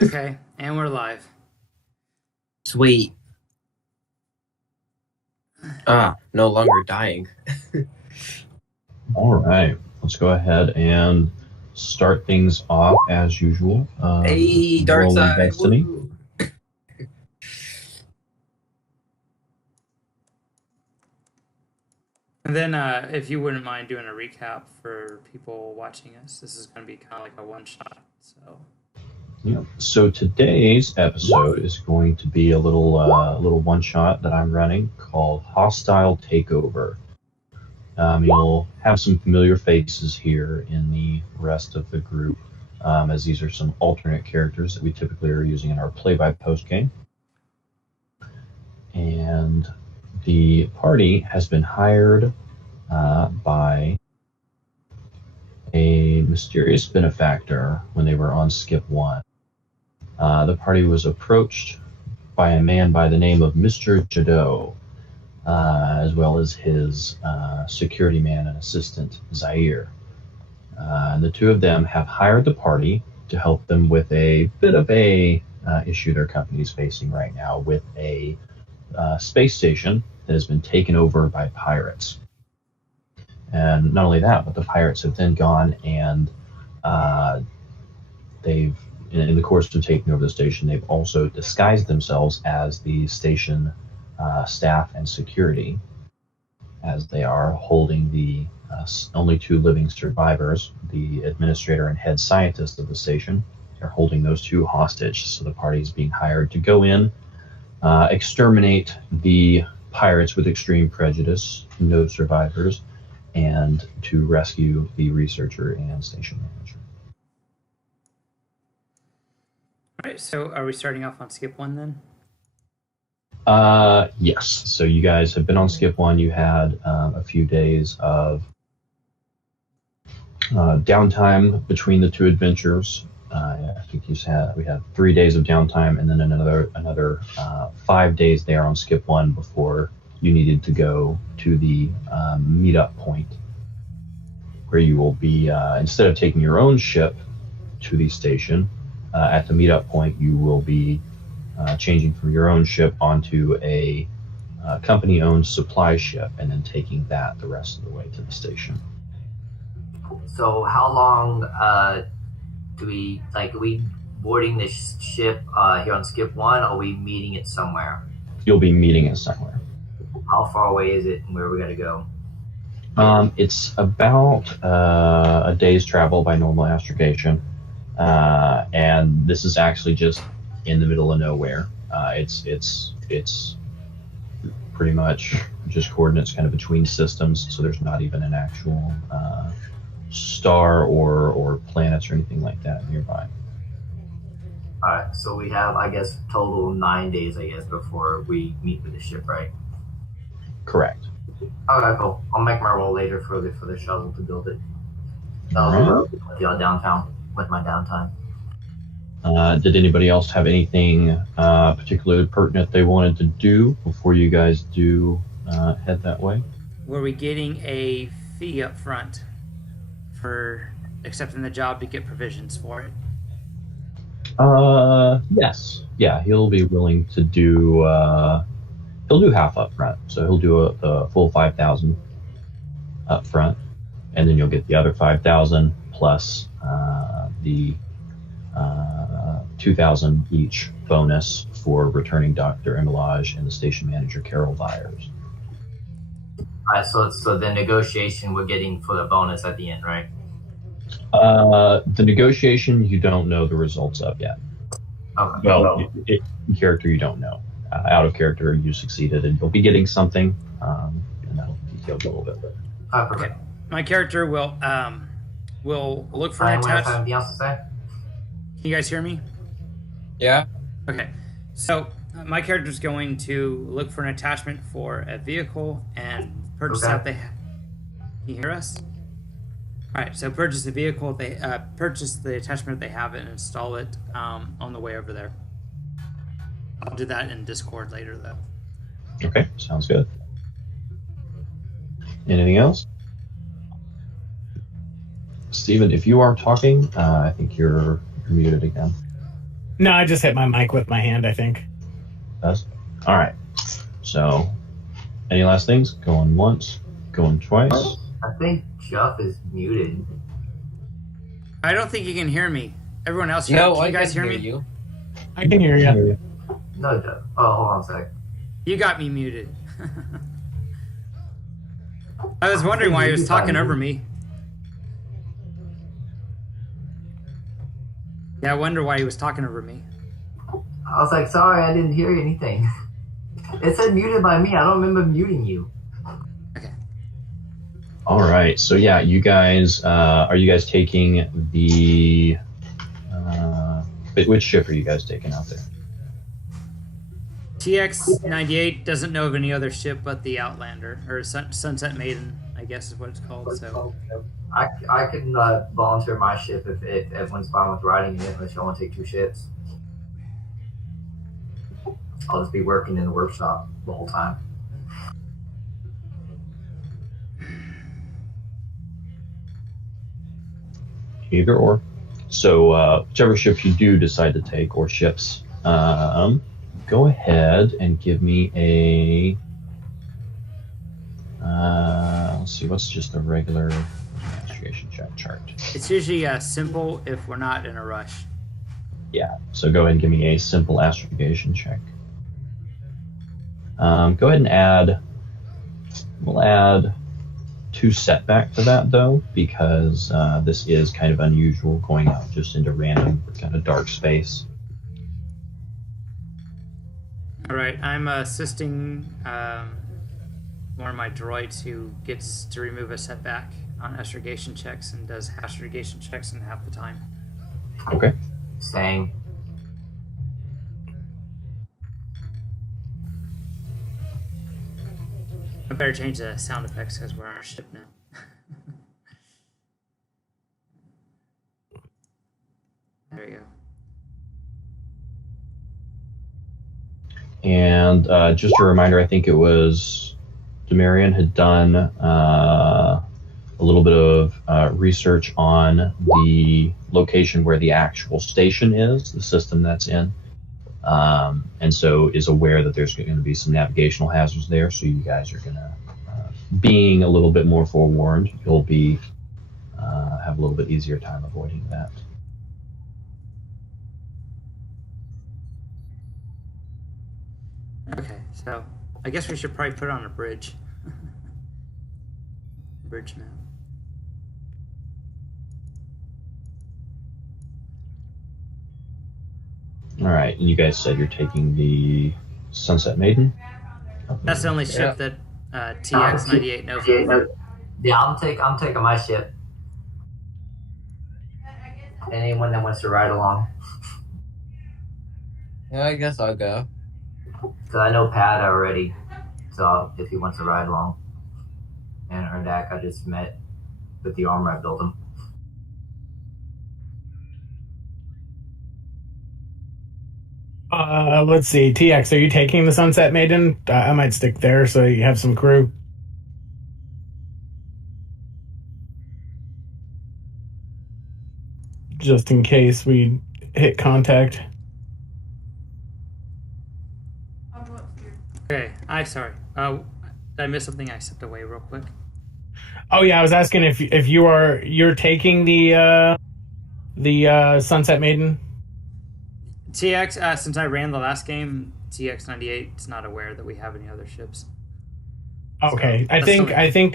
Okay, and we're live. Sweet. No longer dying. All right, let's go ahead and start things off as usual. Hey, dark Roll of side. Destiny. Woo. And then, if you wouldn't mind doing a recap for people watching us, this is going to be kind of like a one-shot. So today's episode is going to be a little one-shot that I'm running called Hostile Takeover. You'll have some familiar faces here in the rest of the group, as these are some alternate characters that we typically are using in our play-by-post game. And the party has been hired by a mysterious benefactor when they were on Skip 1. The party was approached by a man by the name of Mr. Jodau, as well as his security man and assistant, Zair. And the two of them have hired the party to help them with a bit of a issue their company is facing right now with a space station that has been taken over by pirates. And not only that, but the pirates have then gone and they've, in the course of taking over the station, they've also disguised themselves as the station staff and security, as they are holding the only two living survivors, the administrator and head scientist of the station. They're holding those two hostage, so the party is being hired to go in, exterminate the pirates with extreme prejudice, no survivors, and to rescue the researcher and station manager. All right, so are we starting off on Skip 1 then? Yes. So you guys have been on Skip 1. You had a few days of downtime between the two adventures. I think we had 3 days of downtime, and then another 5 days there on Skip 1 before you needed to go to the meetup point, where you will be, instead of taking your own ship to the station, at the meetup point you will be changing from your own ship onto a company-owned supply ship, and then taking that the rest of the way to the station. So how long are we boarding this ship here on Skip 1, or are we meeting it somewhere? You'll be meeting it somewhere. How far away is it and where are we got to go? It's about a day's travel by normal astrogation, and this is actually just in the middle of nowhere. It's pretty much just coordinates kind of between systems, so there's not even an actual star or planets or anything like that nearby. All right, so we have, I guess, total 9 days, I guess, before we meet with the ship, right? Correct. Okay, cool. I'll make my roll later for the shuttle to build it. Downtown with my downtime. Did anybody else have anything particularly pertinent they wanted to do before you guys do head that way? Were we getting a fee up front for accepting the job to get provisions for it? Yes. Yeah, he'll be willing to do. He'll do half up front, so he'll do the full 5,000 up front, and then you'll get the other 5,000 plus the 2,000 each bonus for returning Dr. Emilaj and the station manager Karel Vires. All right, so the negotiation we're getting for the bonus at the end, right? The negotiation you don't know the results of yet. Okay. Well, in character you don't know. Out of character you succeeded, and you'll be getting something, and that'll be detailed a little bit. Okay. My character will look for an attachment. Anything else to say? Can you guys hear me? Yeah. Okay. So my character is going to look for an attachment for a vehicle and purchase that. Can you hear us? All right. So purchase the vehicle. They purchase the attachment they have and install it on the way over there. I'll do that in Discord later, though. Okay, sounds good. Anything else? Steven, if you are talking, I think you're muted again. No, I just hit my mic with my hand, I think. That's all right. So, any last things? Going once, going twice. I think Jeff is muted. I don't think you can hear me. Everyone else, No, can I you guys can hear me? you. I can hear you. No, Jeff. Oh, hold on a sec. You got me muted. I was wondering why he was talking over me. Yeah, I wonder why he was talking over me. I was like, sorry, I didn't hear anything. It said muted by me. I don't remember muting you. Okay. All right. So yeah, you guys, are you guys taking the? Which ship are you guys taking out there? TX-98 doesn't know of any other ship but the Outlander, or Sunset Maiden, I guess is what it's called. So I can volunteer my ship if everyone's fine with riding it, unless you want to take 2 ships. I'll just be working in the workshop the whole time. Either or. So whichever ship you do decide to take, or ships, go ahead and give me a. Let's see, what's just a regular investigation check chart? it's usually simple if we're not in a rush. Yeah. So go ahead and give me a simple astrogation check. Go ahead and add. We'll add 2 setback to that though, because this is kind of unusual, going out just into random kind of dark space. All right, I'm assisting one of my droids who gets to remove a setback on astrogation checks and does astrogation checks in half the time. Okay. Same. I better change the sound effects because we're on our ship now. There we go. And just a reminder, I think it was Demarian had done a little bit of research on the location where the actual station is, the system that's in. And so is aware that there's going to be some navigational hazards there. So you guys are going to, being a little bit more forewarned, you'll be have a little bit easier time avoiding that. Okay, so I guess we should probably put on a bridge. Bridge map. All right, and you guys said you're taking the Sunset Maiden? That's the only ship that TX-98 knows of. Yeah, I'm taking my ship. Anyone that wants to ride along. Yeah, I guess I'll go. Because I know Patta already, so if he wants to ride along. And Urdak, I just met with the armor I built him. Let's see. TX, are you taking the Sunset Maiden? I might stick there so you have some crew. Just in case we hit contact. Okay, sorry. Did I miss something? I stepped away real quick. Oh yeah, I was asking if you're taking the Sunset Maiden. TX, since I ran the last game, TX-98 is not aware that we have any other ships. Okay, So, I think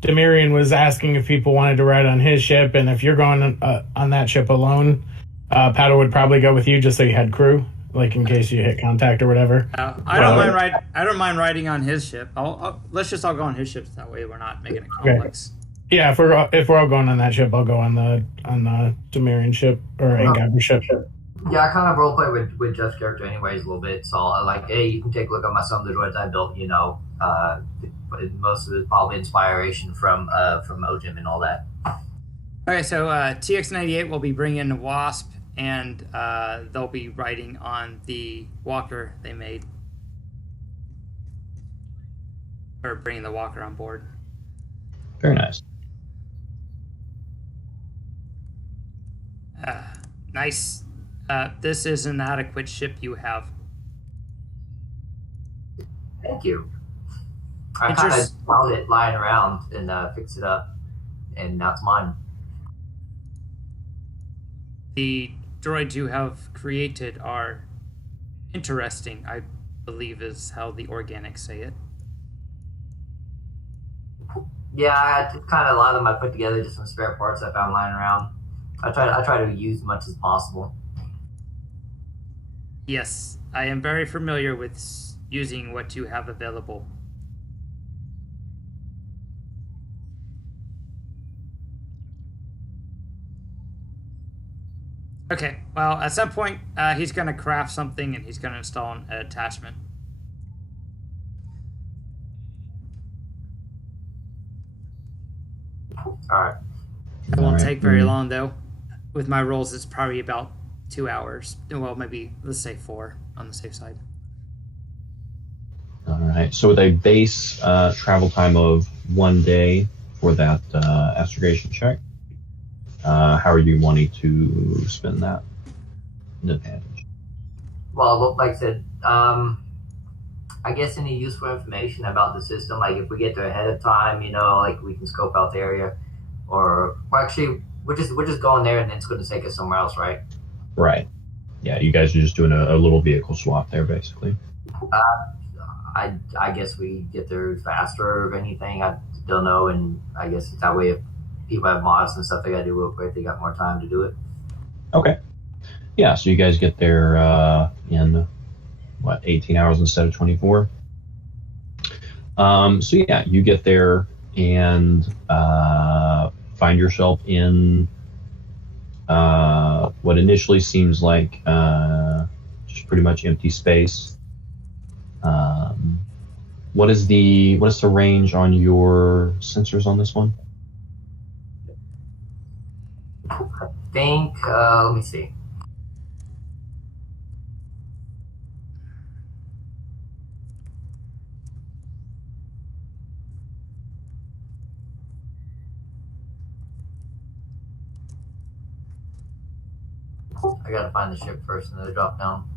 Demarian was asking if people wanted to ride on his ship, and if you're going on that ship alone, Patta would probably go with you just so you had crew, like in case you hit contact or whatever. I don't mind riding on his ship. Let's just all go on his ship. That way we're not making it complex. Okay. Yeah, if we're all going on that ship, I'll go on the Demarian ship or Angabber ship. Yeah, I kind of roleplay with Jeff's character anyways a little bit. So I like, hey, you can take a look at some of the droids I built. You know, most of it is probably inspiration from Ojim and all that. Okay, so TX-98 will be bringing the Wasp, and they'll be riding on the Walker they made, or bringing the Walker on board. Very nice. Nice This is an adequate ship you have. Thank you. I kind of found it lying around and fixed it up, and now it's mine. The droids you have created are interesting, I believe is how the organics say it. Yeah, I kind of a lot of them I put together, just some spare parts I found lying around. I try to use as much as possible. Yes, I am very familiar with using what you have available. Okay, well, at some point, he's going to craft something and he's going to install an attachment. Alright. It won't take very long, though. With my rolls, it's probably about 2 hours. Well, maybe, let's say 4 on the safe side. All right. So with a base travel time of 1 day for that astrogation check, how are you wanting to spend that in advantage? Well, like I said, I guess any useful information about the system, like if we get there ahead of time, you know, like we can scope out the area, or well, actually, we're just going there and it's going to take us somewhere else, right? Right. Yeah, you guys are just doing a little vehicle swap there, basically. I guess we get there faster, if anything. I don't know, and I guess it's that way. If people have mods and stuff they got to do real quick, they got more time to do it. Okay. Yeah, so you guys get there in, 18 hours instead of 24? So yeah, you get there and find yourself in what initially seems like just pretty much empty space. What is the range on your sensors on this one? I think, let me see. I gotta find the ship first and then drop down.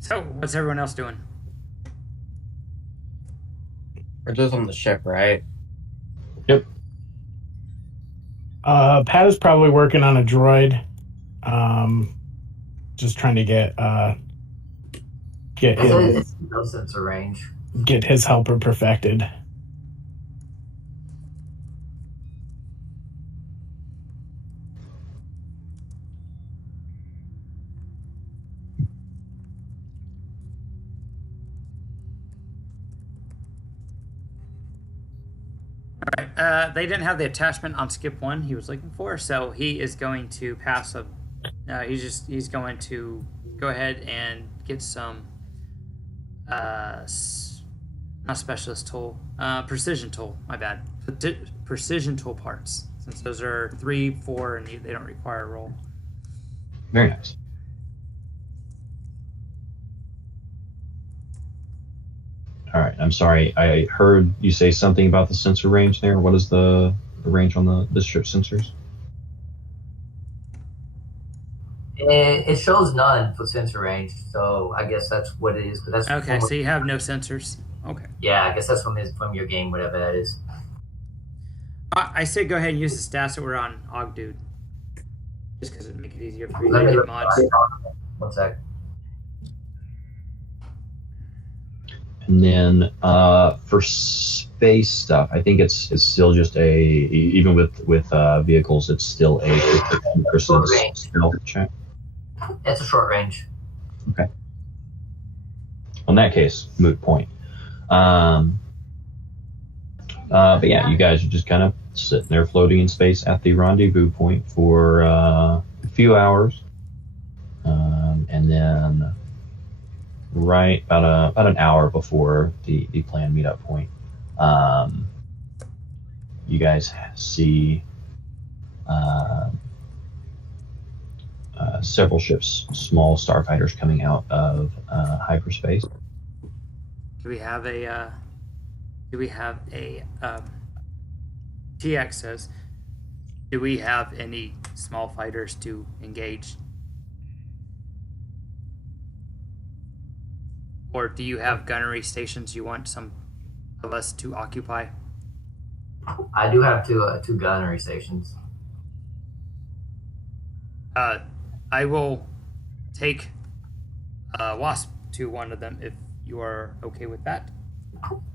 So, what's everyone else doing? We're just on the ship, right? Yep. Pat is probably working on a droid. Just trying to get It's no sensor range. get his helper perfected. Alright, they didn't have the attachment on skip 1 he was looking for, so he is going to pass a... he's going to go ahead and get some... not specialist tool, precision tool, my bad. Precision tool parts, since those are 3, 4, and they don't require a roll. Very nice. All right. I'm sorry. I heard you say something about the sensor range there. What is the range on this ship sensors? It shows none for sensor range, so I guess that's what it is. But that's Okay, so you have no sensors. Okay. Yeah, I guess that's from your game, whatever that is. I say go ahead and use the stats that were on Ogdude. Just because it'd make it easier for you Let to me get look. mods. 1 sec. And then for space stuff, I think it's still just even with vehicles, it's still a 50% stealth check. It's a short range. Okay. In that case, moot point. But yeah, you guys are just kind of sitting there floating in space at the rendezvous point for a few hours. And then right about an hour before the planned meetup point, you guys see several ships, small starfighters coming out of hyperspace. Do we have a TX says, do we have any small fighters to engage? Or do you have gunnery stations you want some of us to occupy? I do have two gunnery stations. I will take Wasp to one of them if you are okay with that.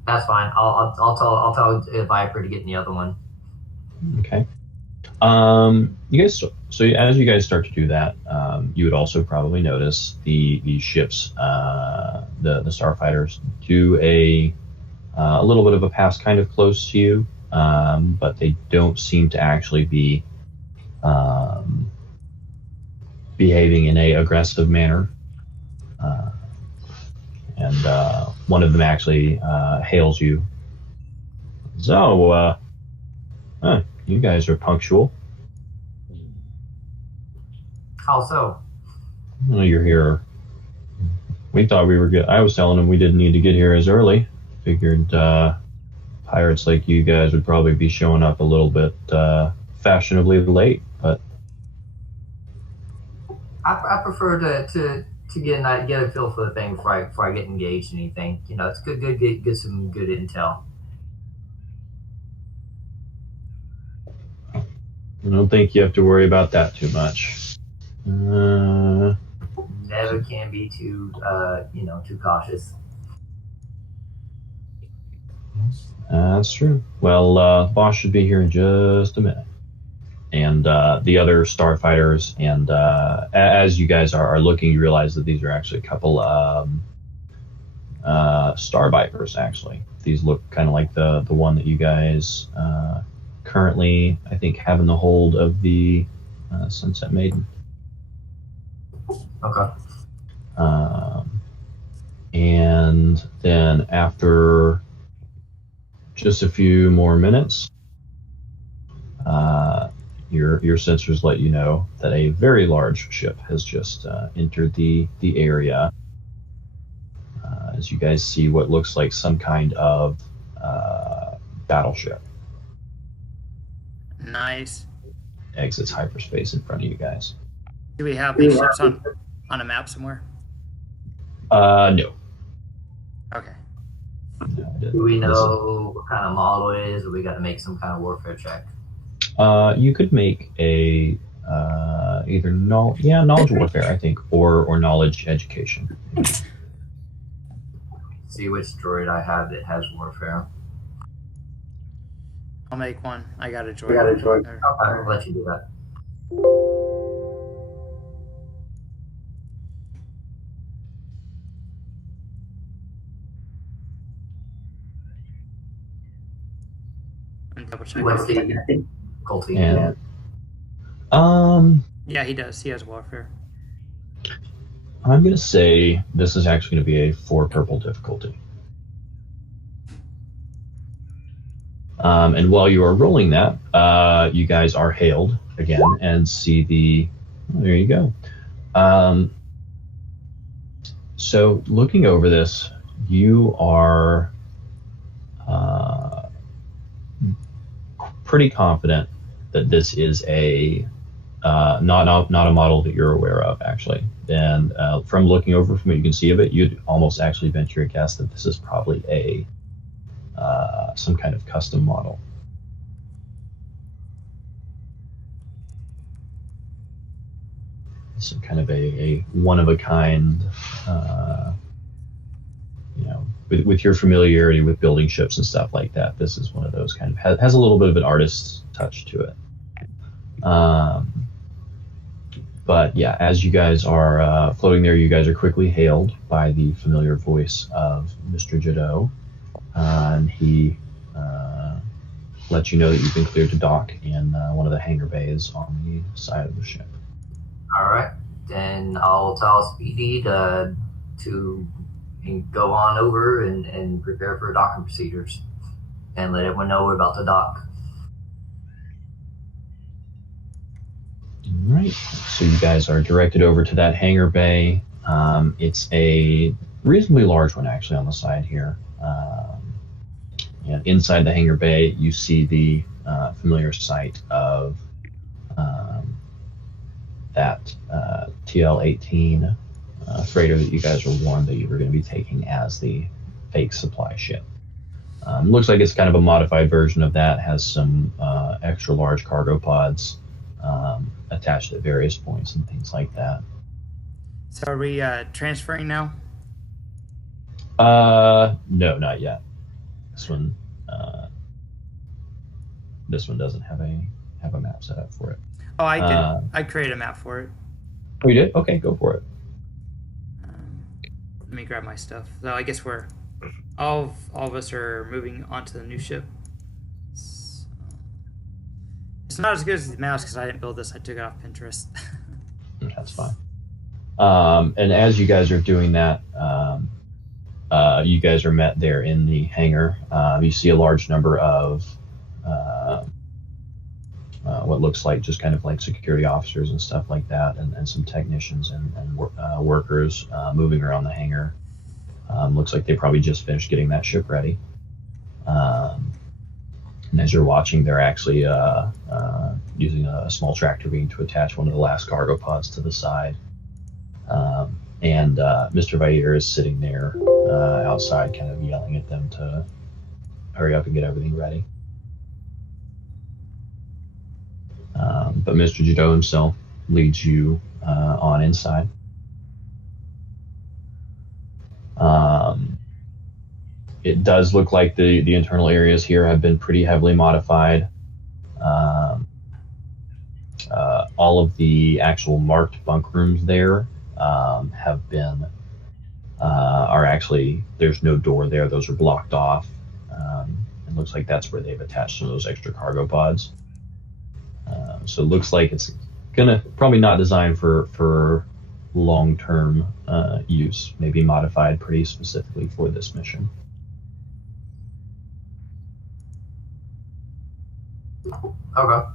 That's fine. I'll tell Viper to get in the other one. Okay. You guys. So as you guys start to do that, you would also probably notice the ships, the starfighters, do a little bit of a pass kind of close to you, but they don't seem to actually be behaving in a aggressive manner. And one of them actually hails you. So, you guys are punctual. How so? Well, you're here. We thought we were good. I was telling them we didn't need to get here as early. Figured pirates like you guys would probably be showing up a little bit fashionably late, but I prefer to get a feel for the thing before I get engaged in anything. You know, it's good get some good intel. I don't think you have to worry about that too much. Never can be too cautious. That's true. Well, boss should be here in just a minute. And the other starfighters, and as you guys are looking, you realize that these are actually a couple star vipers. Actually, these look kind of like the one that you guys currently, I think, have in the hold of the Sunset Maiden. Okay. And then after just a few more minutes, your sensors let you know that a very large ship has just entered the area. As you guys see what looks like some kind of battleship. Nice. Exits hyperspace in front of you guys. Do we have these ships on a map somewhere? No. Okay. No, I didn't. Do we know what kind of model it is, or we got to make some kind of warfare check? You could make a either knowledge warfare, I think, or knowledge education. See which droid I have that has warfare. I'll make one. I got a droid. Okay, I'll let you do that. And double check. What's the difficulty? And Yeah, he does. He has warfare. I'm gonna say this is actually gonna be a 4 purple difficulty. And while you are rolling that, you guys are hailed again and see there you go. So looking over this, you are pretty confident that this is not a model that you're aware of, actually. And from looking over from what you can see of it, you'd almost actually venture a guess that this is probably some kind of custom model. Some kind of a one-of-a-kind, with your familiarity with building ships and stuff like that, this is one of those kind of, has a little bit of an artist's touch to it. But yeah, as you guys are floating there, you guys are quickly hailed by the familiar voice of Mr. Jodau. And he lets you know that you've been cleared to dock in one of the hangar bays on the side of the ship. All right, then I'll tell Speedy to go on over and prepare for docking procedures, and let everyone know we're about to dock. All right, so you guys are directed over to that hangar bay. It's a reasonably large one, actually, on the side here. And inside the hangar bay, you see the familiar sight of that TL-18 freighter that you guys were warned that you were going to be taking as the fake supply ship. Looks like it's kind of a modified version of that, has some extra large cargo pods attached at various points and things like that. So are we transferring now? No, not yet. This one doesn't have a map set up for it. Oh, I did. I created a map for it. Oh, you did? Okay, go for it. Let me grab my stuff. So I guess we're all of us are moving onto the new ship. So, it's not as good as the mouse because I didn't build this. I took it off Pinterest. That's fine. And as you guys are doing that, you guys are met there in the hangar. You see a large number of what looks like just kind of like security officers and stuff like that, and some technicians and workers moving around the hangar. Looks like they probably just finished getting that ship ready. And as you're watching, they're actually using a small tractor beam to attach one of the last cargo pods to the side. And Mr. Zair is sitting there outside, kind of yelling at them to hurry up and get everything ready. But Mr. Jodau himself leads you on inside. It does look like the internal areas here have been pretty heavily modified. All of the actual marked bunk rooms there have been are actually, there's no door there. Those are blocked off. It looks like that's where they've attached some of those extra cargo pods. So it looks like it's gonna probably not designed for long-term use, maybe modified pretty specifically for this mission. Okay.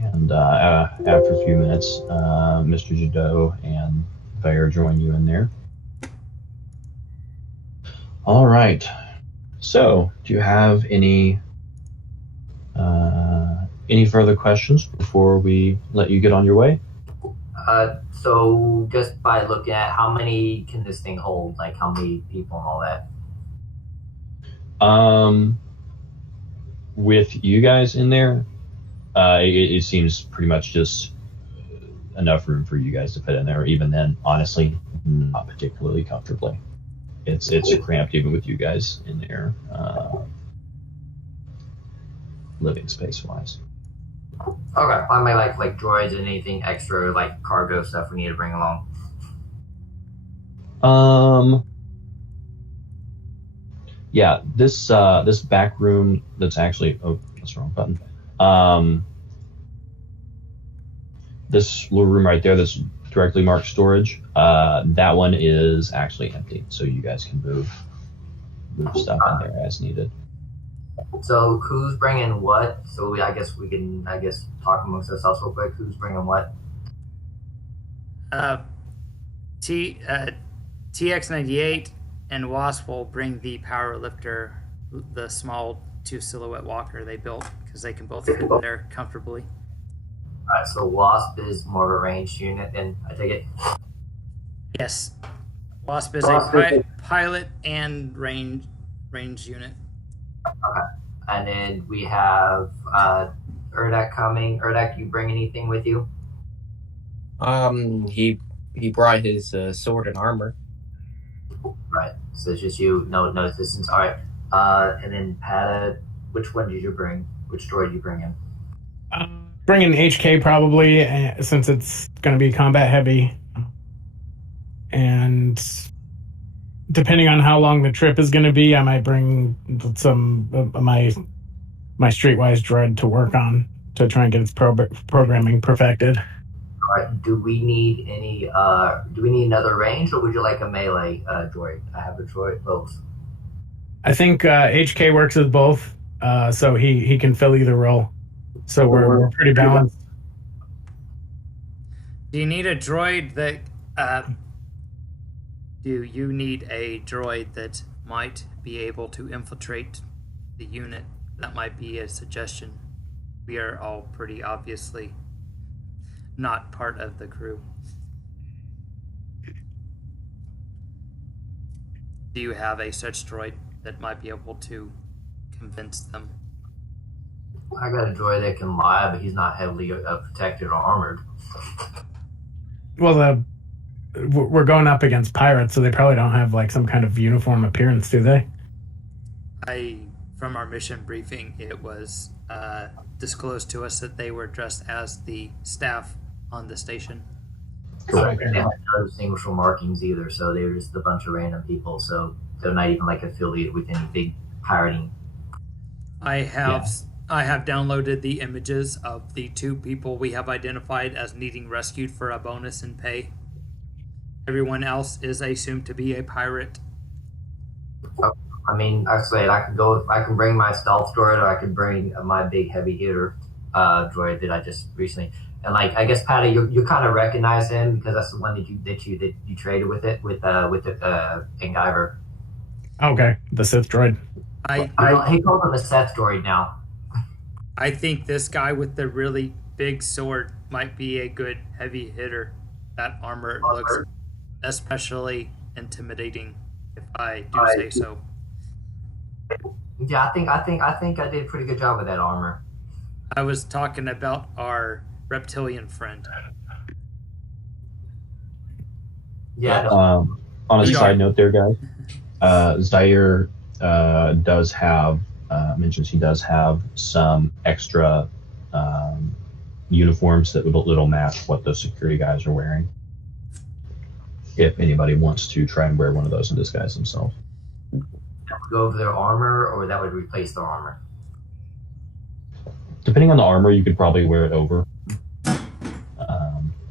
And after a few minutes, Mr. Jodau and Zair join you in there. All right. So, do you have any further questions before we let you get on your way? So just by looking at how many can this thing hold, like how many people and all that? With you guys in there, it seems pretty much just enough room for you guys to fit in there. Even then, honestly, not particularly comfortably. It's cramped even with you guys in there, living space wise. Okay, I mean like droids and anything extra like cargo stuff we need to bring along. Yeah, this back room that's actually, oh, that's the wrong button. This little room right there that's directly marked storage, that one is actually empty, so you guys can move stuff in there as needed. So who's bringing what? So I guess we can talk amongst ourselves real quick. Who's bringing what? TX-98 and Wasp will bring the power lifter, the small 2 silhouette walker they built, because they can both fit in there comfortably. Alright, so Wasp is more of a ranged unit, and I take it? Yes. Wasp is a pilot and range unit. Okay. And then we have Urdak coming. Urdak, you bring anything with you? He brought his sword and armor. Right. So it's just you, no assistance. All right. And then Patta, which one did you bring? Which droid did you bring in? Bringing HK probably, since it's going to be combat heavy. And depending on how long the trip is going to be, I might bring some of my streetwise droid to work on to try and get its programming perfected. All right. Do we need any? Do we need another range, or would you like a melee droid? I have a droid both. I think HK works with both, so he can fill either role. So we're pretty balanced. Do you need a droid that? Do you need a droid that might be able to infiltrate the unit that might be a suggestion. We are all pretty obviously not part of the crew. Do you have a such droid that might be able to convince them? I got a droid that can lie, but he's not heavily protected or armored. Well, we're going up against pirates, so they probably don't have like some kind of uniform appearance, do they? From our mission briefing, it was disclosed to us that they were dressed as the staff on the station. Correct. They have no distinguishable markings either, so they're just a bunch of random people. So they're not even like affiliated with any big pirating. I have downloaded the images of the 2 people we have identified as needing rescued for a bonus in pay. Everyone else is assumed to be a pirate. I mean, actually, I can bring my stealth droid, or I could bring my big heavy hitter droid that I just recently. And like, I guess Patta, you kind of recognize him because that's the one that you traded with Engiver. Okay, the Sith droid. He calls him a Seth droid now. I think this guy with the really big sword might be a good heavy hitter. That armor looks especially intimidating, if I do say so. Yeah, I think I did a pretty good job with that armor. I was talking about our reptilian friend. Yeah. On a side note there, guys, Zair does have, mentions he does have some extra uniforms that'll match what the security guys are wearing. If anybody wants to try and wear one of those and disguise themselves. Go over their armor, or that would replace their armor? Depending on the armor, you could probably wear it over.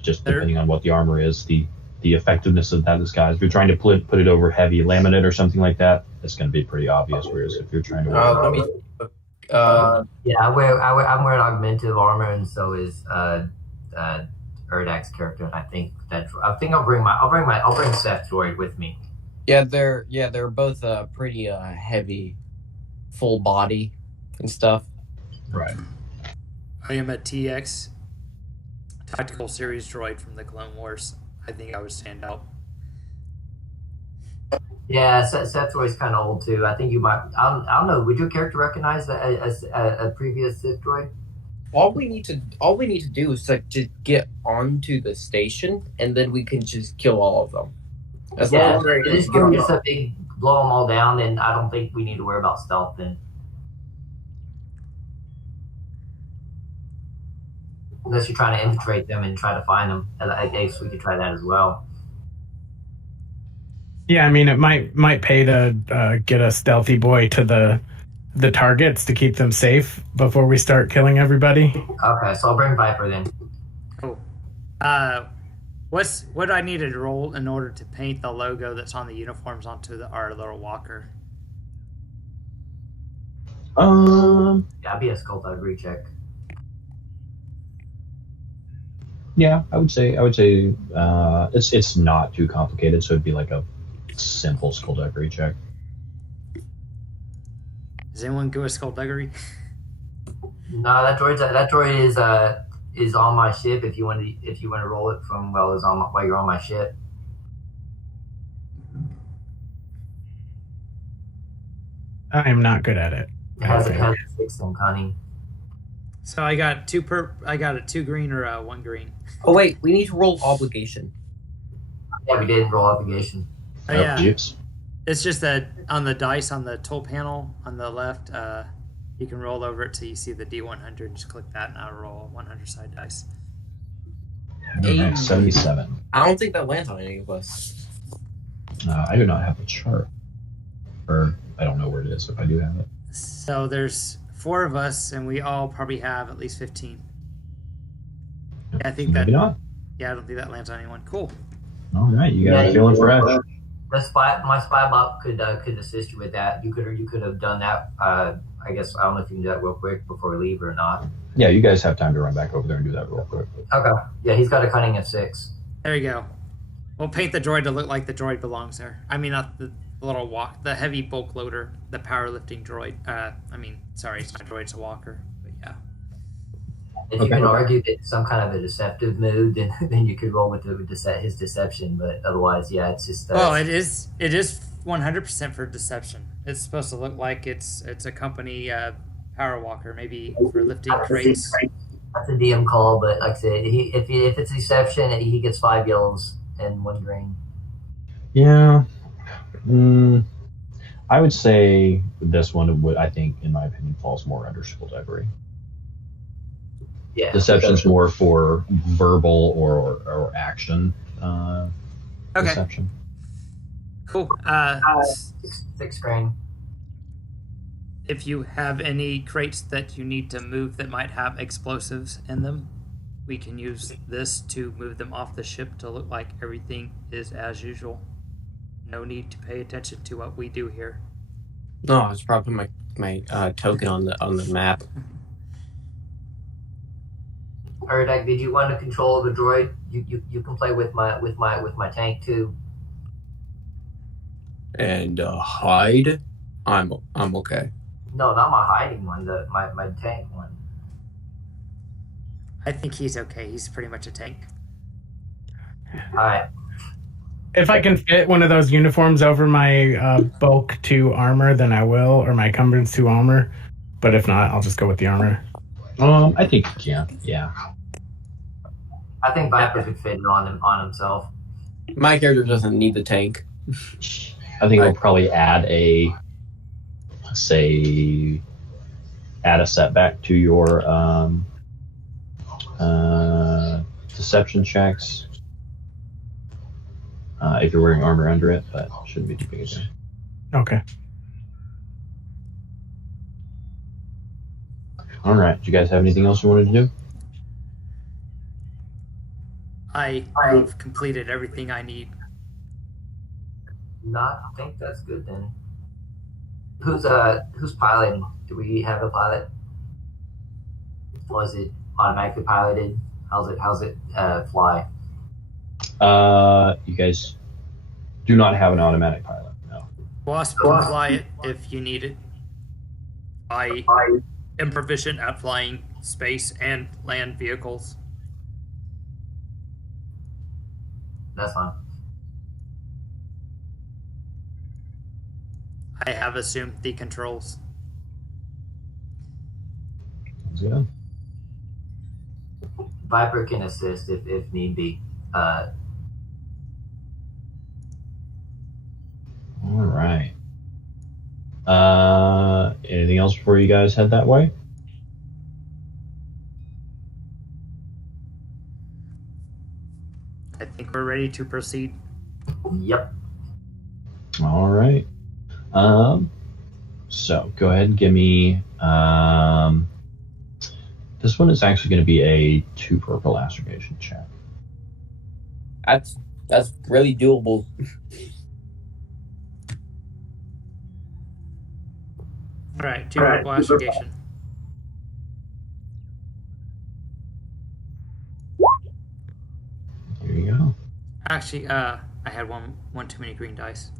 Just depending on what the armor is, the effectiveness of that disguise. If you're trying to put it over heavy laminate or something like that, it's going to be pretty obvious. Whereas if you're trying to wear I'm wearing augmentative armor, and so is Urdak's character. And I think I'll bring Seth droid with me. Yeah, they're both pretty heavy, full body and stuff. right. I am a TX tactical series droid from the Clone Wars. I think I would stand out. Yeah, Seth droid's kind of old too. I think you might. I don't know. Would your character recognize a previous Sith droid? All we need to do is like to get onto the station, and then we can just kill all of them. If this game gets a big blow them all down, then I don't think we need to worry about stealth then. Unless you're trying to infiltrate them and try to find them. I guess we could try that as well. Yeah, I mean, it might pay to get a stealthy boy to the targets to keep them safe before we start killing everybody. Okay, so I'll bring Viper then. Cool. What do I need to roll in order to paint the logo that's on the uniforms onto our little walker? Yeah, it'd be a skullduggery check. Yeah, I would say it's not too complicated, so it'd be like a simple skullduggery check. Does anyone go with skullduggery? No, that droid is on my ship. If you want to roll it from while you're on my ship. I am not good at it. It has a 6 on cunning. So I got a 2 green or a 1 green. Oh wait, we need to roll obligation. Yeah, we did roll obligation. Oh, yeah. Jeeps. It's just that on the dice on the tool panel on the left, you can roll over it till you see the D100. Just click that and I'll roll a 100 side dice. Alright, 77. I don't think that lands on any of us. I do not have the chart. Or I don't know where it is if I do have it. So there's 4 of us, and we all probably have at least 15. Yeah, I think Maybe not. Yeah, I don't think that lands on anyone. Cool. All right, you guys are feeling fresh. My spy bot could assist you with that. You could have done that. I guess I don't know if you can do that real quick before we leave or not. Yeah, you guys have time to run back over there and do that real quick. Okay. Yeah, he's got a cunning of 6. There you go. We'll paint the droid to look like the droid belongs there. I mean, not the the heavy bulk loader, the powerlifting droid. Sorry, it's not a droid, it's a walker. But yeah. If you can argue that some kind of a deceptive move, then you could roll with his deception. But otherwise, yeah, it's just. Well, it is 100% for deception. It's supposed to look like it's a company power walker, maybe for lifting crates. That's a DM call, but like I said, if it's deception, he gets 5 yellows and 1 green. Yeah. I would say this one would, I think, in my opinion, falls more under skullduggery. Yeah. Deception's more for verbal or action. Okay. Deception. Cool. 6 green. If you have any crates that you need to move that might have explosives in them, we can use this to move them off the ship to look like everything is as usual. No need to pay attention to what we do here. No, I was probably my token on the map. Urdak, did you want to control the droid? You can play with my tank too. And hide, I'm okay. No, not my hiding one. My tank one. I think he's okay. He's pretty much a tank. All right. If I can fit one of those uniforms over my bulk 2 armor, then I will, or my encumbrance 2 armor. But if not, I'll just go with the armor. I think you can. Yeah. I think Viper could fit it on himself. My character doesn't need the tank. I think we'll probably add a setback to your deception checks if you're wearing armor under it, but shouldn't be too big a deal. Okay. All right. Do you guys have anything else you wanted to do? I have completed everything I need. I think that's good then. Who's piloting? Do we have a pilot? Or is it automatically piloted? How's it fly? You guys do not have an automatic pilot. No. Wasp can fly it if you need it. I am proficient at flying space and land vehicles. That's fine. I have assumed the controls. Sounds good. Viper can assist if need be. All right. Anything else before you guys head that way? I think we're ready to proceed. Yep. All right. So go ahead and give me. This one is actually going to be a 2 purple astrogation check. That's really doable. All right, 2 purple astrogation. Here you go. Actually, I had one too many green dice.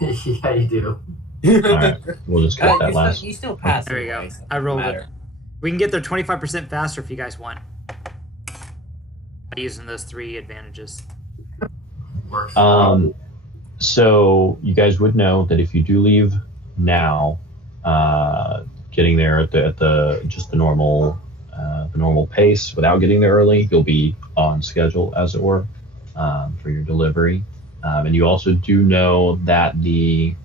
Yeah, you do. All right, we'll just cut that last. You still pass. There you go. Anyway, so I rolled matter. it. We can get there 25% faster if you guys want. By using those 3 advantages. Works. So you guys would know that if you do leave now, getting there at the just the normal pace without getting there early, you'll be on schedule, as it were, for your delivery. And you also do know that the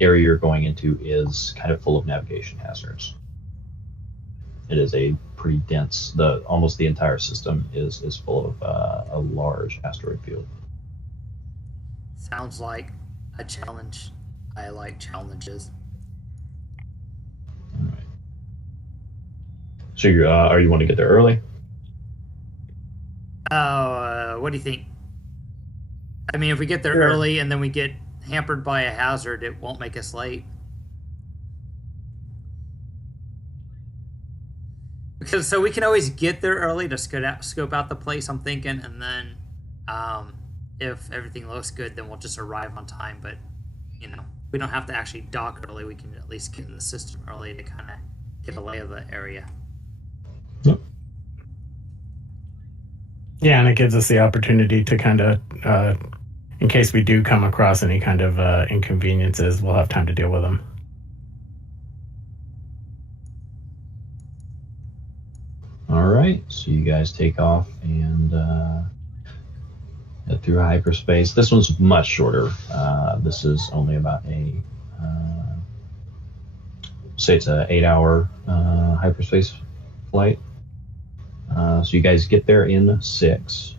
area you're going into is kind of full of navigation hazards. It is a pretty dense. Almost the entire system is full of a large asteroid field. Sounds like a challenge. I like challenges. All right. So you want to get there early? What do you think? I mean, if we get there early and then we get hampered by a hazard, it won't make us late. Because so we can always get there early to scope out the place, I'm thinking, and then if everything looks good, then we'll just arrive on time. But, we don't have to actually dock early. We can at least get in the system early to kind of get a lay of the area. Yep. Yeah, and it gives us the opportunity to kind of, in case we do come across any kind of inconveniences, we'll have time to deal with them. All right, so you guys take off and head through hyperspace. This one's much shorter. This is only about say it's a 8-hour hyperspace flight. So you guys get there in 6,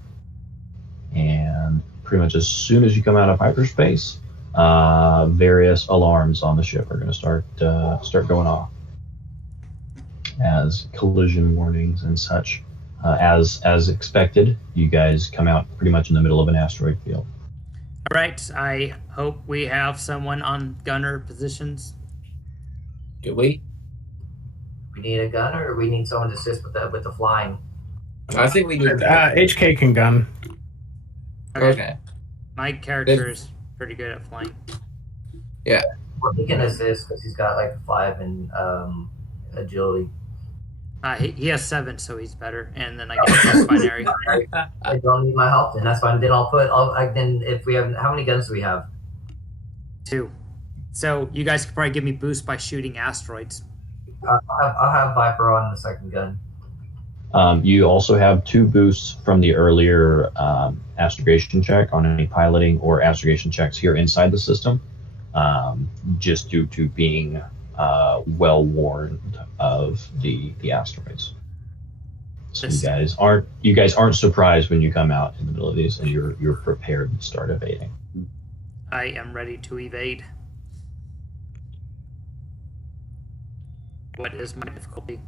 and pretty much as soon as you come out of hyperspace, various alarms on the ship are going to start going off as collision warnings and such. As expected, you guys come out pretty much in the middle of an asteroid field. All right. I hope we have someone on gunner positions. Do we? We need a gunner, or we need someone to assist with the flying. I think we need. HK can gun. Okay. My character is pretty good at flying. Yeah. Well, he can assist because he's got like 5 in agility. He has 7, so he's better. And then I guess that's binary. I don't need my help, then that's fine. Then then if we have, how many guns do we have? 2. So you guys could probably give me boost by shooting asteroids. I'll have Viper on the second gun. You also have 2 boosts from the earlier astrogation check on any piloting or astrogation checks here inside the system, just due to being well warned of the asteroids. So you guys aren't surprised when you come out in the middle of these, and you're prepared to start evading. I am ready to evade. What is my difficulty?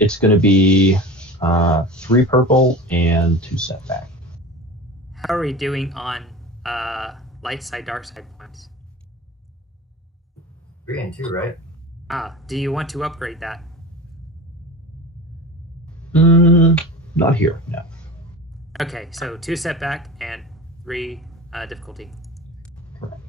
It's going to be 3 purple and 2 setback. How are we doing on light side, dark side points? 3 and 2, right? Do you want to upgrade that? Not here, no. Okay, so 2 setback and 3 difficulty. Correct.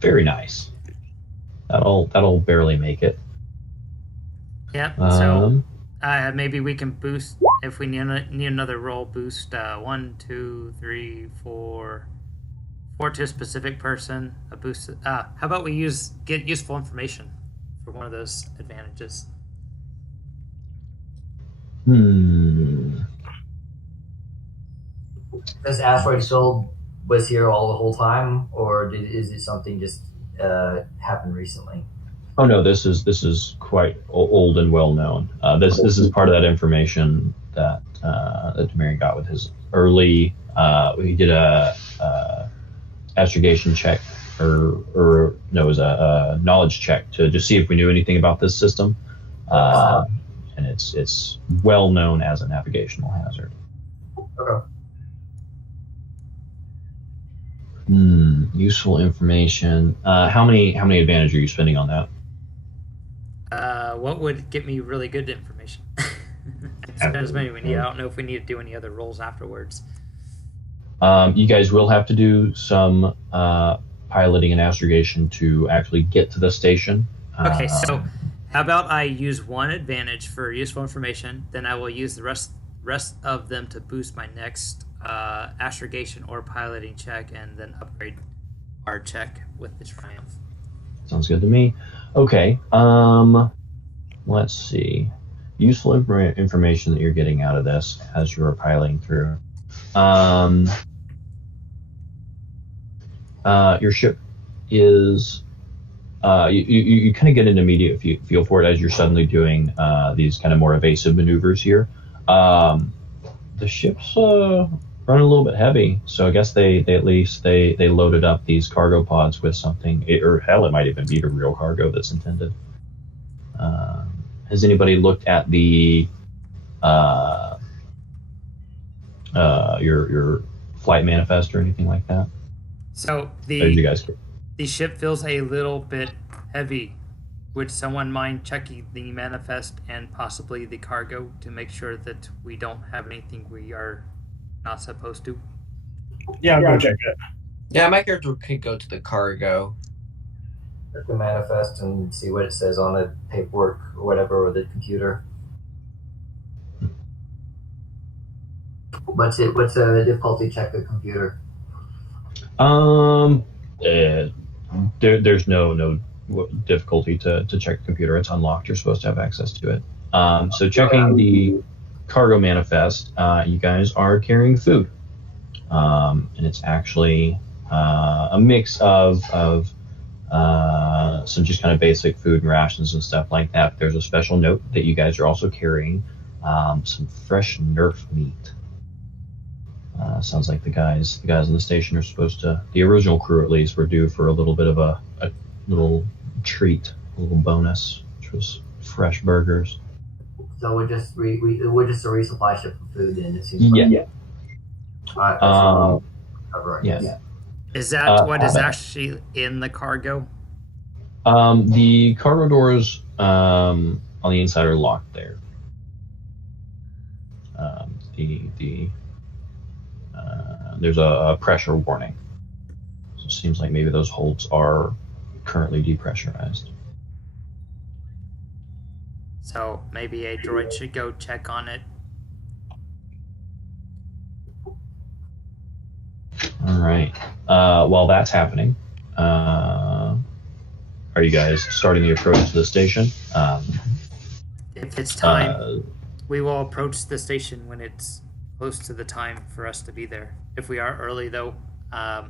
Very nice. That'll barely make it. Yep. So maybe we can boost if we need another roll. Boost 1, 2, 3, 4 to a specific person. A boost. How about we get useful information for one of those advantages? This asteroid shield was here all the whole time, or is it something just happened recently? Oh no, this is quite old and well known. This is part of that information that Demarian got with his early. He did a astrogation check, or no, it was a knowledge check to just see if we knew anything about this system, and it's well known as a navigational hazard. Okay. Useful information. How many advantage are you spending on that? What would get me really good information? Spend as many we need. I don't know if we need to do any other rolls afterwards. You guys will have to do some piloting and astrogation to actually get to the station. Okay, so how about I use 1 advantage for useful information, then I will use the rest of them to boost my next astrogation or piloting check, and then upgrade our check with the triumph. Sounds good to me. Okay. Let's see. Useful information that you're getting out of this as you're piloting through. Your ship is. You kind of get an immediate feel for it as you're suddenly doing these kind of more evasive maneuvers here. The ship's running a little bit heavy, so I guess they at least loaded up these cargo pods with something, or hell, it might even be the real cargo that's intended. Has anybody looked at the your flight manifest or anything like that? So As you guys the ship feels a little bit heavy. Would someone mind checking the manifest and possibly the cargo to make sure that we don't have anything we are not supposed to? Yeah, I'll go check it. Yeah, my character could go to the cargo. Check the manifest and see what it says on the paperwork or whatever, or the computer. What's a difficulty check the computer? There's no difficulty to check the computer. It's unlocked. You're supposed to have access to it. So checking the cargo manifest, you guys are carrying food, and it's actually a mix of some just kind of basic food and rations and stuff like that. There's a special note that you guys are also carrying some fresh Nerf meat. Sounds like the guys on the station are supposed to, the original crew at least, were due for a little bit of a little treat, a little bonus, which was fresh burgers. So we're just a resupply ship of food, then it seems like. Yeah. All right, Yes. Yeah. Is that what is actually in the cargo? The cargo doors on the inside are locked there. There's a pressure warning. So it seems like maybe those holds are currently depressurized. So maybe a droid should go check on it. All right. While that's happening, are you guys starting the approach to the station? If it's time, we will approach the station when it's close to the time for us to be there. If we are early, though, I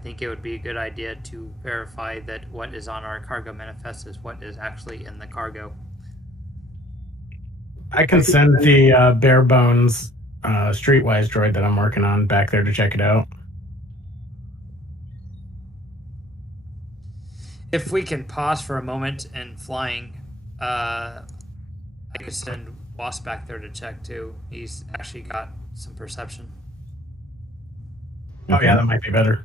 think it would be a good idea to verify that what is on our cargo manifest is what is actually in the cargo. I can send the bare bones streetwise droid that I'm working on back there to check it out. If we can pause for a moment in flying, I could send Wasp back there to check too. He's actually got some perception. Oh yeah, that might be better.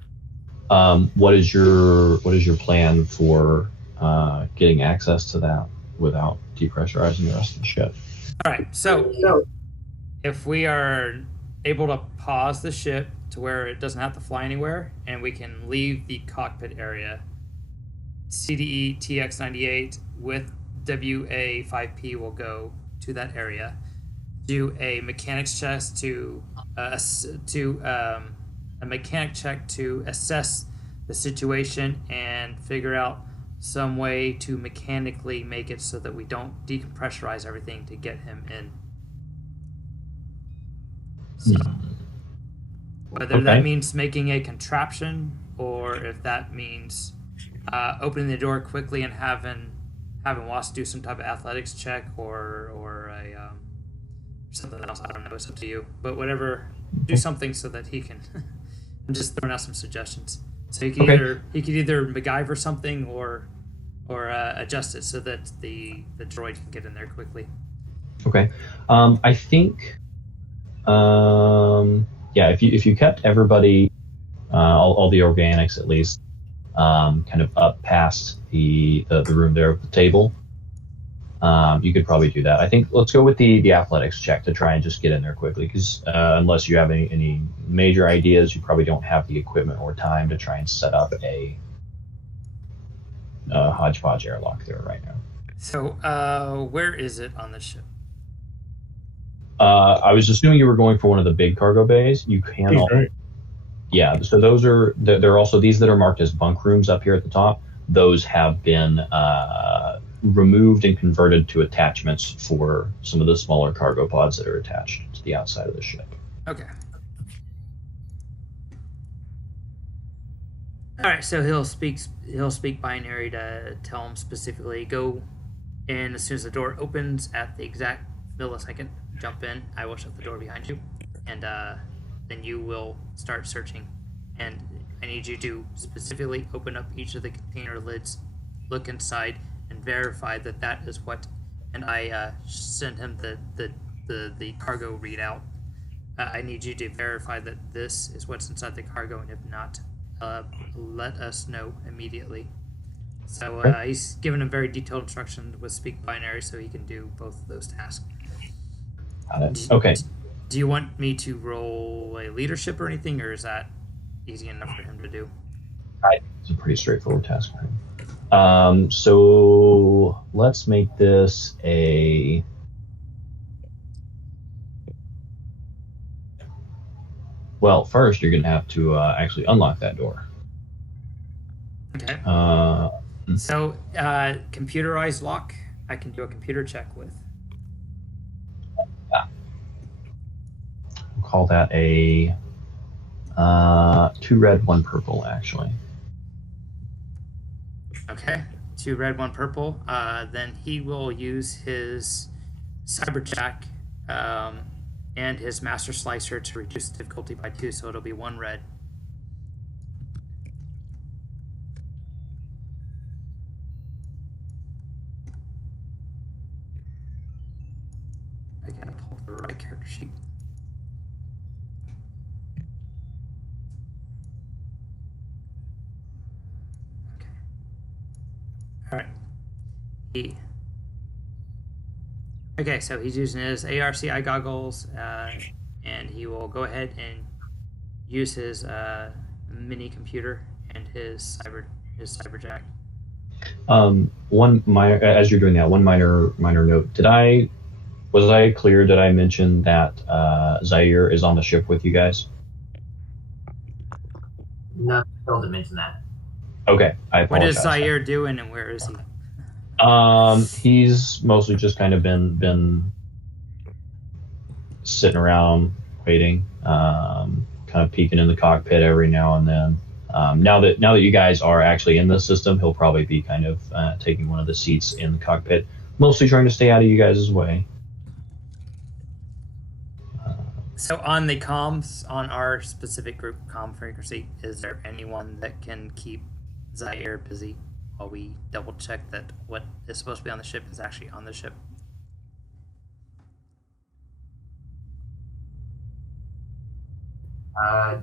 What is your plan for getting access to that without depressurizing the rest of the ship? All right, so if we are able to pause the ship to where it doesn't have to fly anywhere, and we can leave the cockpit area, CDE TX-98 with WA5P will go to that area, do a mechanics check to a mechanic check to assess the situation and figure out some way to mechanically make it so that we don't decompressurize everything to get him in. So whether that means making a contraption or if that means opening the door quickly and having Wasp do some type of athletics check or a something else, I don't know, it's up to you. But whatever, do something so that he can. I'm just throwing out some suggestions. So he could either MacGyver something or adjust it so that the droid can get in there quickly. Okay, I think if you kept everybody, all the organics at least, kind of up past the room there with the table, you could probably do that. I think let's go with the athletics check to try and just get in there quickly, because unless you have any major ideas, you probably don't have the equipment or time to try and set up a hodgepodge airlock there right now. So where is it on the ship? I was assuming you were going for one of the big cargo bays. You can Yeah, so those are, there are also these that are marked as bunk rooms up here at the top. Those have been removed and converted to attachments for some of the smaller cargo pods that are attached to the outside of the ship. Okay. All right, so he'll speak binary to tell him specifically, go in as soon as the door opens at the exact millisecond, jump in. I will shut the door behind you, and then you will start searching. And I need you to specifically open up each of the container lids, look inside, and verify that that is what. And I send him the cargo readout. I need you to verify that this is what's inside the cargo, and if not, let us know immediately. So Okay. he's given him very detailed instructions with speak binary, so he can do both of those tasks. Got it. Okay. Do you want me to roll a leadership or anything, or is that easy enough for him to do? It's a pretty straightforward task for him. So let's make this a. Well, first you're going to have to actually unlock that door. Okay. So computerized lock, I can do a computer check with. We'll call that a 2 red, 1 purple, actually. Okay. 2 red, 1 purple. Then he will use his cyberjack and his master slicer to reduce the difficulty by 2, so it'll be 1 red. I gotta pull the right character sheet. Okay. All right. Okay, so he's using his ARCI goggles, and he will go ahead and use his mini computer and his cyberjack. One minor, as you're doing that, one minor note. Was I clear? Did I mention that Zair is on the ship with you guys? No, I failed to mention that. Okay, I What apologize. is Zair doing, and where is he? He's mostly just kind of been sitting around waiting, kind of peeking in the cockpit every now and then. Now that you guys are actually in the system, he'll probably be kind of taking one of the seats in the cockpit, mostly trying to stay out of you guys' way. So on the comms, on our specific group comm frequency, is there anyone that can keep Zair busy while we double check that what is supposed to be on the ship is actually on the ship?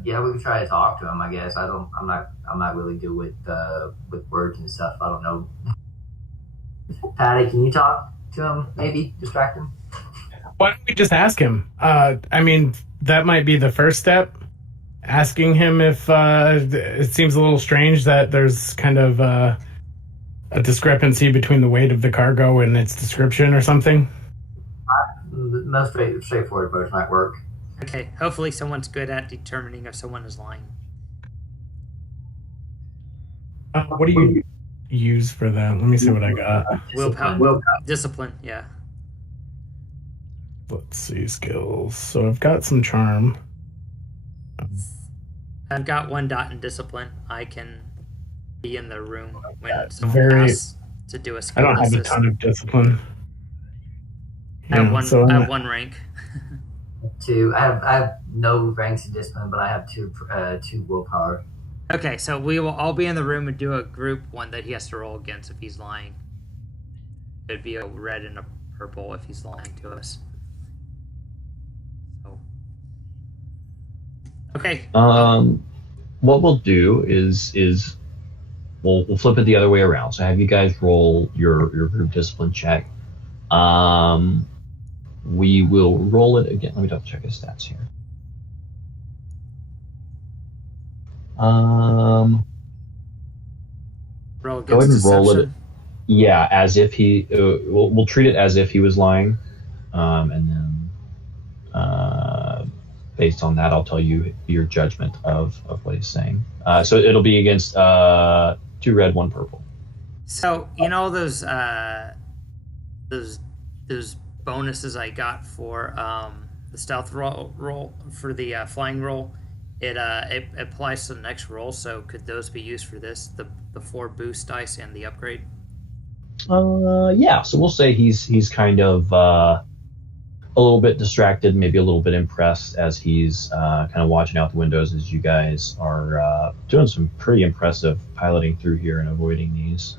Yeah, we could try to talk to him. I guess I'm not really good with words and stuff. I don't know. Patty, can you talk to him? Maybe distract him. Why don't we just ask him? I mean, that might be the first step. Asking him if it seems a little strange that there's kind of a discrepancy between the weight of the cargo and its description or something. The most straightforward approach might work. Okay, hopefully someone's good at determining if someone is lying. What do you use for that? Let me see what I got. Willpower. Discipline, yeah. Let's see, skills. So I've got some charm. I've got 1 dot in discipline. I can be in the room when someone very- asks to do a I skill don't have a assist. ton of discipline. I have Yeah, one. so I I'm have 1 rank. 2. I have no ranks in discipline, but I have 2 willpower. Okay, so we will all be in the room and do a group one that he has to roll against if he's lying. It'd be a red and a purple if he's lying to us. So. Okay. What we'll do is we'll flip it the other way around. So have you guys roll your group discipline check. We will roll it again. Let me double check his stats here. Roll Go against ahead and roll it. deception. Yeah, as if he. We'll treat it as if he was lying, and then based on that, I'll tell you your judgment of what he's saying. So it'll be against 2 red, 1 purple. So you know those bonuses I got for the stealth roll for the flying roll. It applies to the next roll. So could those be used for this? The 4 boost dice and the upgrade. Yeah. So we'll say he's kind of a little bit distracted, maybe a little bit impressed as he's kind of watching out the windows as you guys are doing some pretty impressive piloting through here and avoiding these.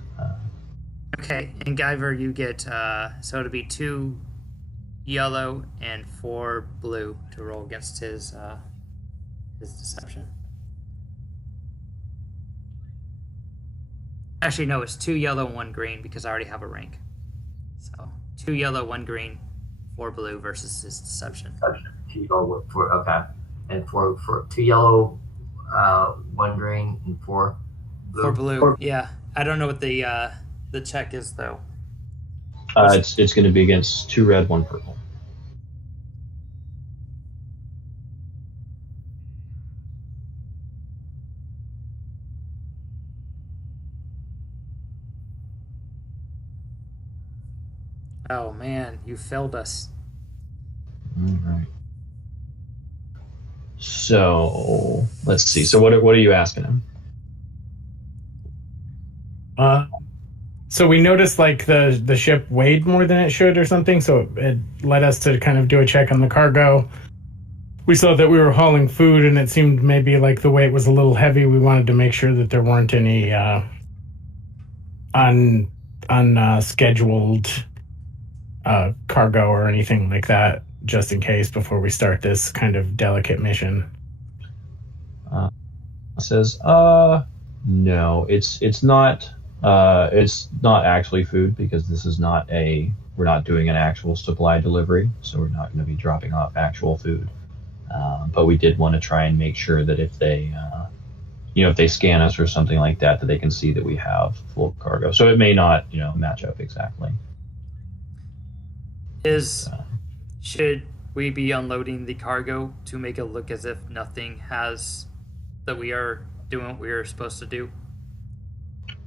Okay, and Guyver, you get so it'll be 2 yellow and 4 blue to roll against his deception. Actually, no, it's 2 yellow, 1 green because I already have a rank. So 2 yellow, 1 green, 4 blue versus his deception. 2 yellow, 4, okay. And for 2 yellow, 1 green, and 4 blue. 4 blue, yeah. I don't know what the check is though. It's going to be against 2 red, 1 purple. Oh man, you failed us. All right. So let's see. So what are you asking him? So we noticed like the ship weighed more than it should or something, so it led us to kind of do a check on the cargo. We saw that we were hauling food, and it seemed maybe like the weight was a little heavy. We wanted to make sure that there weren't any unscheduled cargo or anything like that, just in case before we start this kind of delicate mission. Says, no, it's not actually food, because this is we're not doing an actual supply delivery, so we're not going to be dropping off actual food. But we did want to try and make sure that if they scan us or something like that they can see that we have full cargo. So it may not, match up exactly. Should we be unloading the cargo to make it look as if nothing that we are doing what we are supposed to do?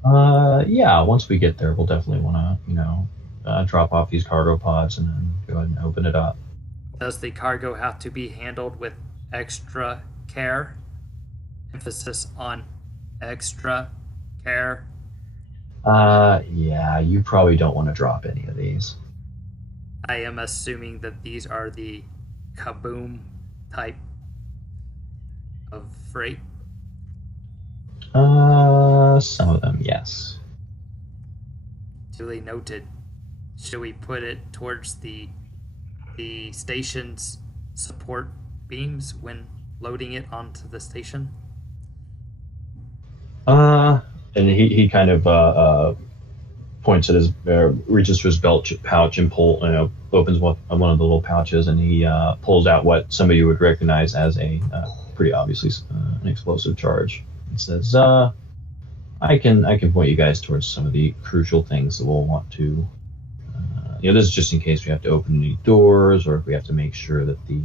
Yeah, once we get there, we'll definitely want to, drop off these cargo pods and then go ahead and open it up. Does the cargo have to be handled with extra care? Emphasis on extra care. Yeah, you probably don't want to drop any of these. I am assuming that these are the kaboom type of freight. Some of them, yes. Duly noted. Should we put it towards the station's support beams when loading it onto the station? And he kind of points at his, reaches to his belt pouch and opens one of the little pouches, and he pulls out what somebody would recognize as a pretty obviously an explosive charge. It says, I can point you guys towards some of the crucial things that we'll want to. This is just in case we have to open any doors, or if we have to make sure that the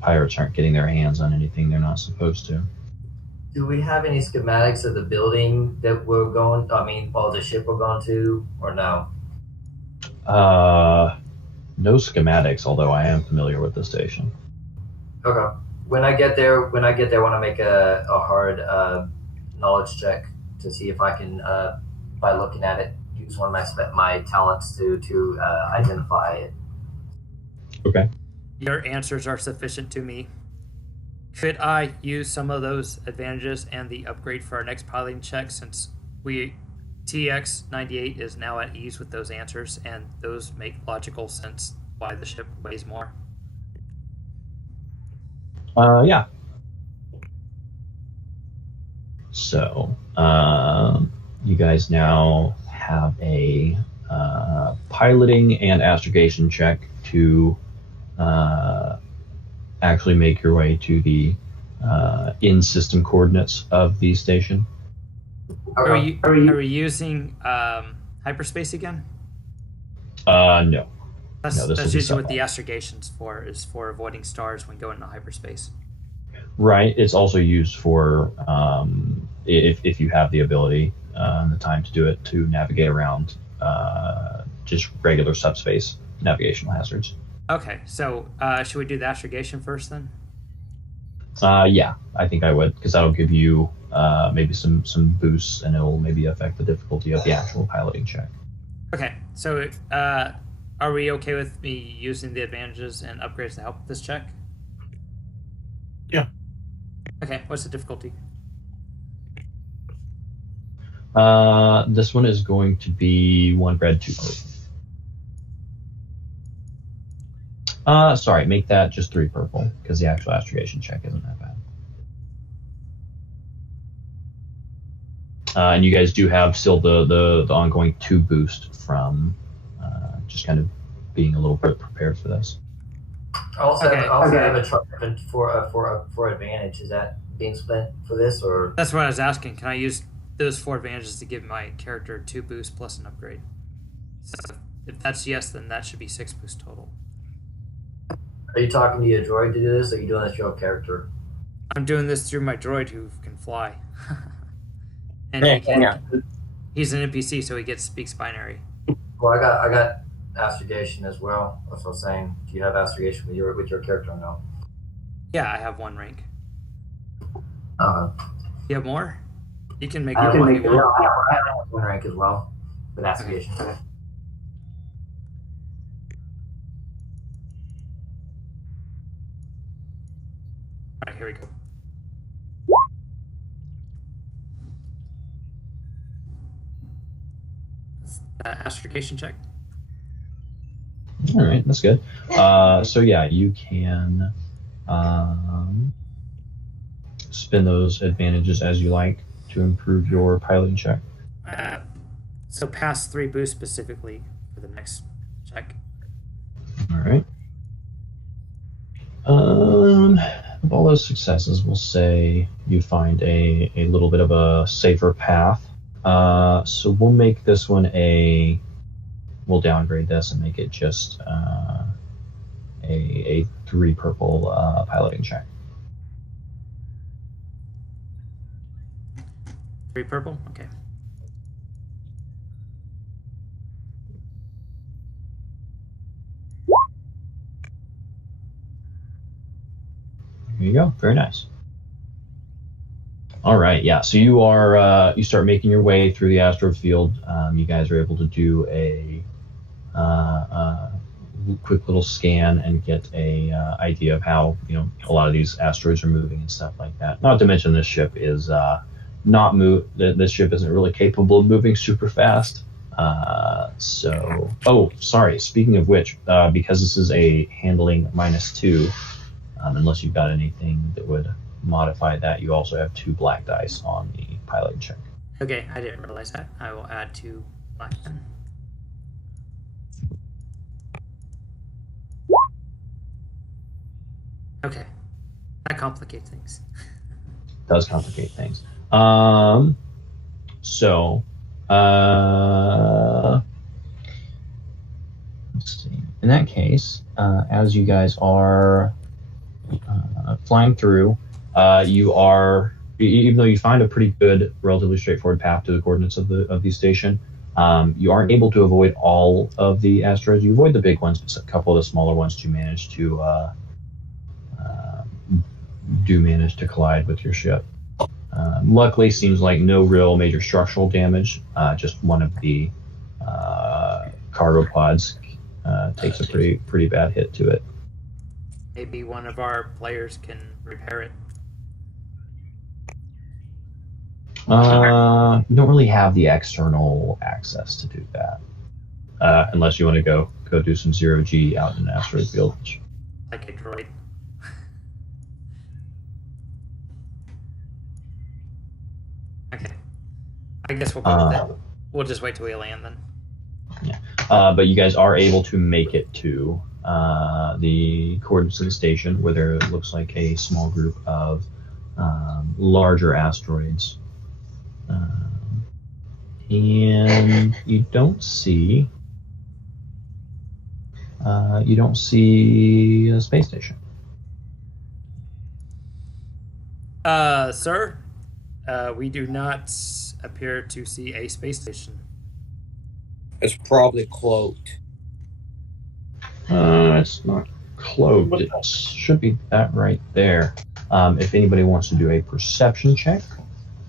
pirates aren't getting their hands on anything they're not supposed to. Do we have any schematics of the building that the ship we're going to, or no? No schematics, although I am familiar with the station. Okay. When I get there, I want to make a hard knowledge check to see if I can, by looking at it, use one of my talents to identify it. Okay. Your answers are sufficient to me. Could I use some of those advantages and the upgrade for our next piloting check, since TX-98 is now at ease with those answers, and those make logical sense why the ship weighs more? Yeah. So, you guys now have a piloting and astrogation check to actually make your way to the in-system coordinates of the station. Are we using hyperspace again? No. That's usually what the astrogation's for, is for avoiding stars when going into hyperspace. Right. It's also used for, if you have the ability and the time to do it, to navigate around just regular subspace navigational hazards. Okay, so should we do the astrogation first then? Yeah, I think I would, because that'll give you maybe some boosts, and it'll maybe affect the difficulty of the actual piloting check. Okay, so are we okay with me using the advantages and upgrades to help with this check? Yeah. Okay, what's the difficulty? This one is going to be 1 red, 2 purple. Sorry, make that just 3 purple, because the actual astrogation check isn't that bad. And you guys do have still the ongoing 2 boost from just kind of being a little bit prepared for this. I also have a truck for advantage. Is that being spent for this, or? That's what I was asking. Can I use those 4 advantages to give my character 2 boosts plus an upgrade? So if that's yes, then that should be 6 boosts total. Are you talking to your droid to do this, or are you doing this your character? I'm doing this through my droid who can fly. And he's an NPC, so he speaks binary. Well, I got astrogation as well. That's what I'm saying. Do you have astrogation with your character or no? Yeah, I have 1 rank. Uh-huh. You have more? You can make I it have 1 1 rank as well with astrogation. Okay. All right, here we go. Astrogation check. All right, that's good. So yeah, you can spin those advantages as you like to improve your piloting check. So pass 3 boosts specifically for the next check. All right. With all those successes, we'll say you find a little bit of a safer path. So we'll make this one we'll downgrade this and make it just a 3 purple piloting check. 3 purple? Okay. There you go. Very nice. All right. Yeah. So you are you start making your way through the asteroid field. You guys are able to do a quick little scan and get a idea of how a lot of these asteroids are moving and stuff like that. Not to mention this ship is This ship isn't really capable of moving super fast. Sorry. Speaking of which, because this is a handling -2. Unless you've got anything that would modify that, you also have 2 black dice on the piloting check. Okay, I didn't realize that. I will add 2 black then. Okay, that complicates things. Does complicate things. Let's see. In that case, as you guys are flying through, you are, even though you find a pretty good, relatively straightforward path to the coordinates of the station, you aren't able to avoid all of the asteroids. You avoid the big ones, but a couple of the smaller ones do manage to collide with your ship. Luckily, seems like no real major structural damage. Just one of the cargo pods takes a pretty bad hit to it. Maybe one of our players can repair it. You don't really have the external access to do that, unless you want to go do some 0G out in an asteroid field. Like a droid. Okay. I guess we'll go with that. We'll just wait till we land then. Yeah. But you guys are able to make it to the coordinates of the station, where there looks like a small group of larger asteroids. And you don't see a space station. Sir, we do not appear to see a space station. It's probably cloaked. It's not cloaked. It should be that right there. If anybody wants to do a perception check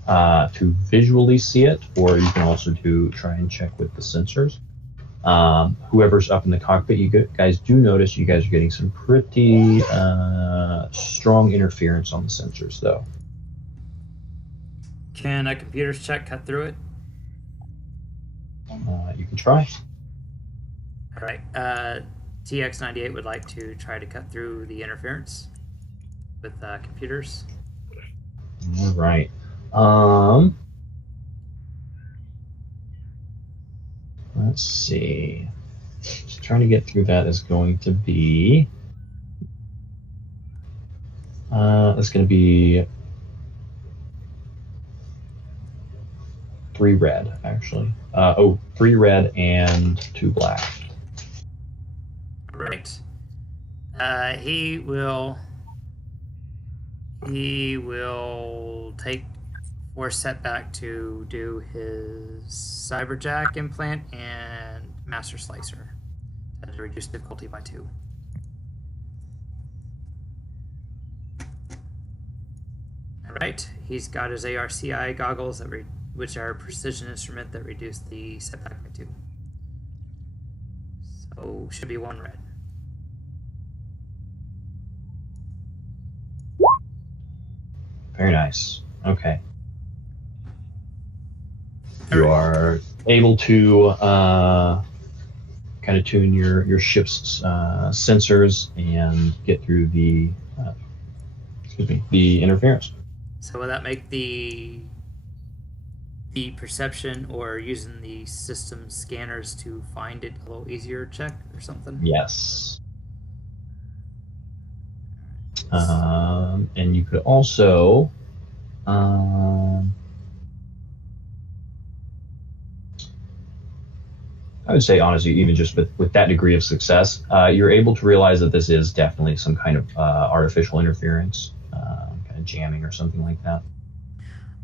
to visually see it, or you can also try and check with the sensors. Whoever's up in the cockpit, you guys do notice you guys are getting some pretty strong interference on the sensors, though. Can a computer's check cut through it? You can try. All right. TX-98 would like to try to cut through the interference with computers. All right. let's see. Just trying to get through that is going to be. That's going to be 3 red, actually. 3 red and 2 black. Right. He will take 4 setback to do his cyberjack implant and master slicer to reduce difficulty by 2. All right. He's got his ARCI goggles which are a precision instrument that reduce the setback by 2. So should be 1 red. Very nice. Okay. You are able to kind of tune your ship's sensors and get through the interference. So will that make the perception or using the system scanners to find it a little easier check or something? Yes. And you could also I would say, honestly, even just with that degree of success, you're able to realize that this is definitely some kind of artificial interference, kind of jamming or something like that.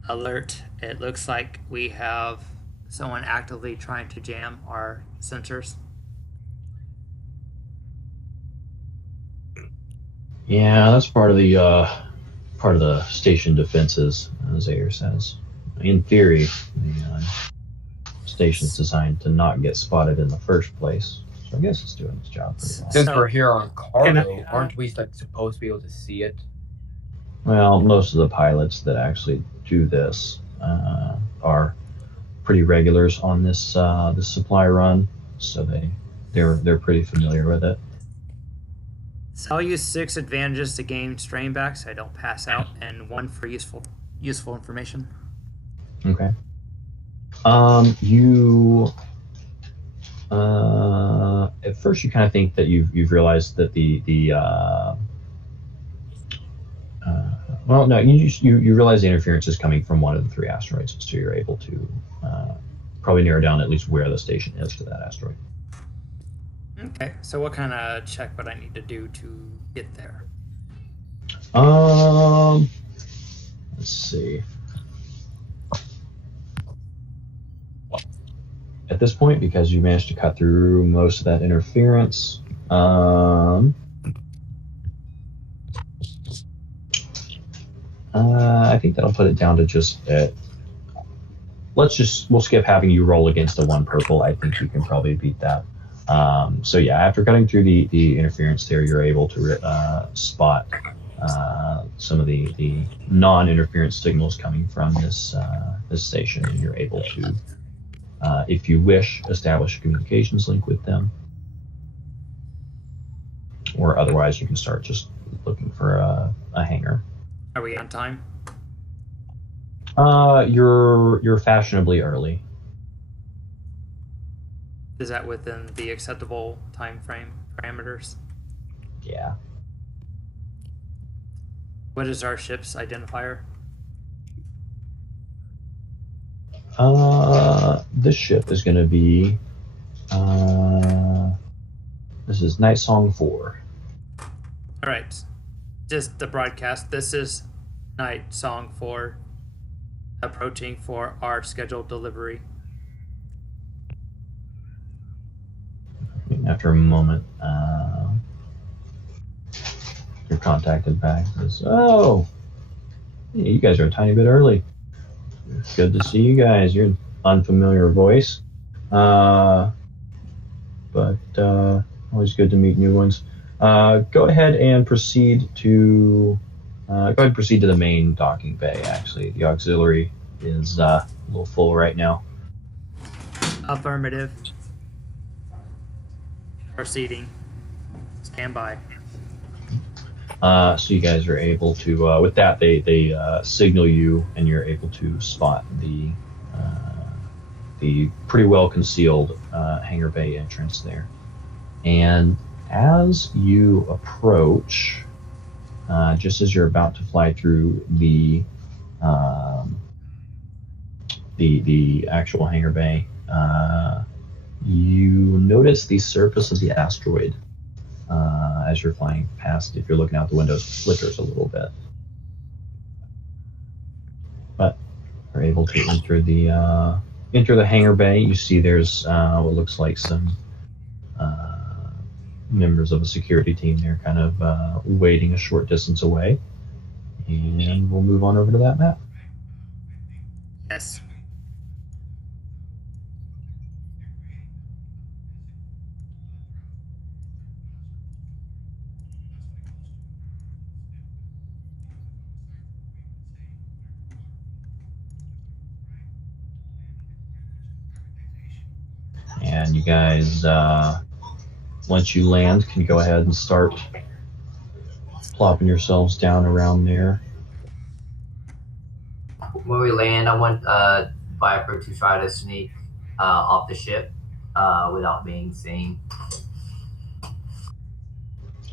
Alert. It looks like we have someone actively trying to jam our sensors. Yeah, that's part of the station defenses, Zair says. In theory, the station's designed to not get spotted in the first place, so I guess it's doing its job pretty well. Since we're here on cargo, aren't we supposed to be able to see it? Well, most of the pilots that actually do this are pretty regulars on this this supply run, so they're pretty familiar with it. So I'll use 6 advantages to gain strain back so I don't pass out, and 1 for useful information. Okay. You at first you kind of think that you've realized that well, no, you realize the interference is coming from one of the 3 asteroids, so you're able to probably narrow down at least where the station is to that asteroid. Okay, so what kind of check would I need to do to get there? Let's see. At this point, because you managed to cut through most of that interference, I think that'll put it down to just we'll skip having you roll against a 1 purple. I think you can probably beat that. So yeah, after cutting through the interference there, you're able to spot some of the non-interference signals coming from this station, and you're able to, if you wish, establish a communications link with them, or otherwise you can start just looking for a hangar. Are we on time? You're fashionably early. Is that within the acceptable time frame parameters? Yeah. What is our ship's identifier? This ship is going to be. This is Night Song 4. All right. Just the broadcast. This is Night Song 4 approaching for our scheduled delivery. After a moment, you're contacted back. Says, "Oh, hey, you guys are a tiny bit early. Good to see you guys. You're an unfamiliar voice, but always good to meet new ones. Go ahead and proceed to the main docking bay. Actually, the auxiliary is a little full right now." Affirmative. Proceeding. Stand by. So you guys are able to, with that, they signal you, and you're able to spot the the pretty well concealed hangar bay entrance there. And as you approach, just as you're about to fly through the actual hangar bay, you notice the surface of the asteroid as you're flying past. If you're looking out the windows, it flickers a little bit. But you're able to enter the hangar bay. You see there's what looks like some members of a security team there, kind of waiting a short distance away. And we'll move on over to that map. Yes. And you guys, once you land, can go ahead and start plopping yourselves down around there. When we land, I want Viper to try to sneak off the ship without being seen.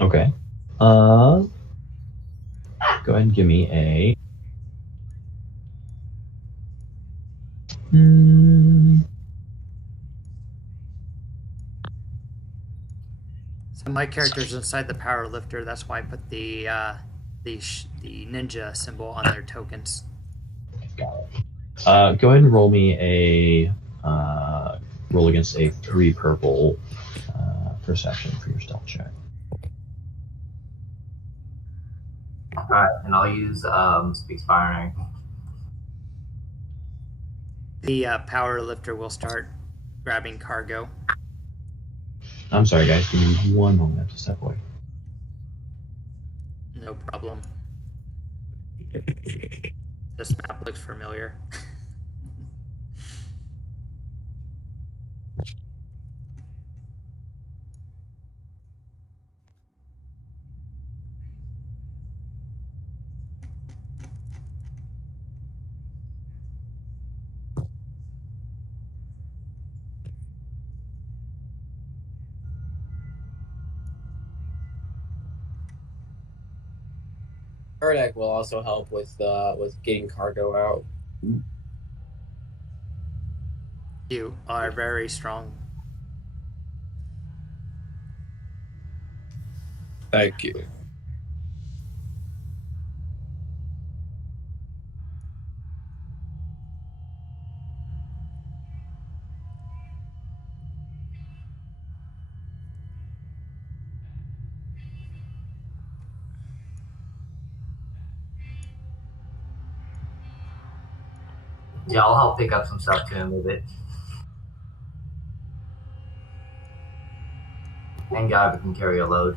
Okay. Go ahead and give me a... So my character's inside the power lifter. That's why I put the ninja symbol on their tokens. Got it. Go ahead and roll me a roll against a 3 purple perception for your stealth check. Alright, and I'll use Speaks Firing. The power lifter will start grabbing cargo. I'm sorry, guys. Give me one moment. I have to step away. No problem. This map looks familiar. Urdak will also help with getting cargo out. You are very strong. Thank you. Yeah, I'll help pick up some stuff too and move it. And Gabby can carry a load.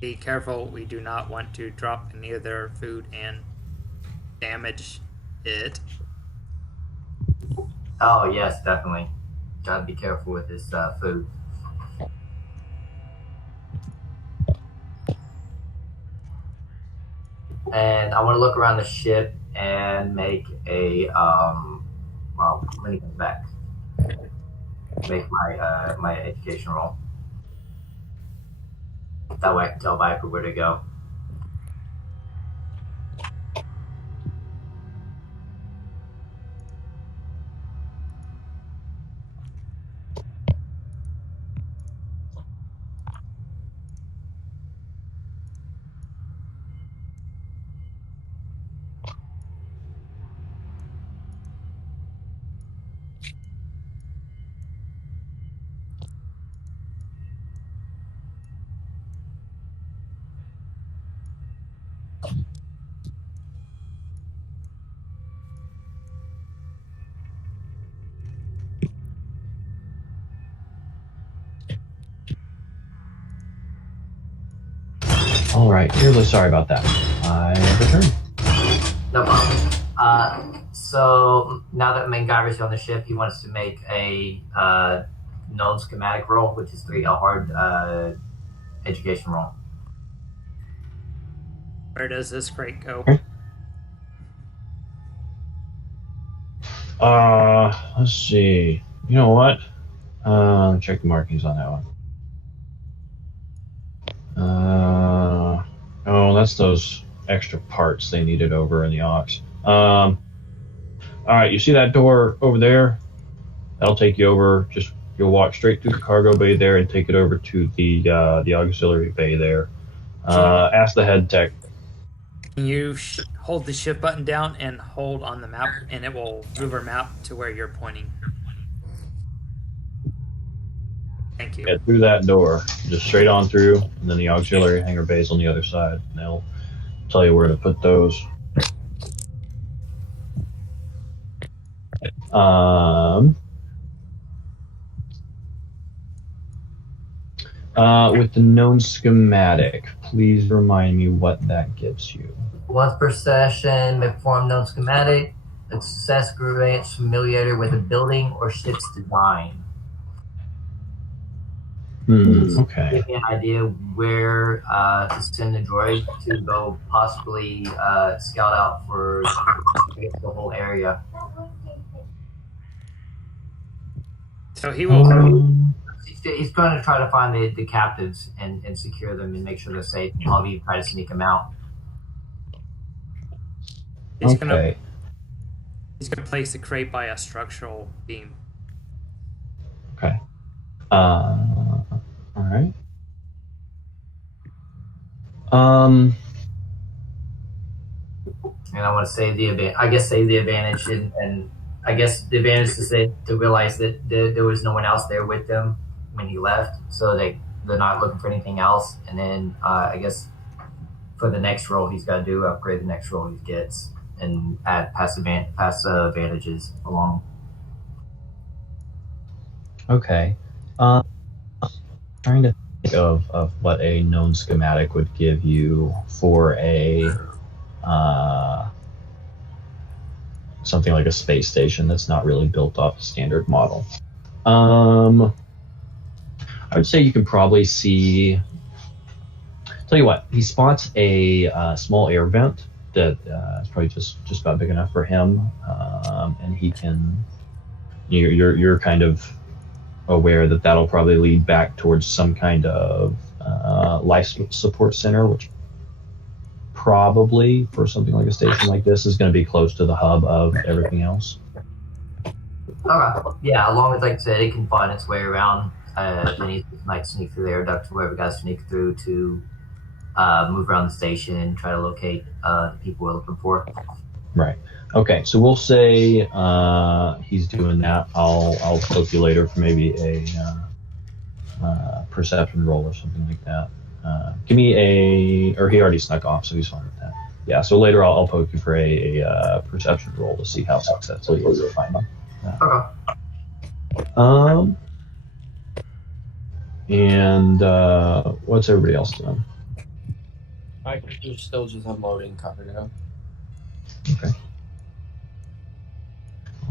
Be careful, we do not want to drop any of their food and damage it. Oh, yes, definitely. Gotta be careful with this food. And I want to look around the ship and make a, well, let me come back. Make my my education roll. That way I can tell Viper where to go. All right, really sorry about that. I return. No problem. So now that Mangaira's on the ship, he wants to make a known schematic roll, which is a hard education roll. Where does this crate go? Let's see. You know what? Check the markings on that one. Oh, that's those extra parts they needed over in the aux. All right, you see that door over there? That'll take you over. You'll walk straight through the cargo bay there and take it over to the auxiliary bay there. Ask the head tech. Can you hold the shift button down and hold on the map, and it will move our map to where you're pointing. Thank you. Get through that door, just straight on through, and then the auxiliary hangar bay's on the other side. And they'll tell you where to put those. With the known schematic, please remind me what that gives you. Once per session, may perform known schematic. Assess grants familiarity with a building or ship's design. Okay. Give me an idea where to send the droid to go possibly scout out for the whole area. So he will. He's going to try to find the captives and secure them and make sure they're safe. And I'll be try to sneak them out. He's gonna place the crate by a structural beam. Okay. All right. And I want to save the advantage, and I guess the advantage is to realize that there was no one else there with them when he left, so they're not looking for anything else. And then I guess for the next roll he's got to do, upgrade the next roll he gets and add passive advantages along. Okay. Trying to think of what a known schematic would give you for a something like a space station that's not really built off a standard model. I would say you can probably see. Tell you what, he spots a small air vent that is probably just about big enough for him, and he can. You're kind of aware that that'll probably lead back towards some kind of life support center, which probably for something like a station like this is going to be close to the hub of everything else. Okay. Yeah, along with, like I said, it can find its way around. Then he might sneak through the air duct to wherever guys sneak through to move around the station and try to locate the people we're looking for. Right. Okay, so we'll say he's doing that. I'll poke you later for maybe a perception roll or something like that. Give me or he already snuck off, so he's fine with that. Yeah, so later I'll poke you for a perception roll to see how successful he is at finding that. Okay. And what's everybody else doing? My character's still just unloading cargo. Okay.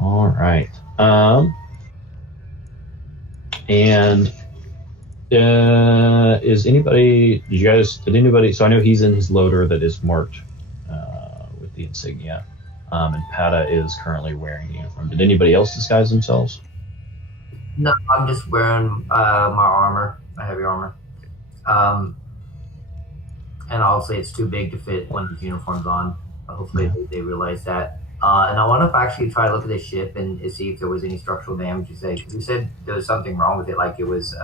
All right. And is anybody? Did anybody? So I know he's in his loader that is marked with the insignia, and Patta is currently wearing the uniform. Did anybody else disguise themselves? No, I'm just wearing my armor, my heavy armor. And obviously it's too big to fit one of his uniforms on. Hopefully they realize that. And I want to actually try to look at the ship and see if there was any structural damage. You said there was something wrong with it, like it was...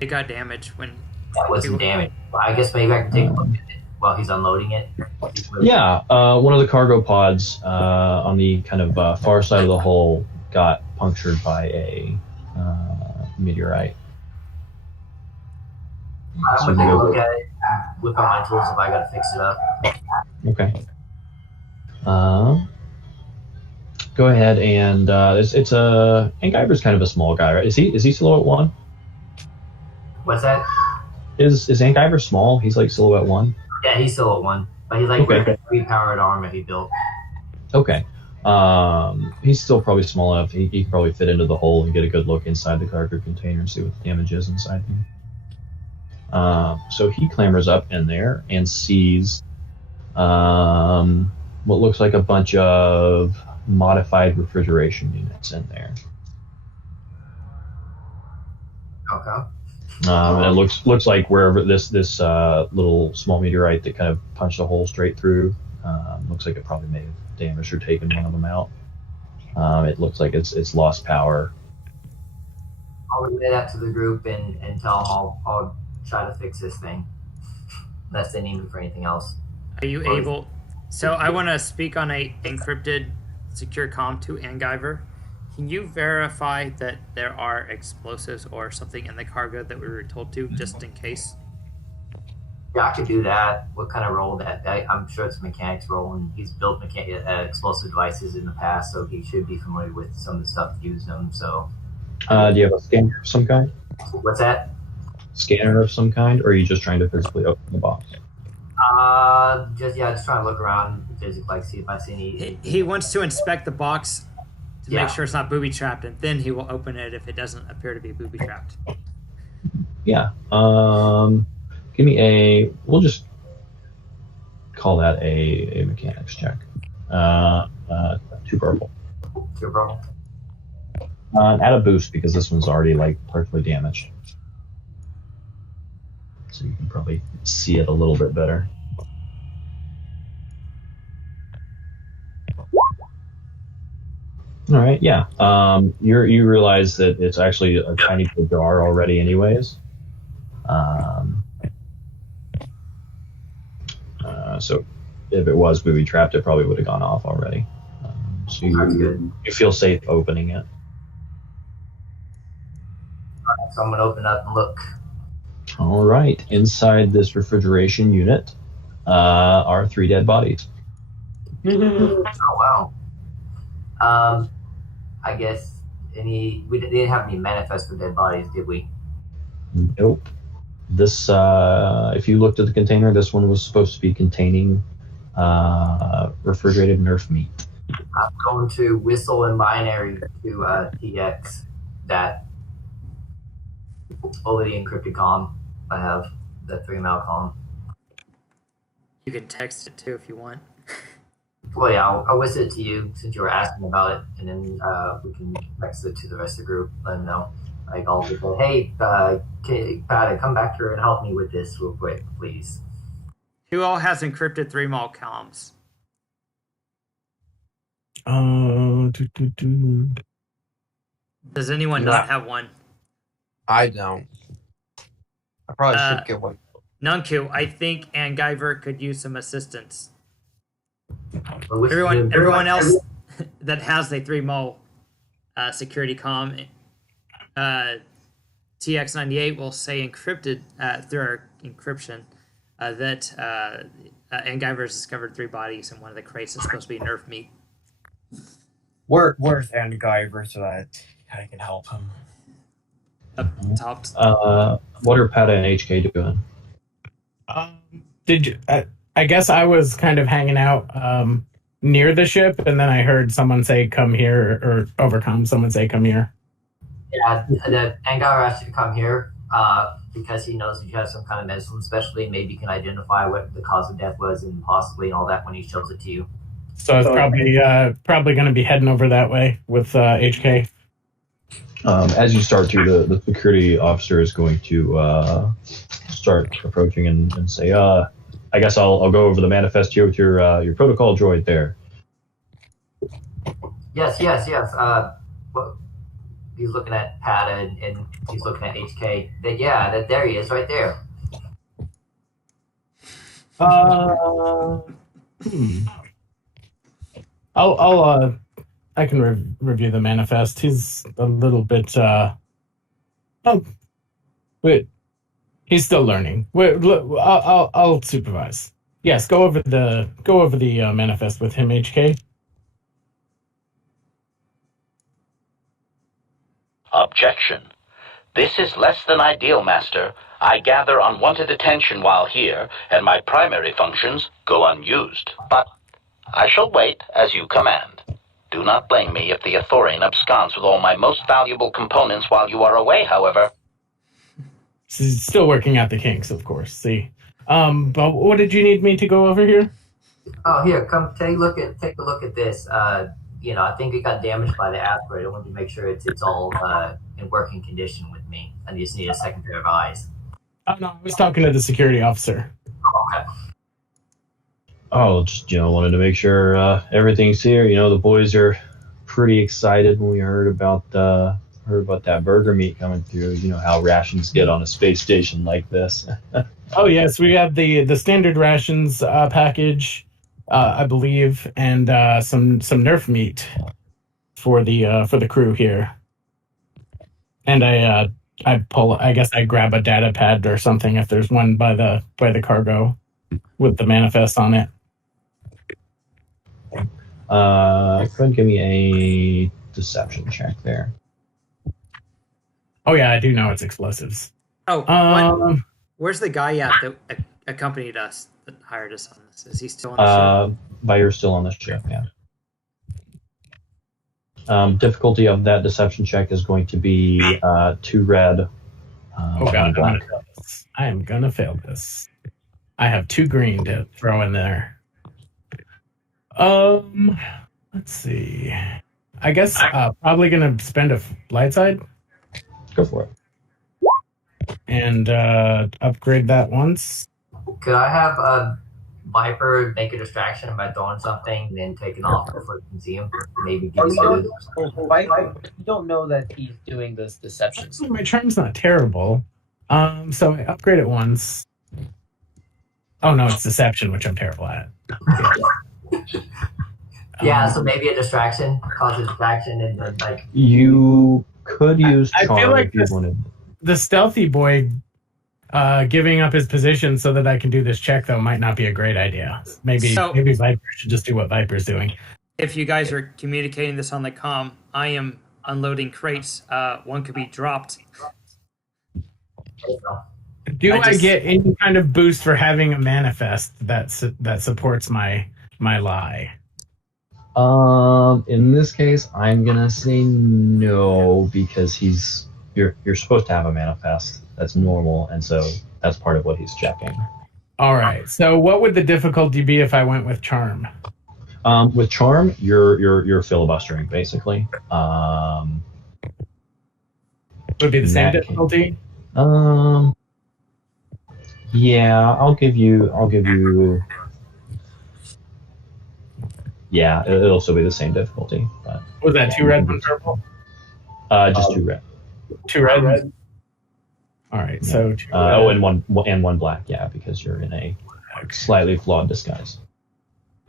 it got damaged when... It wasn't damaged. Well, I guess maybe I can take a look at it while he's unloading it. Yeah, one of the cargo pods on the kind of far side of the hull got punctured by a meteorite. I'm going to take a look at it, whip out my tools if I got to fix it up. Okay. Go ahead and it's a Hank Ivor's kind of a small guy, right? Is he silhouette 1? What's that? Is Hank Ivor small? He's like silhouette 1? Yeah, he's silhouette 1, but he's like okay. Repowered armor he built. Okay. He's still probably small enough. He can probably fit into the hole and get a good look inside the cargo container and see what the damage is inside him. So he clambers up in there and sees what looks like a bunch of modified refrigeration units in there. Okay. And it looks like wherever this little small meteorite that kind of punched a hole straight through, looks like it probably may have damaged or taken one of them out. It looks like it's lost power. I'll relay that to the group and tell them I'll try to fix this thing, unless they need me for anything else. Are you able? So I want to speak on a encrypted secure comm to Angiver. Can you verify that there are explosives or something in the cargo that we were told to, just in case? Yeah, I could do that. What kind of role that? I'm sure it's a mechanic's role, and he's built explosive devices in the past, so he should be familiar with some of the stuff to use them. So, do you have a scanner of some kind? What's that? Scanner of some kind, or are you just trying to physically open the box? Just trying to look around physically, like see if I see any. He wants to inspect the box to Yeah. make sure it's not booby trapped, and then he will open it if it doesn't appear to be booby trapped. Yeah. Give me we'll just call that a mechanics check. 2 purple. Your bro. Add a boost because this one's already like partially damaged. So you can probably see it a little bit better. All right, yeah. You realize that it's actually a tiny bit jar already anyways. So if it was booby trapped, it probably would have gone off already. So you feel safe opening it. So I'm gonna open up and look. All right. Inside this refrigeration unit are 3 dead bodies. Oh wow. I guess we didn't have any manifest for dead bodies, did we? Nope. This, if you looked at the container, this one was supposed to be containing refrigerated Nerf meat. I'm going to whistle in binary to TX that over the encrypted comm. I have the 3-mile comm. You can text it too if you want. Well, yeah, I'll whistle it to you since you were asking about it, and then we can text it to the rest of the group. Let them know. Like I'll just go, hey, Patta, come back here and help me with this real quick, please. Who all has encrypted 3-mile comms? Does anyone not have one? I don't. I probably should get one. Nunku, I think Angiver could use some assistance. Which Everyone else that has a 3-mile security comm, TX-98 will say encrypted through our encryption that Angiver has discovered 3 bodies and one of the crates is supposed to be Nerf meat. Where's Angiver so that I can help him? Up top. What are Patta and HK doing? Did you? I guess I was kind of hanging out near the ship, and then I heard someone say, "Come here," or overcome. Someone say, "Come here." Yeah, the Angiver asked you to come here because he knows that you have some kind of medicine, especially maybe you can identify what the cause of death was and possibly and all that when he shows it to you. So it's probably going to be heading over that way with HK. As you start to, the security officer is going to start approaching and say, I guess I'll go over the manifest here with your protocol droid there. Yes. Well, he's looking at Patta and he's looking at HK. There he is, right there. I can review the manifest. He's a little bit. He's still learning. I'll supervise. Yes, go over the manifest with him, HK. Objection. This is less than ideal, Master. I gather unwanted attention while here, and my primary functions go unused. But I shall wait as you command. Do not blame me if the Athorian absconds with all my most valuable components while you are away, however. Still working out the kinks, of course. See. But what did you need me to go over here? Oh, here, come take a look at this. I think it got damaged by the asteroid. I wanted to make sure it's all in working condition with me. I just need a second pair of eyes. Oh no, I was talking to the security officer. Okay. Oh, just wanted to make sure everything's here. The boys are pretty excited when we heard about that burger meat coming through. You know how rations get on a space station like this. Oh yes, we have the standard rations package, I believe, and some Nerf meat for the crew here. And I guess I grab a data pad or something if there's one by the cargo with the manifest on it. Go ahead and give me a deception check there. Oh yeah, I do know it's explosives. Oh, where's the guy at that accompanied us, that hired us on this? Is he still on the ship? Vair's still on the ship, yeah. Difficulty of that deception check is going to be 2 red. Oh god, I am gonna fail this. I have 2 green to throw in there. Let's see. I guess probably gonna spend a light side. Go for it. And upgrade that once. Could I have a Viper make a distraction by throwing something and then taking off before you can see him? Maybe give you You don't know that he's doing this deception. My charm's not terrible. So I upgrade it once. Oh no, it's deception, which I'm terrible at. Yeah, so maybe a distraction, cause a distraction, and then like you could use charm I feel like if you wanted. The stealthy boy giving up his position so that I can do this check though might not be a great idea. Maybe Viper should just do what Viper's doing. If you guys are communicating this on the comm, I am unloading crates. One could be dropped. Do I get any kind of boost for having a manifest that supports my lie? In this case, I'm gonna say no because you're supposed to have a manifest. That's normal, and so that's part of what he's checking. All right. So, what would the difficulty be if I went with charm? With charm, you're filibustering basically. Would be the same difficulty. Yeah, I'll give you. Yeah, it'll still be the same difficulty. But was that 2 red, 1 purple? Just 2 red. 2 red. All right, Yeah. so 2 red. And one black. Yeah, because you're in a slightly flawed disguise.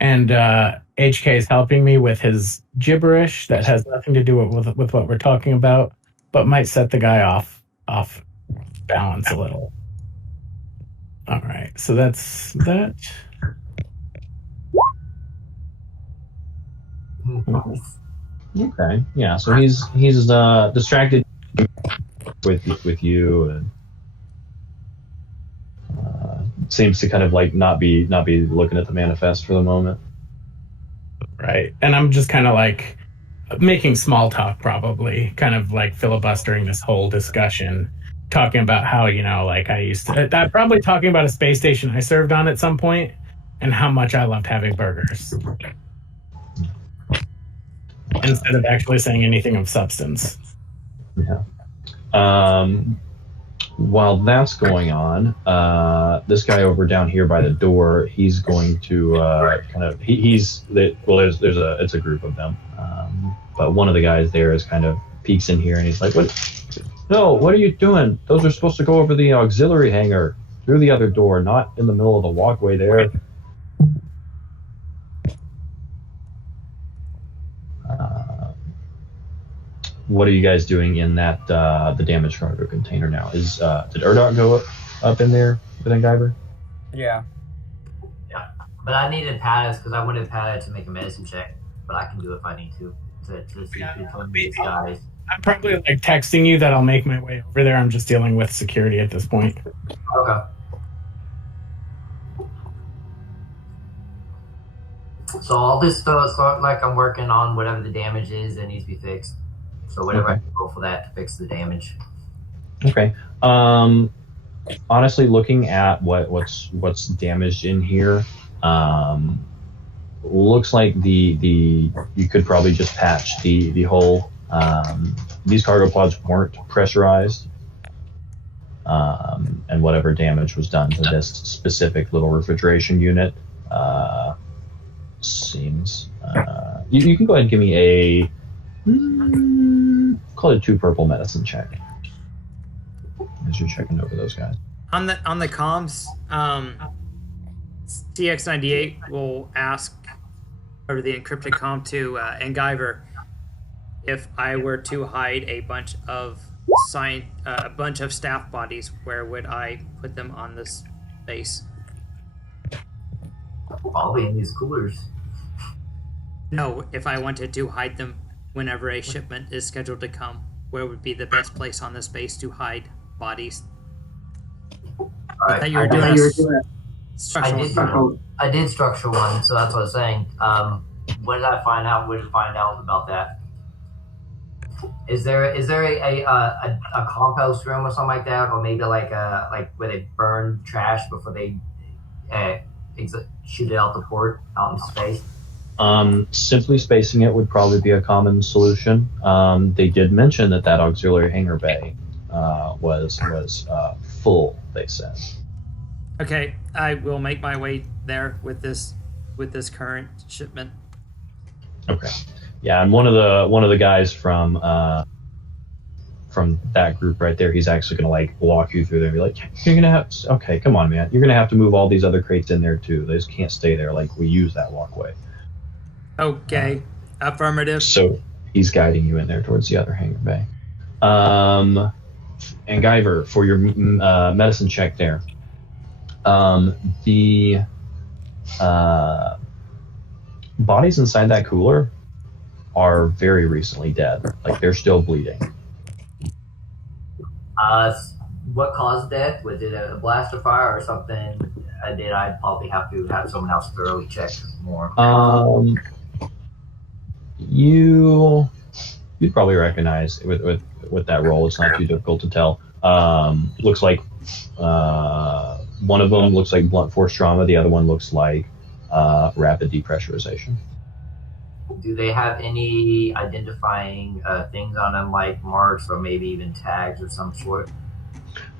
And HK is helping me with his gibberish that has nothing to do with what we're talking about, but might set the guy off balance a little. All right, so that's that. Okay, yeah. So he's distracted with you, and seems to kind of like not be looking at the manifest for the moment. Right, and I'm just kind of like making small talk, probably kind of like filibustering this whole discussion, talking about how I'm probably talking about a space station I served on at some point, and how much I loved having burgers. Instead of actually saying anything of substance. Yeah. While that's going on, this guy over down here by the door, he's going to it's a group of them, but one of the guys there is kind of peeks in here and he's like, what are you doing? Those are supposed to go over the auxiliary hangar through the other door, not in the middle of the walkway there. What are you guys doing in that the damaged cargo container now? Did Urdak go up in there with Engiber? Yeah. Yeah, but I needed Patta because I wanted Patta to make a medicine check, but I can do it if I need to see between these guys. I'm probably like texting you that I'll make my way over there. I'm just dealing with security at this point. Okay. So I'll just start like I'm working on whatever the damage is that needs to be fixed. So whatever I can roll for that to fix the damage. Okay. Honestly, looking at what's damaged in here, looks like you could probably just patch the hull. These cargo pods weren't pressurized, and whatever damage was done to this specific little refrigeration unit seems. You can go ahead and give me a call it a 2 purple medicine check as you're checking over those guys. On the comms, TX-98 will ask over the encrypted comm to Engiver if I were to hide a bunch of staff bodies, where would I put them on this base? Probably in these coolers. No, if I wanted to hide them whenever a shipment is scheduled to come, where would be the best place on this base to hide bodies? Alright, That you were doing I did structure one, so that's what I was saying. When did I find out? Where did I find out about that? Is there a compost room or something like that, or maybe like where they burn trash before they shoot it out the port out in space? Simply spacing it would probably be a common solution. They did mention that auxiliary hangar bay was full, they said. Okay, I will make my way there with this current shipment. Okay. Yeah, and one of the guys from that group right there, he's actually gonna like walk you through there and be like, you're gonna have okay, come on, man, you're gonna have to move all these other crates in there too. They just can't stay there. Like, we use that walkway. Okay, affirmative. So he's guiding you in there towards the other hangar bay. And Guyver, for your medicine check there, the bodies inside that cooler are very recently dead. Like, they're still bleeding. What caused death? Was it a blaster fire or something? I'd probably have to have someone else thoroughly check more. You'd probably recognize with that roll. It's not too difficult to tell. Looks like one of them looks like blunt force trauma. The other one looks like rapid depressurization. Do they have any identifying things on them, like marks or maybe even tags of some sort?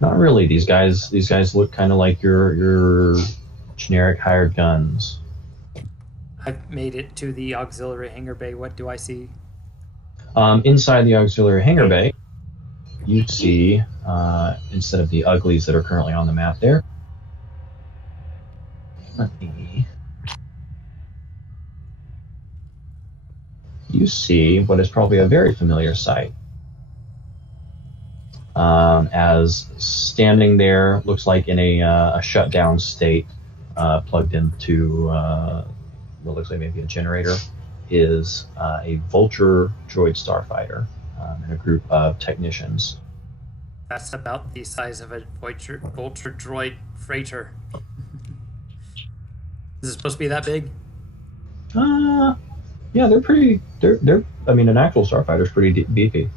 Not really. These guys look kind of like your generic hired guns. I've made it to the auxiliary hangar bay. What do I see? Inside the auxiliary hangar bay, you see, instead of the uglies that are currently on the map there, you see what is probably a very familiar sight. As standing there, looks like in a shutdown state, plugged into what looks like maybe a generator, is a Vulture droid starfighter and a group of technicians. That's about the size of a Vulture droid freighter. Is it supposed to be that big? Yeah, they're pretty. They're. I mean, an actual starfighter's pretty beefy.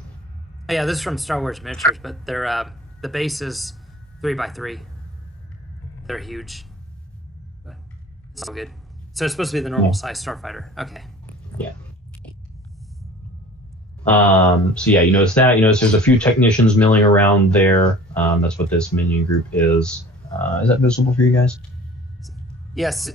Oh, yeah, this is from Star Wars Miniatures, but they're the base is 3x3. They're huge, but it's all good. So it's supposed to be the normal size starfighter. Okay. Yeah. So yeah, you notice that. You notice there's a few technicians milling around there. That's what this minion group is. Is that visible for you guys? Yes.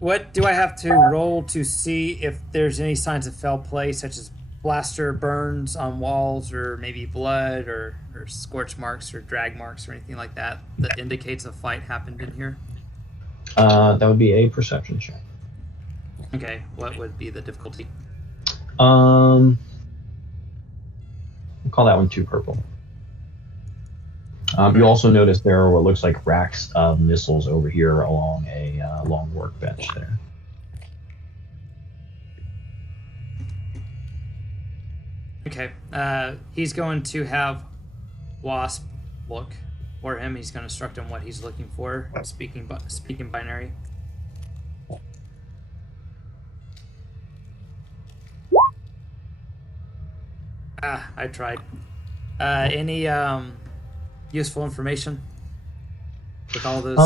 What do I have to roll to see if there's any signs of foul play, such as blaster burns on walls, or maybe blood, or scorch marks, or drag marks, or anything like that that indicates a fight happened in here? That would be a perception check. Okay. What would be the difficulty? We'll call that one 2 purple. You also notice there are what looks like racks of missiles over here along a long workbench there. Okay. He's going to have Wasp look for him. He's going to instruct him what he's looking for, speaking binary. I tried. Any useful information with all those?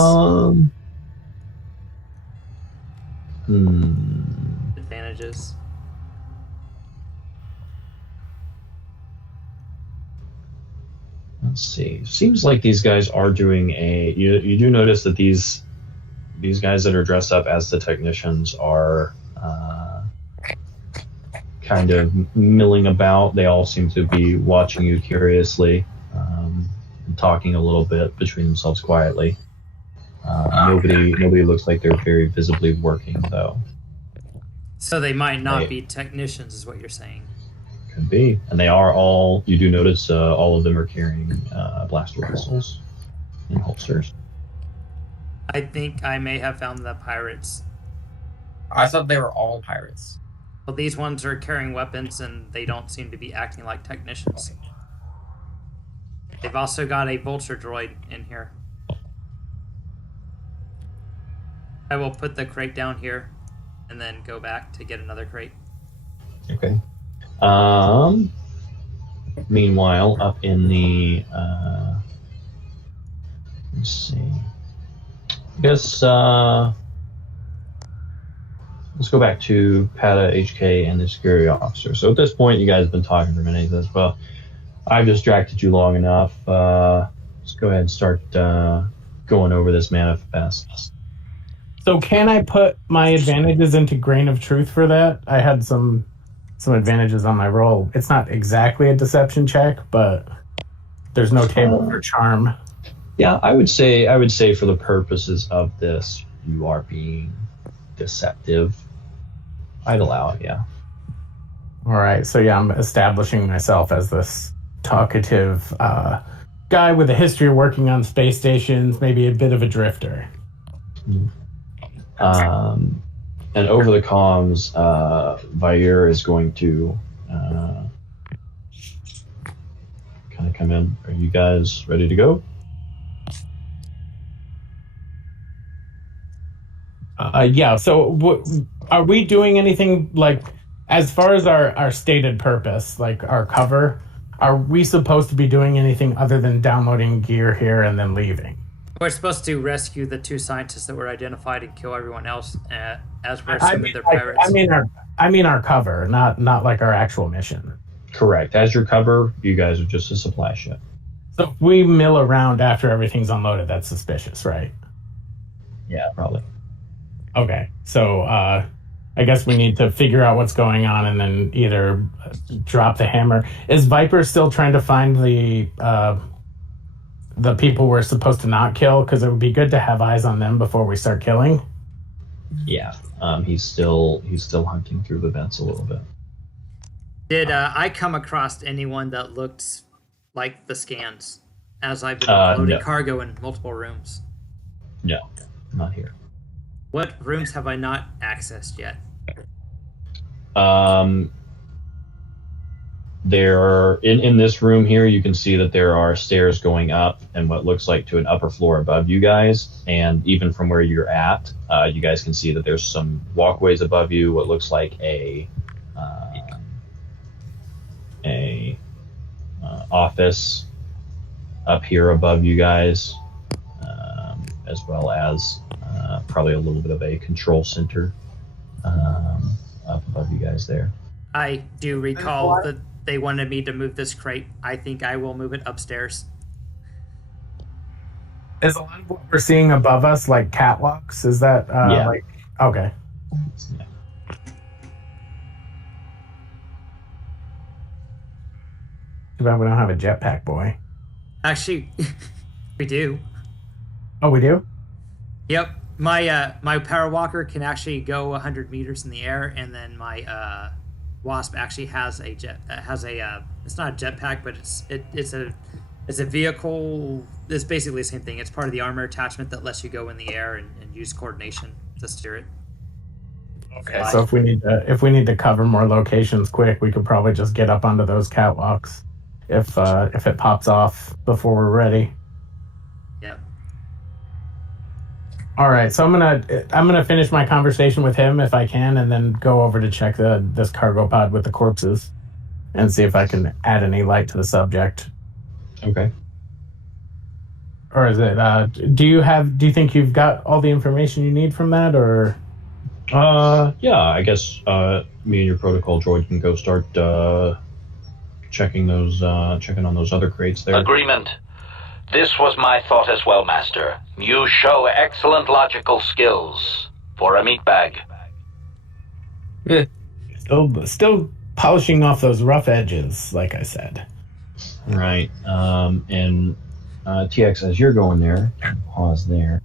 Advantages. Let's see. Seems like these guys are doing a. You do notice that these guys that are dressed up as the technicians are kind of milling about. They all seem to be watching you curiously, and talking a little bit between themselves quietly. Nobody looks like they're very visibly working, though. So they might not be technicians, is what you're saying. Could be. And they are all, you do notice all of them are carrying blaster pistols in holsters. I think I may have found the pirates. I thought they were all pirates. Well, these ones are carrying weapons and they don't seem to be acting like technicians. They've also got a vulture droid in here. I will put the crate down here and then go back to get another crate. Okay. Meanwhile, up in the, let's see. I guess, let's go back to Patta, HK, and the security officer. So at this point, you guys have been talking for a minute. He says, well, I've distracted you long enough. Let's go ahead and start going over this manifest. So can I put my advantages into grain of truth for that? I had some advantages on my roll. It's not exactly a deception check, but there's no table for charm. Yeah, I would say for the purposes of this, you are being deceptive. I'd allow it, yeah. All right, so yeah, I'm establishing myself as this talkative guy with a history of working on space stations, maybe a bit of a drifter. And over the comms, Zair is going to kind of come in. Are you guys ready to go? Yeah, so are we doing anything, like, as far as our stated purpose, like our cover, are we supposed to be doing anything other than downloading gear here and then leaving? We're supposed to rescue the 2 scientists that were identified and kill everyone else as we're assuming they're pirates. I mean our cover, not like our actual mission. Correct. As your cover, you guys are just a supply ship. So if we mill around after everything's unloaded, that's suspicious, right? Yeah, probably. Okay, so I guess we need to figure out what's going on and then either drop the hammer. Is Viper still trying to find the people we're supposed to not kill? Because it would be good to have eyes on them before we start killing. Yeah, he's still hunting through the vents a little bit. Did I come across anyone that looked like the scans as I've been loading cargo in multiple rooms? No, not here. What rooms have I not accessed yet? There are in this room here, you can see that there are stairs going up and what looks like to an upper floor above you guys. And even from where you're at, you guys can see that there's some walkways above you, what looks like a office up here above you guys, as well as probably a little bit of a control center up above you guys there. I do recall that they wanted me to move this crate. I think I will move it upstairs. Is a lot of what we're seeing above us like catwalks? Is that yeah. like okay? Yeah. Too bad we don't have a jetpack, boy. Actually, we do. Oh, we do? Yep. My power walker can actually go 100 meters in the air, and then my Wasp actually has a it's not a jetpack, but it's a vehicle. It's basically the same thing. It's part of the armor attachment that lets you go in the air and use coordination to steer it. Okay, so if we need to cover more locations quick, we could probably just get up onto those catwalks if it pops off before we're ready. Yep. All right, so I'm gonna finish my conversation with him if I can, and then go over to check this cargo pod with the corpses, and see if I can add any light to the subject. Okay. Or is it? Do you think you've got all the information you need from that, or? Yeah, I guess me and your protocol droid can go start checking on those other crates there. Agreement. This was my thought as well, Master. You show excellent logical skills for a meatbag. Still polishing off those rough edges, like I said. Right. And TX, as you're going there, pause there.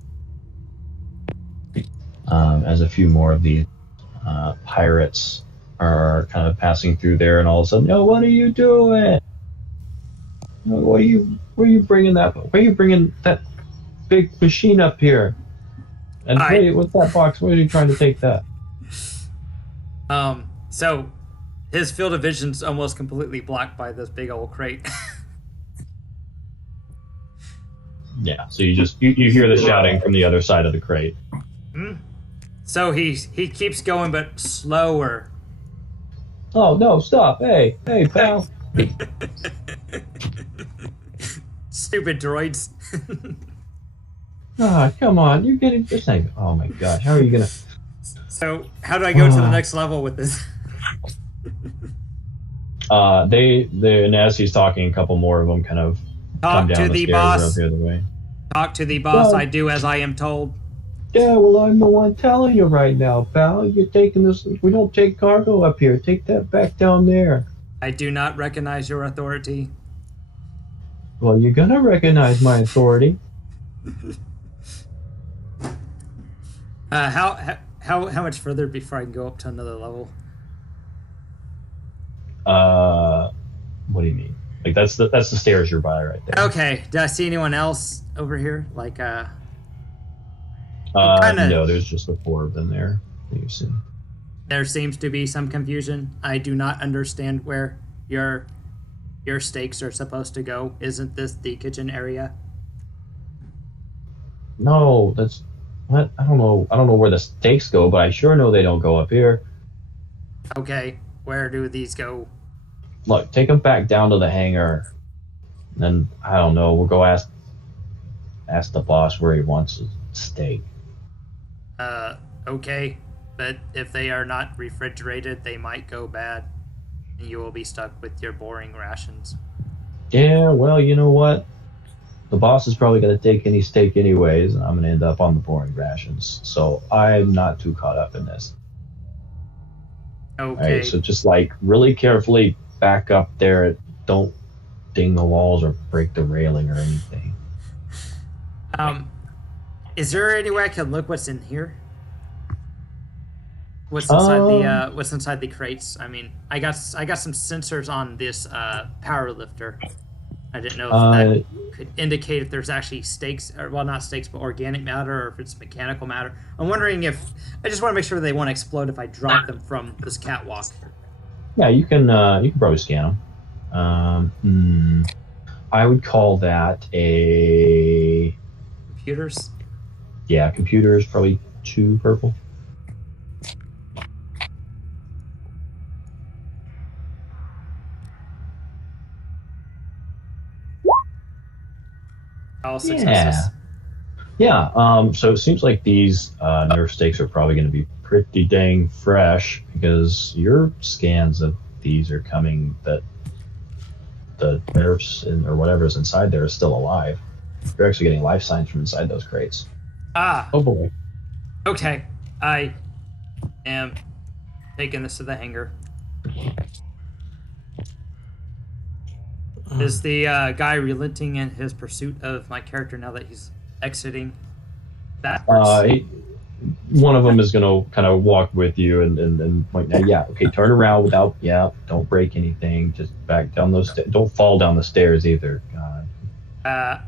As a few more of these pirates are kind of passing through there, and all of a sudden, no, what are you doing? Where are you bringing that big machine up here? And wait, what's that box? Where are you trying to take that? So his field of vision's almost completely blocked by this big old crate. Yeah, so you hear the shouting from the other side of the crate. So he keeps going, but slower. Oh no! Stop! Hey, pal! Stupid droids. Come on! You're getting this thing. Oh my gosh! How are you gonna? So how do I go to the next level with this? And as he's talking, a couple more of them kind of come down the stairs the other way. Talk to the boss. I do as I am told. Yeah, well, I'm the one telling you right now, pal. You're taking this. We don't take cargo up here. Take that back down there. I do not recognize your authority. Well, you're gonna recognize my authority. How much further before I can go up to another level? What do you mean? Like that's the stairs you're by right there. Okay. Do I see anyone else over here? Like no, there's just the four of them there. You see. There seems to be some confusion. I do not understand where your steaks are supposed to go. Isn't this the kitchen area? No, that's what I don't know. I don't know where the steaks go, but I sure know they don't go up here. Okay, where do these go? Look, take them back down to the hangar. And then I don't know. We'll go ask the boss where he wants his steak. Okay, but if they are not refrigerated, they might go bad, and you will be stuck with your boring rations. Yeah, well, you know what? The boss is probably going to take any steak anyways, and I'm going to end up on the boring rations. So I'm not too caught up in this. Okay. All right, so just like really carefully back up there. Don't ding the walls or break the railing or anything. Is there any way I can look what's in here? What's inside the crates? I mean, I got some sensors on this power lifter. I didn't know if that could indicate if there's actually steaks, or well, not steaks, but organic matter, or if it's mechanical matter. I'm wondering if I just want to make sure they won't explode if I drop them from this catwalk. Yeah, you can probably scan them. I would call that a computers. Yeah, computers, probably 2 purple. All successes. Yeah. So it seems like these nerf steaks are probably going to be pretty dang fresh because your scans of these are coming that the nerfs or whatever's inside there is still alive. You're actually getting life signs from inside those crates. Oh boy. Okay. I am taking this to the hangar. Is the guy relenting in his pursuit of my character now that he's exiting backwards? One of them is going to kind of walk with you and point now. Yeah, okay, turn around without, don't break anything. Just back down those stairs. Don't fall down the stairs either. God.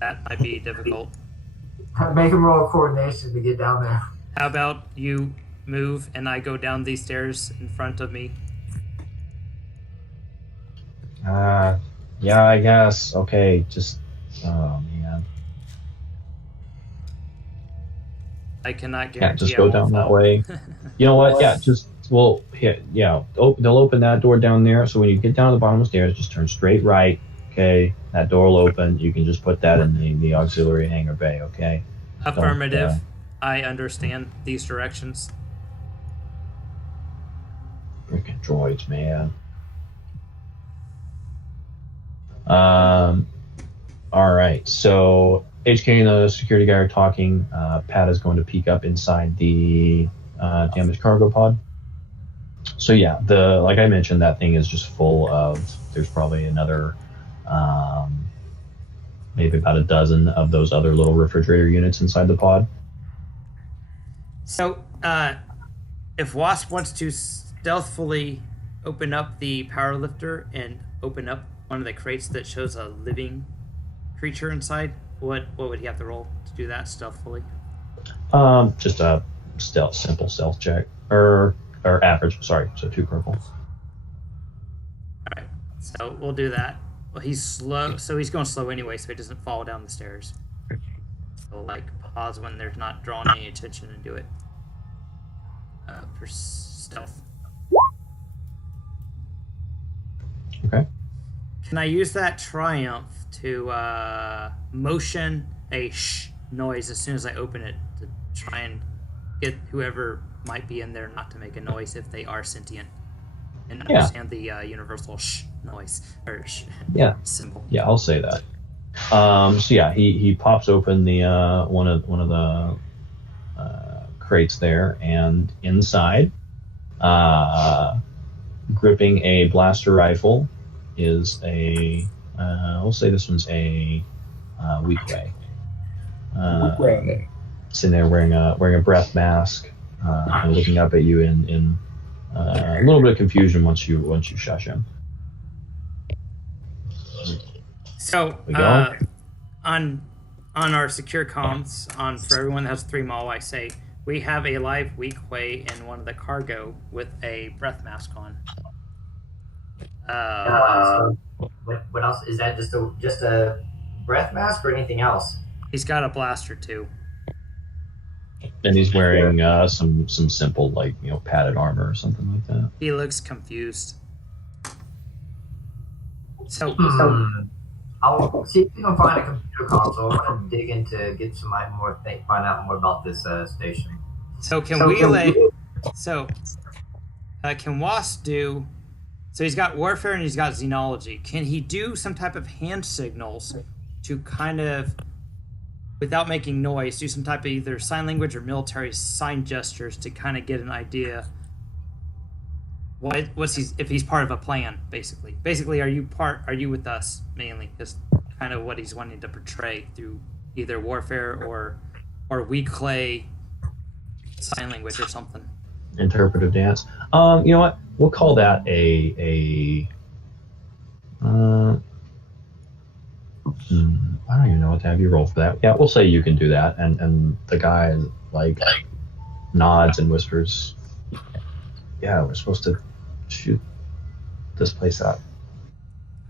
That might be difficult. Make him roll coordination to get down there. How about you move and I go down these stairs in front of me? Yeah, I guess. Okay, just, oh man. I cannot guarantee. Yeah, just go down that way. You know what? Yeah, they'll open that door down there. So when you get down to the bottom of the stairs, just turn straight right. Okay, that door will open. You can just put that in the auxiliary hangar bay. Okay. Affirmative. I understand these directions. Freaking droids, man. All right, so HK and the security guy are talking. Pat is going to peek up inside the damaged cargo pod. So yeah, like I mentioned, that thing is just full of. There's probably another, maybe about a dozen of those other little refrigerator units inside the pod. So, if Wasp wants to stealthily open up the power lifter and open up one of the crates that shows a living creature inside, what would he have to roll to do that stealthily? Just a simple stealth check, or average. Sorry, so 2 purple. All right, so we'll do that. Well, he's slow, so he's going slow anyway, so he doesn't fall down the stairs. So like pause when there's not drawing any attention and do it for stealth. Okay. Can I use that triumph to motion a shh noise as soon as I open it to try and get whoever might be in there not to make a noise if they are sentient and understand the universal shh noise or shh symbol? Yeah, I'll say that. So yeah, he pops open the one of the crates there, and inside, gripping a blaster rifle, is a we'll say this one's a weeklay. Sitting there wearing a breath mask, and looking up at you in a little bit of confusion once you shush him. So on our secure comms, for everyone that has 3 mall, I say we have a live weeklay in one of the cargo with a breath mask on. What else is that? Just a breath mask or anything else? He's got a blaster too, and he's wearing some simple padded armor or something like that. He looks confused. So I'll see if we can find a computer console and dig into find out more about this station. So can can Wasp do? So he's got warfare and he's got xenology. Can he do some type of hand signals to kind of, without making noise, do some type of either sign language or military sign gestures to kind of get an idea if he's part of a plan, basically? Basically, are you with us mainly? Is kind of what he's wanting to portray through either warfare or weeklay sign language or something. Interpretive dance. You know what? We'll call that I don't even know what to have you roll for that. Yeah, we'll say you can do that, and the guy nods and whispers, "Yeah, we're supposed to shoot this place up."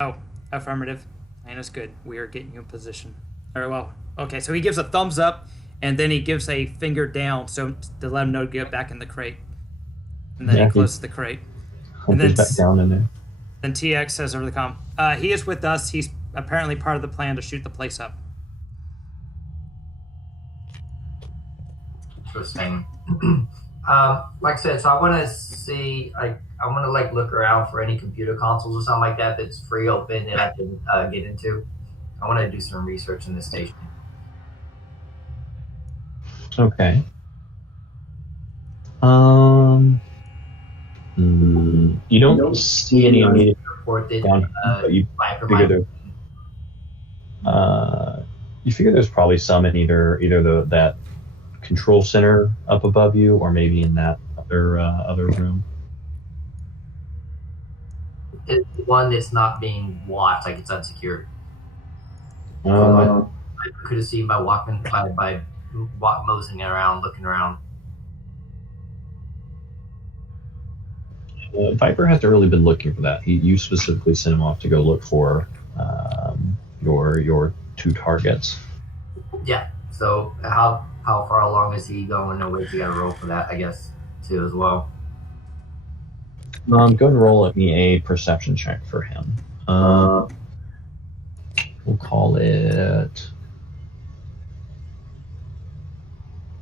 Oh, affirmative. And it's good. We are getting you in position. Very well. Okay, so he gives a thumbs up, and then he gives a finger down to let him know to get back in the crate. And then he closes the crate. And then back down in there. Then TX says over the comm, he is with us. He's apparently part of the plan to shoot the place up. Interesting. Like I said, so I want to see, I want to look around for any computer consoles or something like that that's free open that I can get into. I want to do some research in this station. Okay. You don't see any immediate but you figure there's probably some in either that control center up above you, or maybe in that other room. It's the one that's not being watched, like it's unsecured. I could have seen by moseying around, looking around. Viper hasn't really been looking for that. You specifically sent him off to go look for your 2 targets. Yeah. So how far along is he going? No way, you got to roll for that, I guess, too, as well. Go ahead and roll me a perception check for him. We'll call it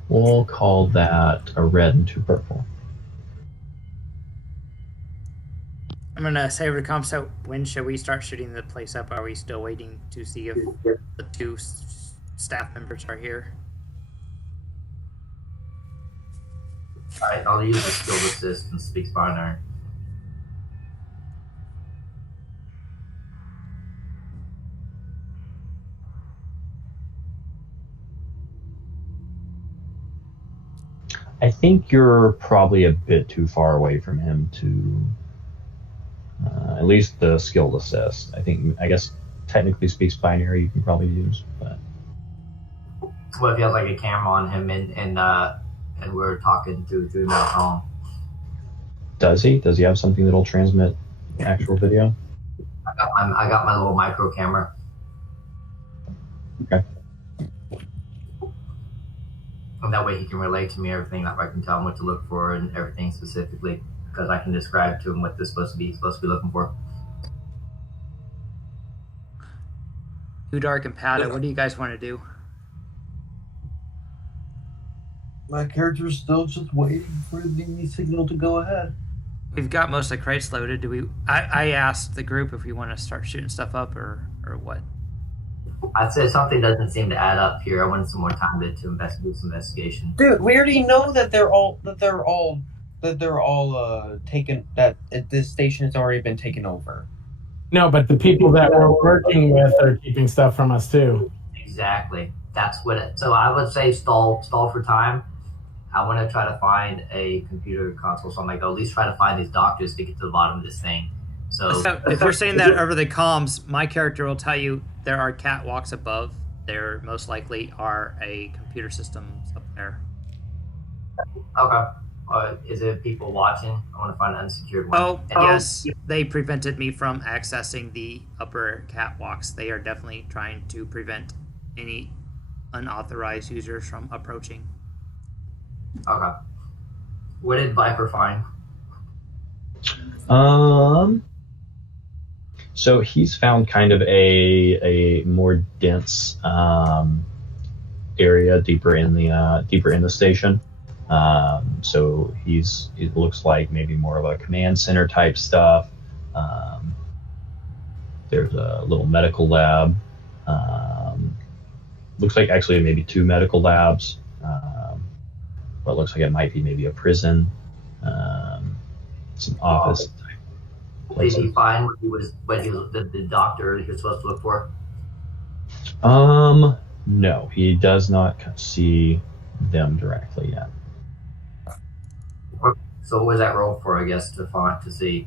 We'll call that a red and 2 purple. I'm gonna say over to comp. So when should we start shooting the place up? Are we still waiting to see if the 2 staff members are here? Alright, I'll use the skill assist and speak binary. I think you're probably a bit too far away from him to at least the skilled assist. I guess technically speaks binary you can probably use, but What if he has like a camera on him and we're talking through my phone? does he have something that'll transmit actual video? I got my little micro camera. Okay. And that way he can relate to me everything. That way I can tell him what to look for and everything specifically, because I can describe to him what they're supposed to be looking for. Urdak and Patta, what do you guys want to do? My character's still just waiting for the signal to go ahead. We've got most of the crates loaded. Do we? I asked the group if we want to start shooting stuff up or what. I'd say something doesn't seem to add up here. I wanted some more time to do some investigation. Dude, we already know that they're all taken. That this station has already been taken over. No, but the people that we're working with are keeping stuff from us too. Exactly. That's what it, so I would say stall for time. I want to try to find a computer console, so I'm like, at least try to find these doctors to get to the bottom of this thing. So if you're saying that over the comms, my character will tell you there are catwalks above. There most likely are a computer systems up there. Okay. Is it people watching? I want to find an unsecured one. Oh, yes. They prevented me from accessing the upper catwalks. They are definitely trying to prevent any unauthorized users from approaching. Okay. What did Viper find? So he's found kind of a more dense area deeper in the station. So it looks like maybe more of a command center type stuff. There's a little medical lab. Looks like actually maybe 2 medical labs. But it looks like it might be maybe a prison, some office type places. Did he find what he was the doctor he was supposed to look for? No, he does not see them directly yet. So what was that roll for, I guess, to see?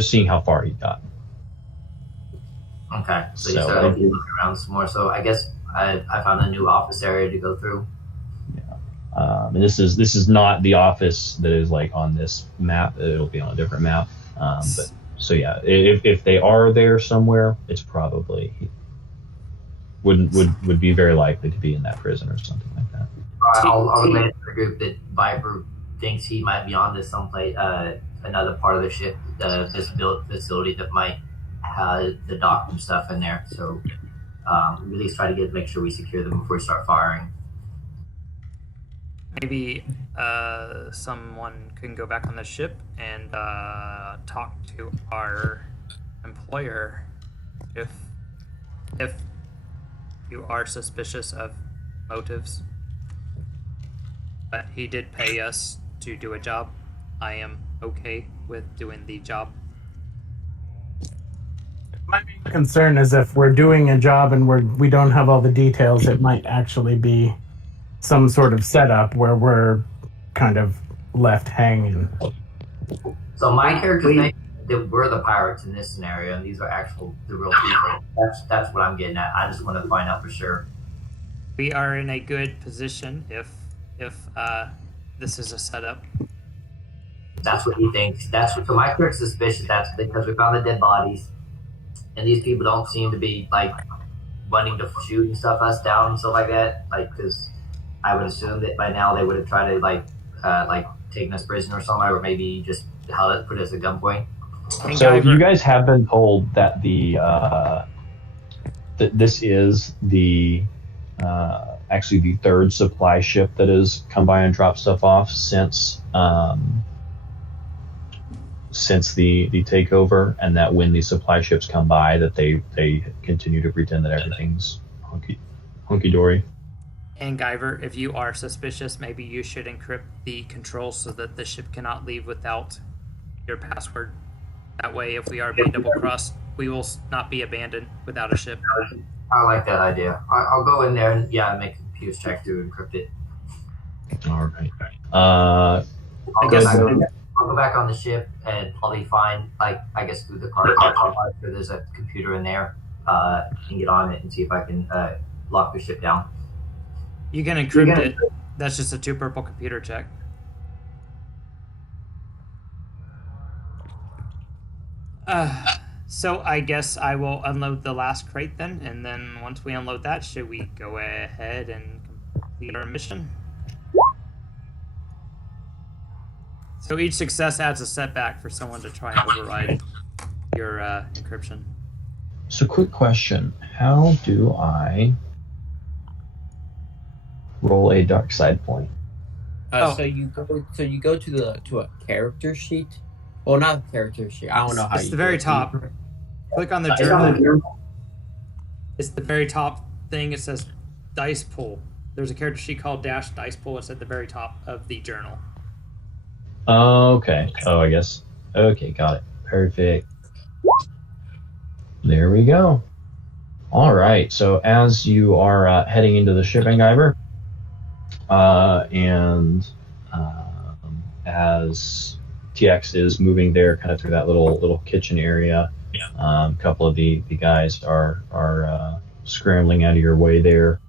Seeing how far he got. Okay, so you started looking around some more. So I guess I found a new office area to go through. Yeah, and this is not the office that is like on this map. It'll be on a different map. But so yeah, if they are there somewhere, it's probably would be very likely to be in that prison or something like that. I'll relay to the group that Viper thinks he might be on this someplace, another part of the ship, this built facility that might have the dock and stuff in there. So we at least try to make sure we secure them before we start firing. Maybe someone can go back on the ship and talk to our employer if you are suspicious of motives. But he did pay us to do a job. I am okay with doing the job. My main concern is if we're doing a job and we don't have all the details, it might actually be some sort of setup where we're kind of left hanging. So my character's name, that we're the pirates in this scenario, and these are the real people. That's what I'm getting at. I just want to find out for sure. We are in a good position if this is a setup. That's what he thinks. So my character's suspicious. That's because we found the dead bodies, and these people don't seem to be like wanting to shoot and stuff us down and stuff like that. Like, because I would assume that by now they would have tried to like taken us prisoner or something, or maybe just put us at gunpoint. So you guys have been told that this is the actually the third supply ship that has come by and dropped stuff off since the takeover, and that when these supply ships come by, that they continue to pretend that everything's hunky dory. And Guyver, if you are suspicious, maybe you should encrypt the controls so that the ship cannot leave without your password. That way, if we are being double-crossed, we will not be abandoned without a ship. I like that idea. I'll go in there and make a computer check to encrypt it. All right. I'll go back on the ship and probably find, I guess through the card, there's a computer in there, and get on it and see if I can lock the ship down. You can encrypt it. That's just a 2 purple computer check. So I guess I will unload the last crate then, and then once we unload that, should we go ahead and complete our mission? So each success adds a setback for someone to try and override your encryption. So quick question, how do I roll a dark side point? So you go to a character sheet. Well, not a character sheet. I don't know how. It's the very top. Click on the journal. It's the very top thing. It says dice pool. There's a character sheet called dash dice pool. It's at the very top of the journal. Okay. Oh, I guess. Okay, got it. Perfect. There we go. All right. So as you are heading into the shipping, Guyver, and as TX is moving there, kind of through that little kitchen area, a couple of the guys are scrambling out of your way there.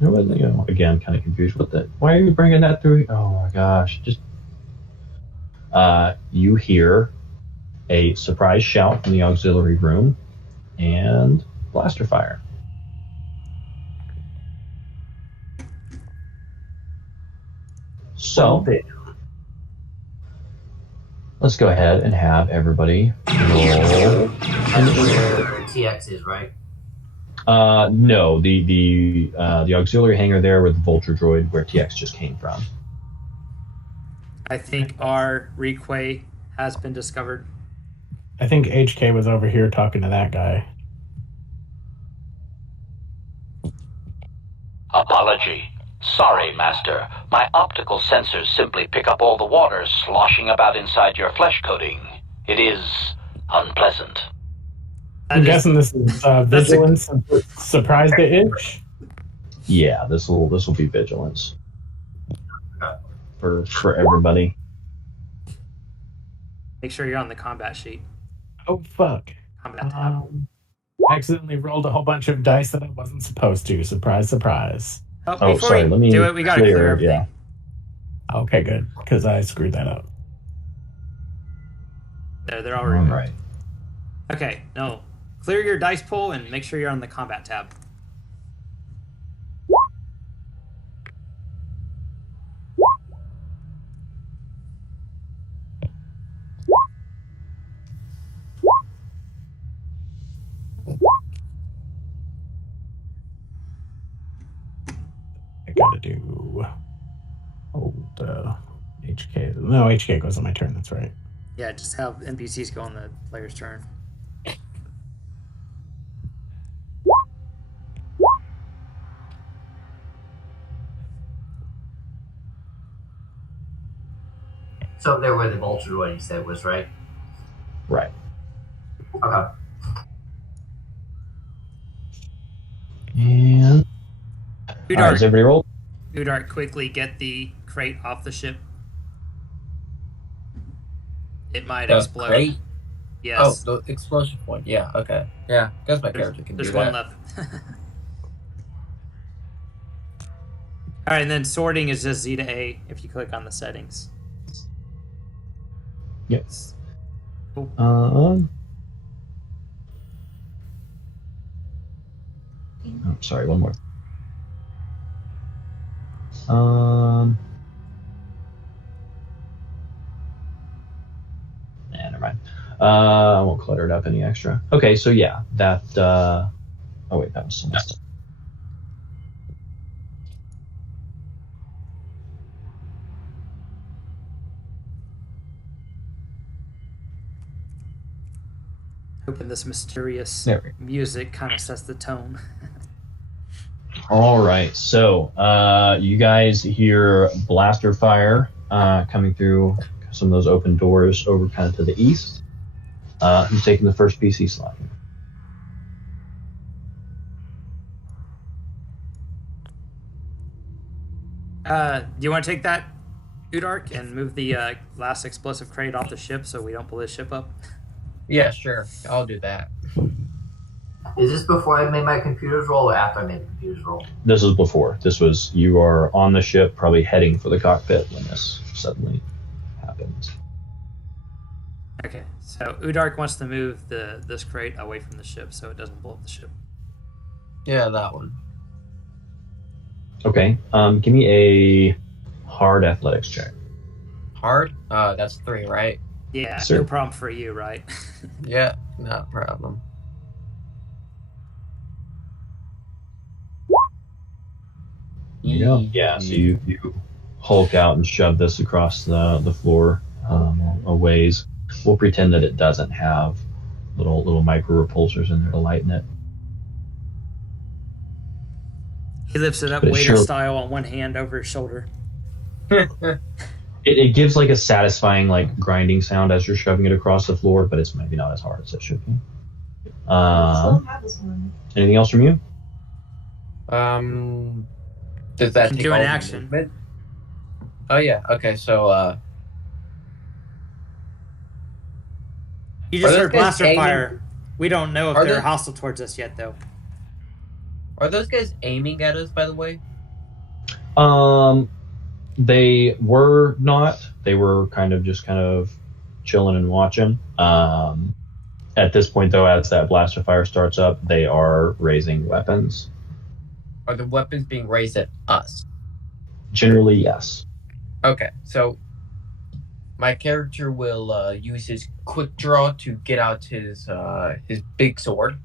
Again, kind of confused with it. Why are you bringing that through? Oh my gosh! Just you hear a surprise shout from the auxiliary room and blaster fire. So let's go ahead and have everybody roll. TX is right. No, the auxiliary hangar there with the Vulture droid where TX just came from. I think our requay has been discovered. I think HK was over here talking to that guy. Apology. Sorry, Master. My optical sensors simply pick up all the water sloshing about inside your flesh coating. It is unpleasant. I'm guessing this is vigilance and surprised to itch. Yeah, this will be vigilance for everybody. Make sure you're on the combat sheet. Oh fuck! Combat tab. I accidentally rolled a whole bunch of dice that I wasn't supposed to. Surprise, surprise. Oh, Oh, before sorry. we Let me do it, we gotta clear everything. Yeah. Okay, good, because I screwed that up. They're all All removed. right. Okay, no. Clear your dice pool and make sure you're on the combat tab. I gotta do HK. No, HK goes on my turn. That's right. Yeah, just have NPCs go on the player's turn. So there where the vulture droid you said was, right? Right. Okay. And all right, does everybody roll? Urdak, quickly get the crate off the ship. It might explode. Crate? Yes. Oh, the explosion point. Yeah, okay. Yeah, because my character can do There's that. one left. All right, and then sorting is just Z to A if you click on the settings. Yes. Cool. Oh, sorry, one more. Never mind. I won't clutter it up any extra. Okay, so yeah, that. Oh wait, that was someone else. Hoping this mysterious music kind of sets the tone. All right, so you guys hear blaster fire coming through some of those open doors over kind of to the east. Who's taking the first PC slot? Do you want to take that, Urdak, and move the last explosive crate off the ship so we don't blow the ship up? Yeah, sure. I'll do that. Is this before I made my computers roll or after I made the computers roll? This was before. This was, you are on the ship, probably heading for the cockpit when this suddenly happens. Okay, so Urdak wants to move this crate away from the ship so it doesn't blow up the ship. Yeah, that one. Okay, give me a hard athletics check. Hard? That's 3, right? Yeah, Sir. no problem for you, right? Yeah, not a problem. Yeah, so you hulk out and shove this across the floor a ways. We'll pretend that it doesn't have little micro repulsors in there to lighten it. He lifts it up But it waiter sure- style on one hand over his shoulder. It gives like a satisfying like grinding sound as you're shoving it across the floor, but it's maybe not as hard as it should be. Anything else from you? Does that Can take do an all the action. movement? Oh yeah. Okay. So You just Are those heard guys blaster aiming- fire. We don't know if Are they're those- hostile towards us yet, though. are those guys aiming at us? By the way. They were not. They were kind of chilling and watching. At this point, though, as that blaster fire starts up, they are raising weapons. Are the weapons being raised at us? Generally, yes. Okay. So my character will use his quick draw to get out his big sword,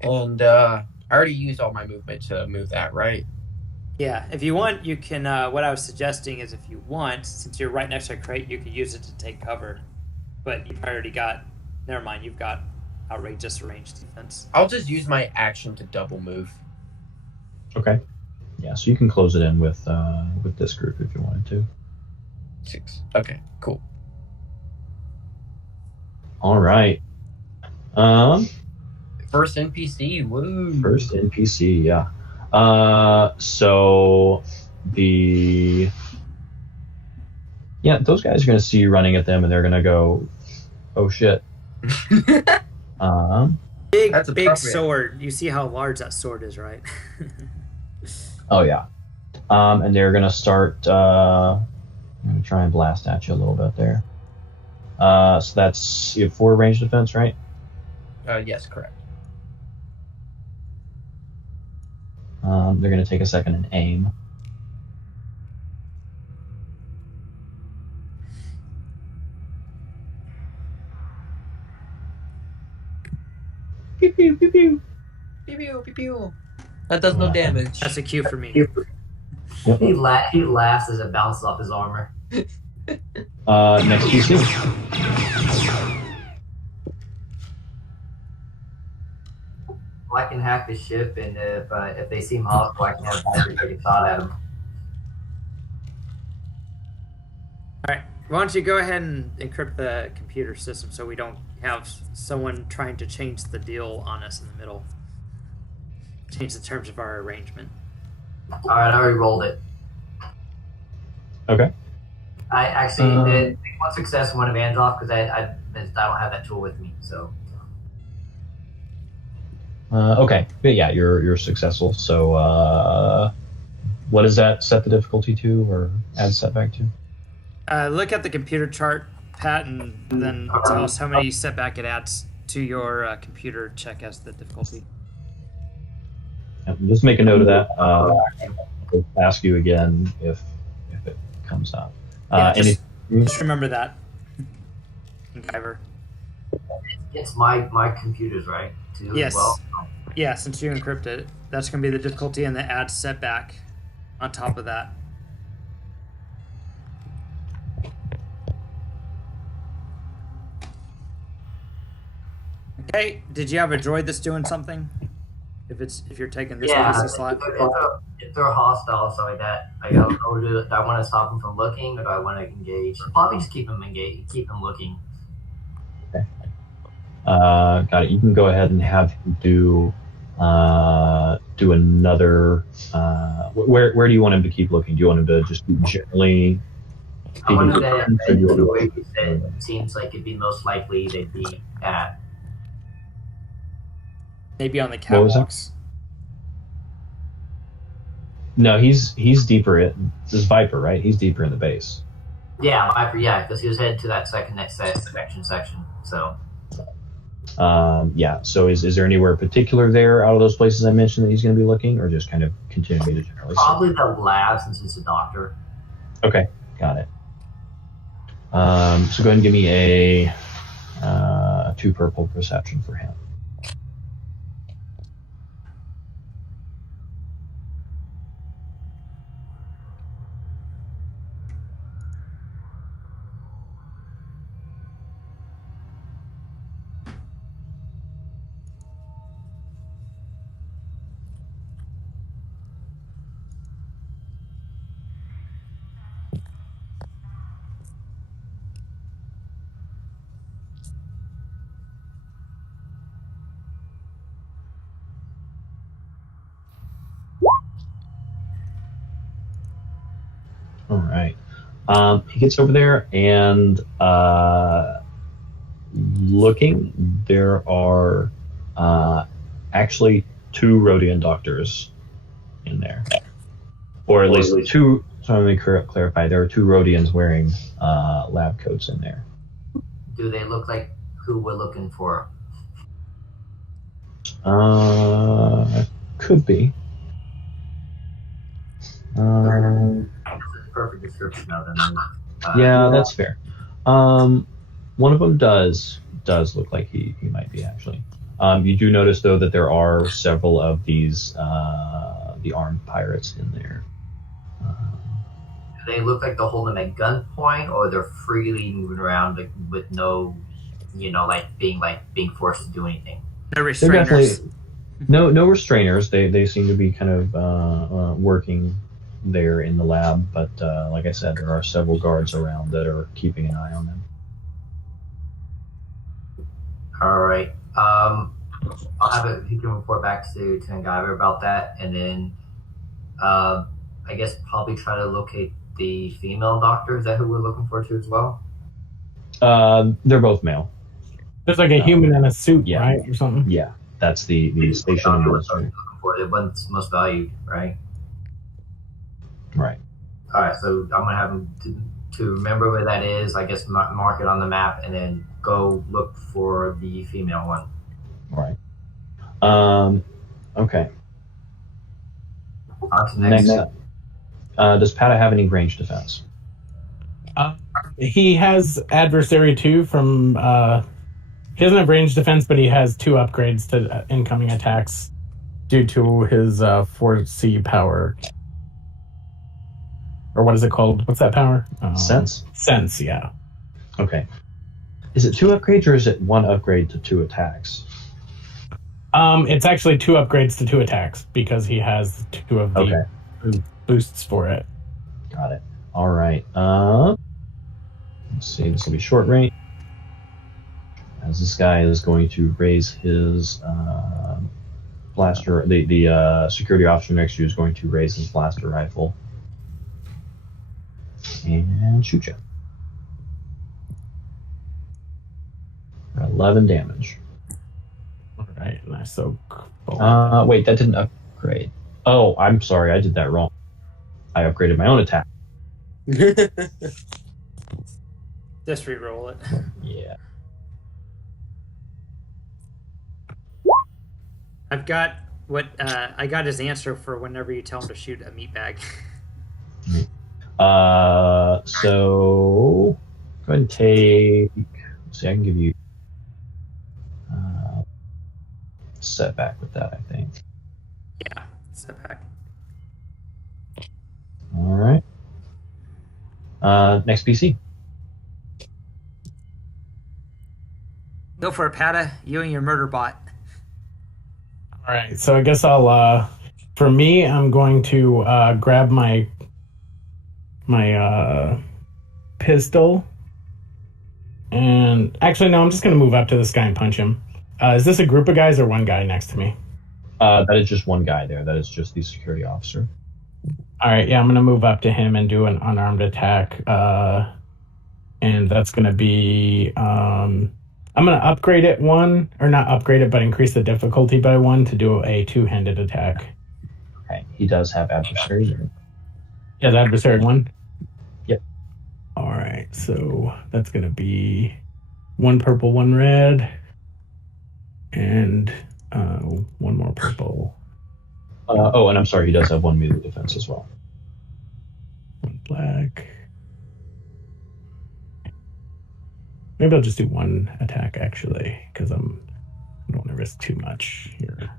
and I already used all my movement to move that, right? Yeah, if you want, you can. What I was suggesting is, if you want, since you're right next to a crate, you could use it to take cover. But you've already got. Never mind, you've got outrageous range defense. I'll just use my action to double move. Okay. Yeah, so you can close it in with this group if you wanted to. 6. Okay. Cool. All right. First NPC. Woo. First NPC, yeah. So those guys are going to see you running at them, and they're going to go, "Oh shit!" Big That's big appropriate. sword. You see how large that sword is, right? Oh yeah. And they're going to start. I'm going to try and blast at you a little bit there. So that's, you have 4 range defense, right? Yes, correct. They're going to take a second and aim. Pew, pew, pew, pew. Pew pew pew pew. That does no damage. That's a cue for me. Yep. He laughs as it bounces off his armor. Next PC. I can hack the ship, and if they seem hostile, I can have Zair take a shot at them. All right. Why don't you go ahead and encrypt the computer system so we don't have someone trying to change the deal on us in the middle. Change the terms of our arrangement. All right, I already rolled it. Okay. I actually did one success and one advantage off because I don't have that tool with me. So Okay. But yeah, you're successful. So what does that set the difficulty to, or add setback to? Look at the computer chart, Pat, and then tell us how many setback it adds to your computer check as the difficulty. Yep, just make a note of that. I'll ask you again if it comes up. Yeah, any Just remember that. Kyver. it's my computers, right? Too, Yes. as well. Yeah, since you encrypted it, that's going to be the difficulty, and the add setback on top of that. Okay, did you have a droid that's doing something? If you're taking this Yeah, PC slot? if they're hostile or something like that, like, do I want to stop them from looking, or do I want to engage? Probably just keep them engaged, keep them looking. Okay. Got it. You can go ahead and have him do another. Where do you want him to keep looking? Do you want him to just generally? I wonder that where you said it seems like it'd be most likely they'd be at. Maybe on the What was that? catwalks. No, he's deeper. This is Viper, right? He's deeper in the base. Yeah, Viper. Yeah, because he was headed to that next section. So. Yeah. So is there anywhere particular there out of those places I mentioned that he's going to be looking, or just kind of continuing to generally? Probably the lab, since he's a doctor. Okay, got it. So go ahead and give me a 2 purple perception for him. All right. He gets over there and looking, there are actually 2 Rhodian doctors in there. Or at least 2, so let me clarify, there are 2 Rhodians wearing lab coats in there. Do they look like who we're looking for? Could be. Perfect description of them. Yeah, that's fair. One of them does look like he might be, actually. You do notice, though, that there are several of these the armed pirates in there. Do they look like they're holding them at gunpoint, or they're freely moving around with no, being forced to do anything? No restrainers. No restrainers. They seem to be kind of working there in the lab, but like I said, there are several guards around that are keeping an eye on them. All right. I'll have it. You can report back to Tangiver about that, and then I guess probably try to locate the female doctor. Is that who we're looking for too as well? They're both male. There's like a human in a suit, yeah. right, or something. Yeah, that's the station administrator. The one's most valued, right? Right. All right. So I'm gonna have him to remember where that is. I guess mark it on the map, and then go look for the female one. Right. Okay. On to Next up. Does Patta have any range defense? He has adversary 2 from. He doesn't have range defense, but he has 2 upgrades to incoming attacks due to his 4C power. Or what is it called? What's that power? Sense? Sense, yeah. Okay. Is it 2 upgrades, or is it 1 upgrade to 2 attacks? It's actually 2 upgrades to 2 attacks because he has 2 of the boosts for it. Got it. All right. Let's see. This will be short range. As this guy is going to raise his blaster, the security officer next to you is going to raise his blaster rifle and shoot you. 11 damage. All right, nice. So, wait, that didn't upgrade. Oh, I'm sorry, I did that wrong. I upgraded my own attack. Just re-roll it. Yeah. I've got I got his answer for whenever you tell him to shoot a meat bag. So go ahead and take. Let's see, I can give you setback with that, I think. Yeah, setback. All right. Next PC. Go for it, Patta. You and your murder bot. All right, so I guess I'll. For me, I'm going to grab my pistol, and actually, no, I'm just going to move up to this guy and punch him. Is this a group of guys or one guy next to me? That is just one guy there. That is just the security officer. All right, yeah, I'm going to move up to him and do an unarmed attack, and that's going to be. I'm going to upgrade it one, or not upgrade it, but increase the difficulty by one to do a two-handed attack. Okay, he does have adversary there. Yeah, the adversary one? Yep. All right, so that's going to be 1 purple, 1 red, and 1 more purple. And I'm sorry, he does have 1 melee defense as well. 1 black. Maybe I'll just do 1 attack, actually, because I don't want to risk too much here.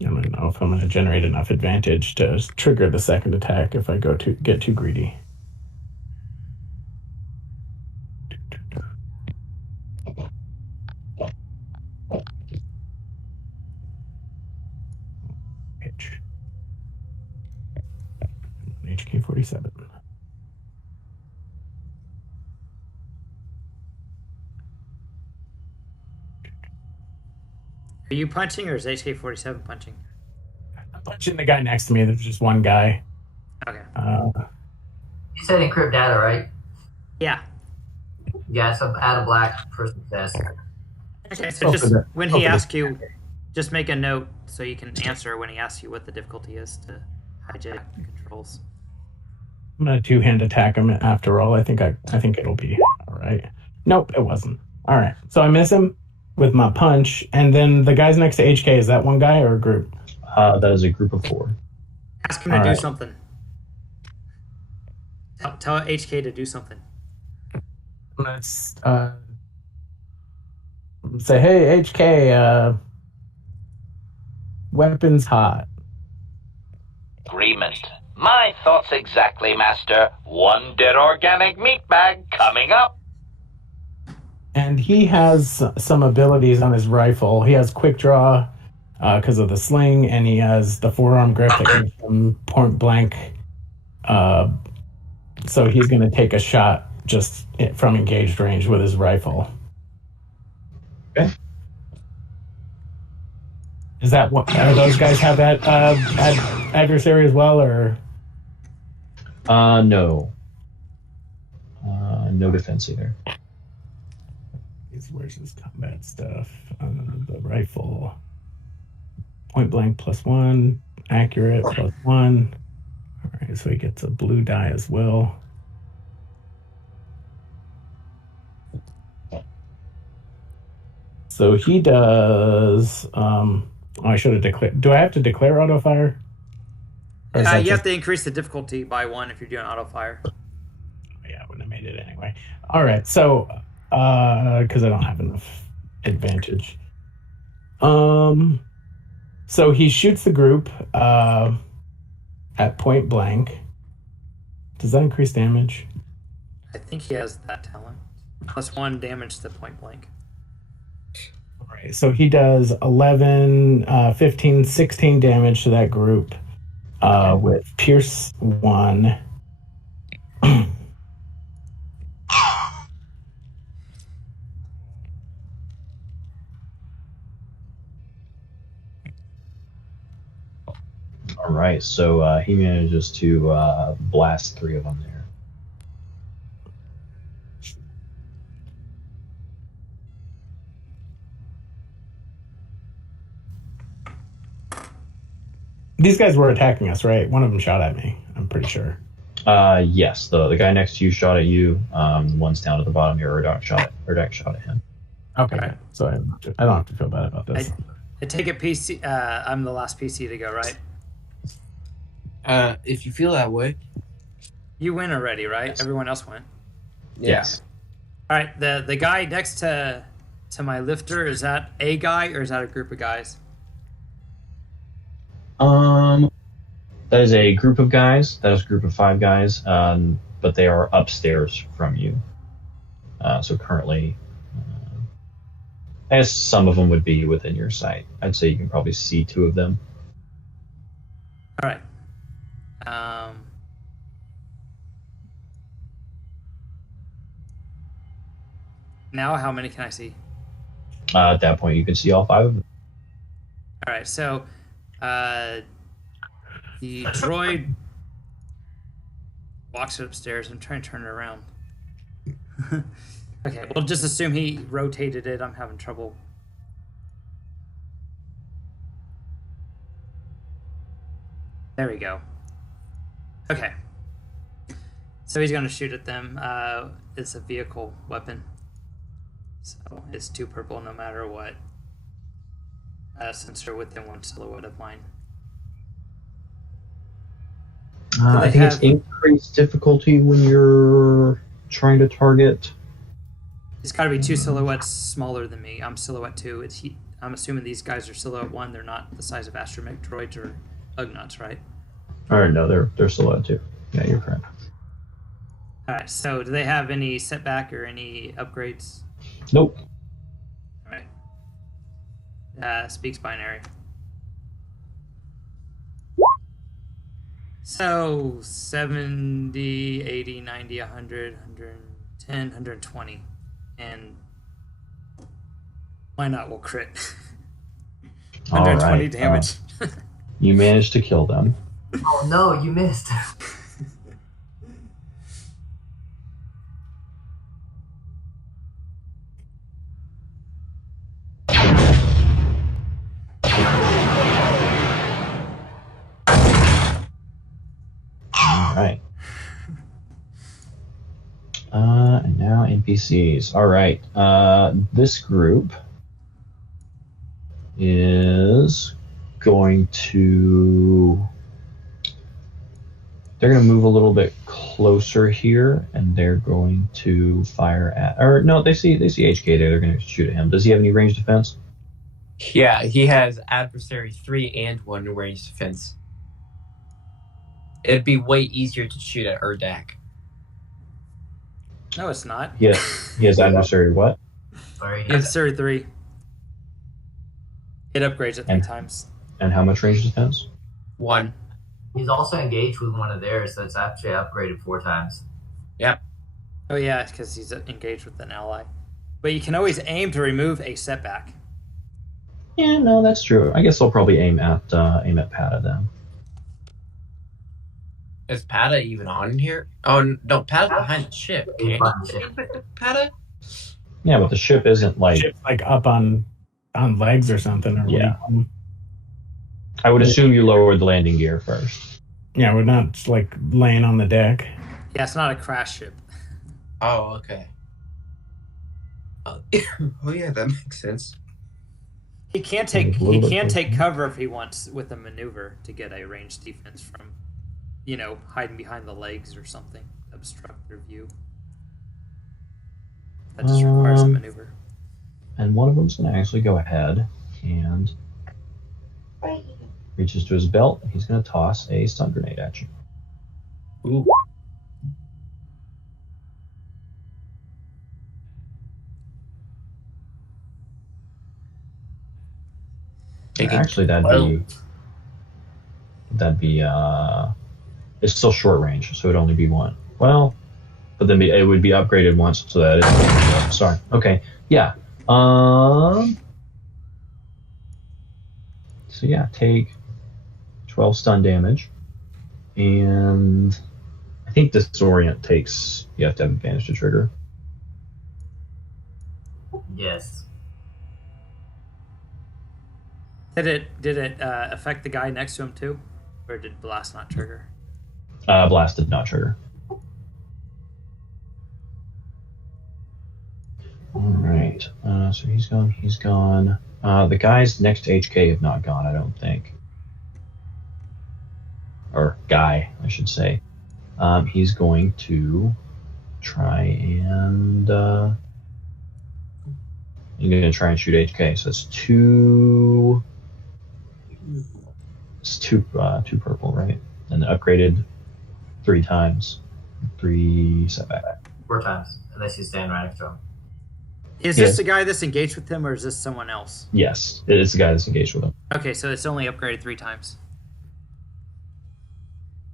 I don't know if I'm going to generate enough advantage to trigger the second attack if I get too greedy. Pitch. HK 47. Are you punching or is HK-47 punching? I'm punching the guy next to me. There's just one guy. Okay. You said encrypt data, right? Yeah. Yeah, so add a black for success. Okay, so just when he asks you, just make a note so you can answer when he asks you what the difficulty is to hijack the controls. I'm gonna two-hand attack him after all. I think it'll be all right. Nope, it wasn't. All right, so I miss him with my punch, and then the guys next to HK, is that one guy or a group? That is a group of 4. Ask him to do something. Tell HK to do something. Let's say, hey, HK, weapons hot. Agreement. My thoughts exactly, Master. 1 dead organic meat bag coming up. And he has some abilities on his rifle. He has quick draw because of the sling, and he has the forearm grip that gives him point blank. So he's going to take a shot just from engaged range with his rifle. Okay. Is that what? Are those guys have that adversary as well, or? No. No defense either. Where's his combat stuff? The rifle. Point blank +1. Accurate +1. All right, so he gets a blue die as well. So he does. I should have declared. Do I have to declare auto fire? You have to increase the difficulty by 1 if you're doing auto fire. Yeah, I wouldn't have made it anyway. All right, so because I don't have enough advantage. So he shoots the group at point blank. Does that increase damage? I think he has that talent. +1 damage to point blank. All right, so he does 11, 15, 16 damage to that group with Pierce 1. All right, so he manages to blast 3 of them there. These guys were attacking us, right? One of them shot at me, I'm pretty sure. Yes, the guy next to you shot at you. The one's down at the bottom here. Urdak shot at him. Okay, Right. so I don't have to feel bad about this. I take it PC. I'm the last PC to go, right? If you feel that way. You win already, right? Yes. Everyone else went. Yes. All right. The guy next to my lifter, is that a guy or is that a group of guys? That is a group of guys. That is a group of 5 guys. But they are upstairs from you. So currently, I guess some of them would be within your sight. I'd say you can probably see 2 of them. All right. Now, how many can I see? At that point, you can see all 5 of them. All right. So, the droid walks upstairs. I'm trying to turn it around. Okay, we'll just assume he rotated it. I'm having trouble. There we go. Okay. So he's going to shoot at them. It's a vehicle weapon. So it's 2 purple no matter what. Since they're within 1 silhouette of mine. I think it's increased difficulty when you're trying to target. It's got to be 2 silhouettes smaller than me. I'm silhouette 2. I'm assuming these guys are silhouette 1. They're not the size of astromech droids or Ugnuts, right? Or no, they're silhouette 2. Yeah, you're correct. All right. So do they have any setback or any upgrades? Nope. All right. Speaks binary. So 70, 80, 90, 100, 110, 120. And why not? We'll crit. 120 damage. You managed to kill them. Oh no, you missed. Alright. And now NPCs. Alright. This group is going to... They're going to move a little bit closer here, and they're going to fire at... Or, no, they see HK there. They're going to shoot at him. Does he have any ranged defense? Yeah, he has adversary 3 and 1 ranged defense. It'd be way easier to shoot at Urdak. No, it's not. He has adversary what? Sorry. Adversary 3. It upgrades it 3 times. And how much ranged defense? 1. He's also engaged with one of theirs, so it's actually upgraded 4 times. Yep. Oh yeah, because he's engaged with an ally. But you can always aim to remove a setback. Yeah, no, that's true. I guess I'll probably aim at Patta then. Is Patta even on here? Oh, no, Patta's behind the ship. He's Okay. behind the ship. Patta? Yeah, but the ship isn't like... Ship's like up on legs or something. Or Yeah. I would assume you lowered the landing gear first. Yeah, we're not like laying on the deck. Yeah, it's not a crash ship. Oh, okay. Oh, yeah, that makes sense. He can take cover if he wants with a maneuver to get a ranged defense from, hiding behind the legs or something, obstruct their view. That just requires a maneuver. And one of them's going to actually go ahead and reaches to his belt. And he's going to toss a stun grenade at you. Ooh. Actually, that'd be it's still short range, so it'd only be 1. Well, but then it would be upgraded once, so that is sorry. Okay, yeah. So yeah, take 12 stun damage, and I think disorient takes. You have to have advantage to trigger. Yes. Did it affect the guy next to him too, or did blast not trigger? Blast did not trigger. All right. So he's gone. He's gone. The guys next to HK have not gone, I don't think. Or guy, I should say. He's going to try and he's going to try and shoot HK. So it's 2. It's two purple, right? And upgraded 3 times. 3 setback. 4 times, unless you stand right next to him. Is this the guy that's engaged with him, or is this someone else? Yes, it is the guy that's engaged with him. Okay, so it's only upgraded 3 times.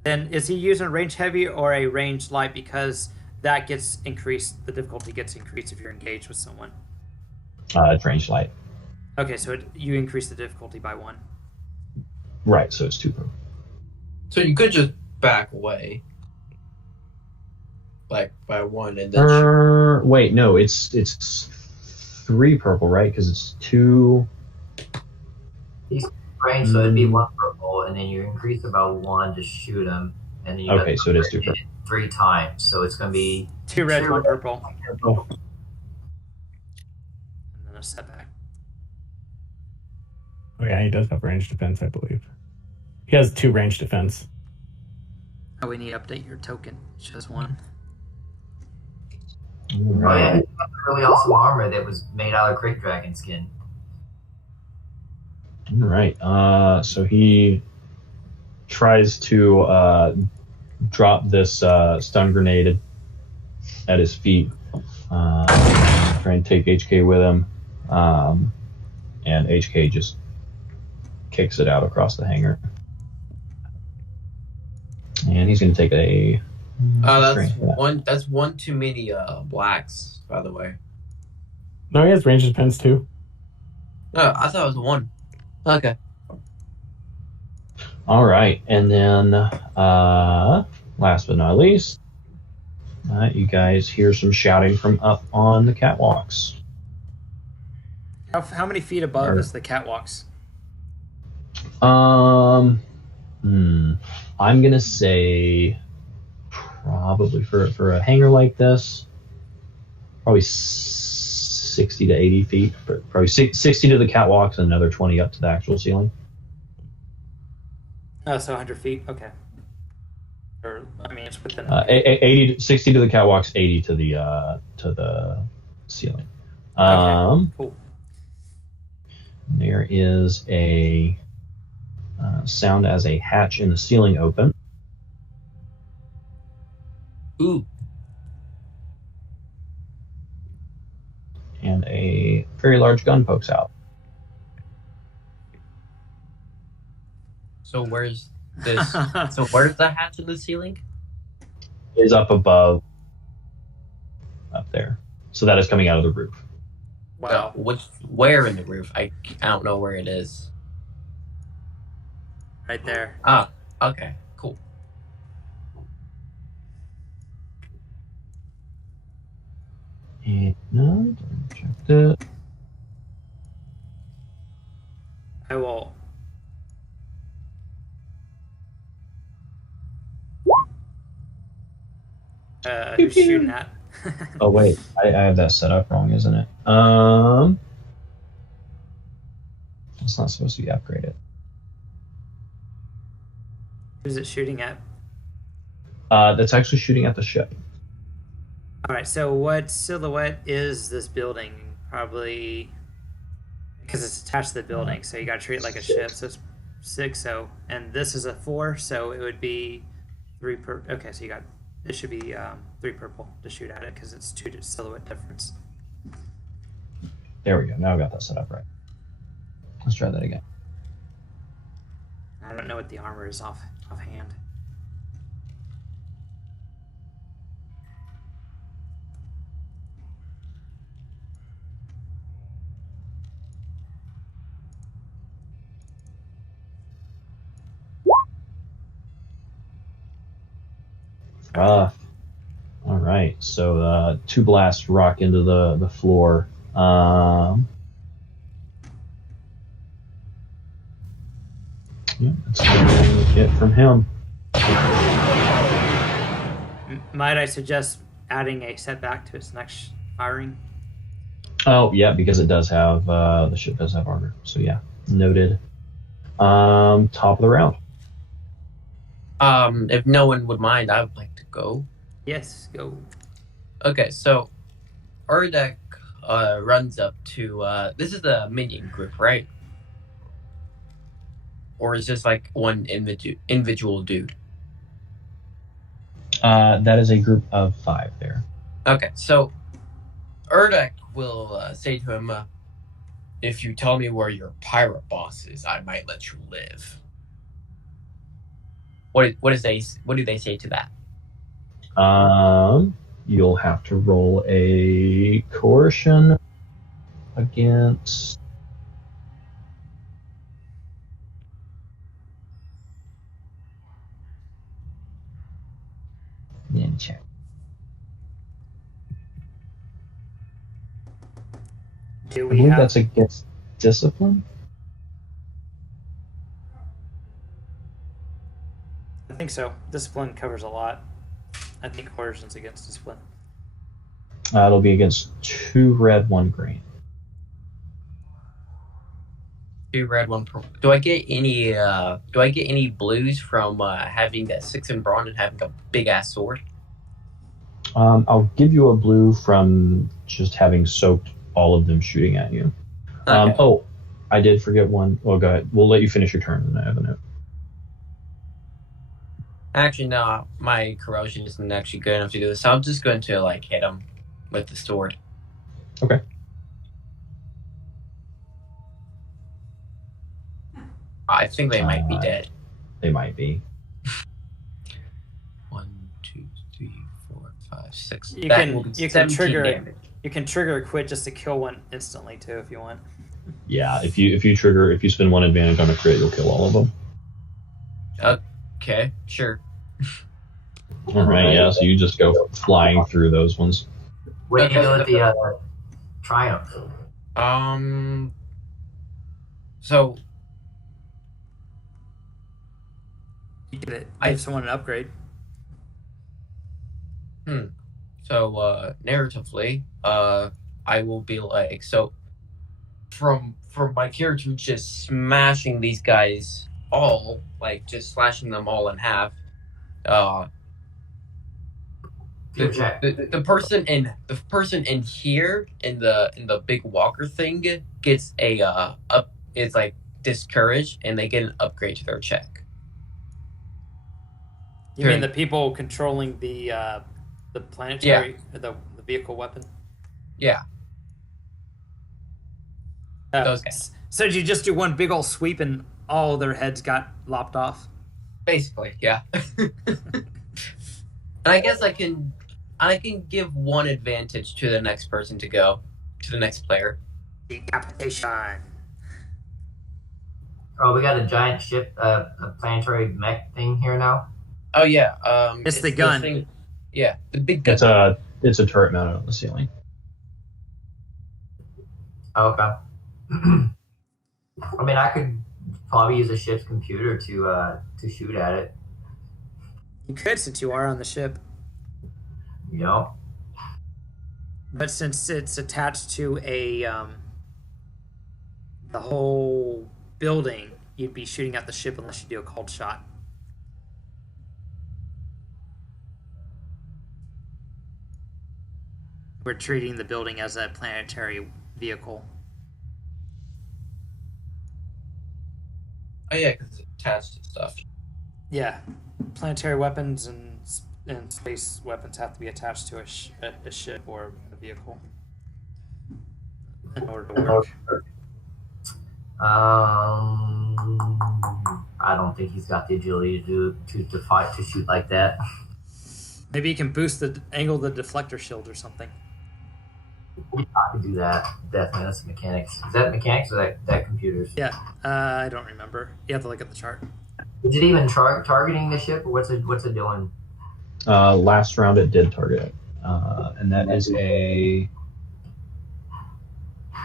Then is he using a range heavy or a range light? Because that gets increased. The difficulty gets increased if you're engaged with someone. It's range light. Okay, so you increase the difficulty by 1. Right, so it's 2 per. So you could just back away, like by 1, and then. Wait, no, it's 3 purple, right? Because it's 2. He's range, so it'd be 1 purple, and then you increase about 1 to shoot him, and then you Okay, so it is 2 purple. 3 times, so it's going to be 2 red, 1 purple. And then a setback. Oh yeah, he does have range defense, I believe. He has 2 range defense. Oh, we need to update your token. It shows 1. Oh yeah, he's got really awesome armor that was made out of Crate Dragon skin. All right. So he tries to drop this stun grenade at his feet. Try and take HK with him, and HK just kicks it out across the hangar. And he's going to take a. That's one too many blacks, by the way. No, he has range defense too. No, I thought it was 1. Okay. All right, and then last but not least, you guys hear some shouting from up on the catwalks. How many feet above is the catwalks? I'm gonna say probably for a hangar like this, probably 60 to 80 feet. Probably 60 to the catwalks and another 20 up to the actual ceiling. Oh, so 100 feet. Okay. Or I mean, it's within 60 to the catwalks, 80 to the ceiling. Okay. Cool. There is a sound as a hatch in the ceiling open. Ooh. And a very large gun pokes out. So where's this? So where's the hatch in the ceiling? Is up above, up there. So that is coming out of the roof. Wow. Where in the roof? I don't know where it is. Right there. Ah, okay, cool. And no, check that. I will. Who's shooting at? Oh wait, I have that set up wrong, isn't it? It's not supposed to be upgraded. Who's it shooting at? That's actually shooting at the ship. All right. So what silhouette is this building? Probably because it's attached to the building, so you got to treat it like a ship. So it's 6. So and this is a 4, so it would be 3 per. Okay, so you got it should be 3 purple to shoot at it because it's 2 silhouette difference. There we go. Now I got that set up right. Let's try that again. I don't know what the armor is offhand. All right. So 2 blasts rock into the floor. Yeah, that's what we get from him. Might I suggest adding a setback to its next firing? Oh yeah, because it does have the ship does have armor. So yeah, noted. Top of the round. If no one would mind, I would like to go. Yes, go. Okay, so Urdak runs up to this is the minion group, right? Or is this like one individual dude? That is a group of 5 there. Okay, so Urdak will say to him, if you tell me where your pirate boss is, I might let you live. What do they say to that? You'll have to roll a coercion against. Check. Do I we believe have? that's against discipline. I think so. Discipline covers a lot. I think coercion's against discipline. It'll be against 2 red, 1 green. 2 red, 1 purple. Do I get any blues from having that 6 in brawn and having a big ass sword? I'll give you a blue from just having soaked all of them shooting at you. Okay. I did forget one. Oh, go ahead. We'll let you finish your turn, and I have a note. Actually, no. My corrosion isn't actually good enough to do this, so I'm just going to hit him with the sword. Okay. I think they might be dead. They might be. 1, 2, 3, 4, 5, 6. You That can will be you can 17 trigger damage. you can trigger a quit just to kill one instantly too if you want. Yeah, if you spend 1 advantage on a crit, you'll kill all of them. Okay, sure. All right, yeah. So you just go flying through those ones. What do you do with the triumph? So You get it. Give someone an upgrade. So narratively, I will be from my character just smashing these guys all, just slashing them all in half. The person in here in the big walker thing gets a it's discouraged, and they get an upgrade to their check. You mean the people controlling the planetary, the vehicle weapon? Yeah. Those guys. So did you just do one big old sweep and all their heads got lopped off? Basically, yeah. And I guess I can give 1 advantage to the next person to go to the next player. Decapitation. Oh, we got a giant ship, a planetary mech thing here now. Oh yeah, It's the gun. Thing, yeah, the big gun. It's a turret mounted on the ceiling. Okay. I mean, I could probably use a ship's computer to shoot at it. You could, since you are on the ship. You know. But since it's attached to the whole building, you'd be shooting at the ship unless you do a cold shot. We're treating the building as a planetary vehicle. Oh yeah, because it's attached to stuff. Yeah, planetary weapons and space weapons have to be attached to a ship or a vehicle in order to work. I don't think he's got the agility to fight to shoot like that. Maybe you can boost the angle of the deflector shield or something. I could do that. Definitely, that's mechanics. Is that mechanics or that computers? Yeah, I don't remember. You have to look at the chart. Is it even targeting the ship, or what's it doing? Last round it did target it, and that is a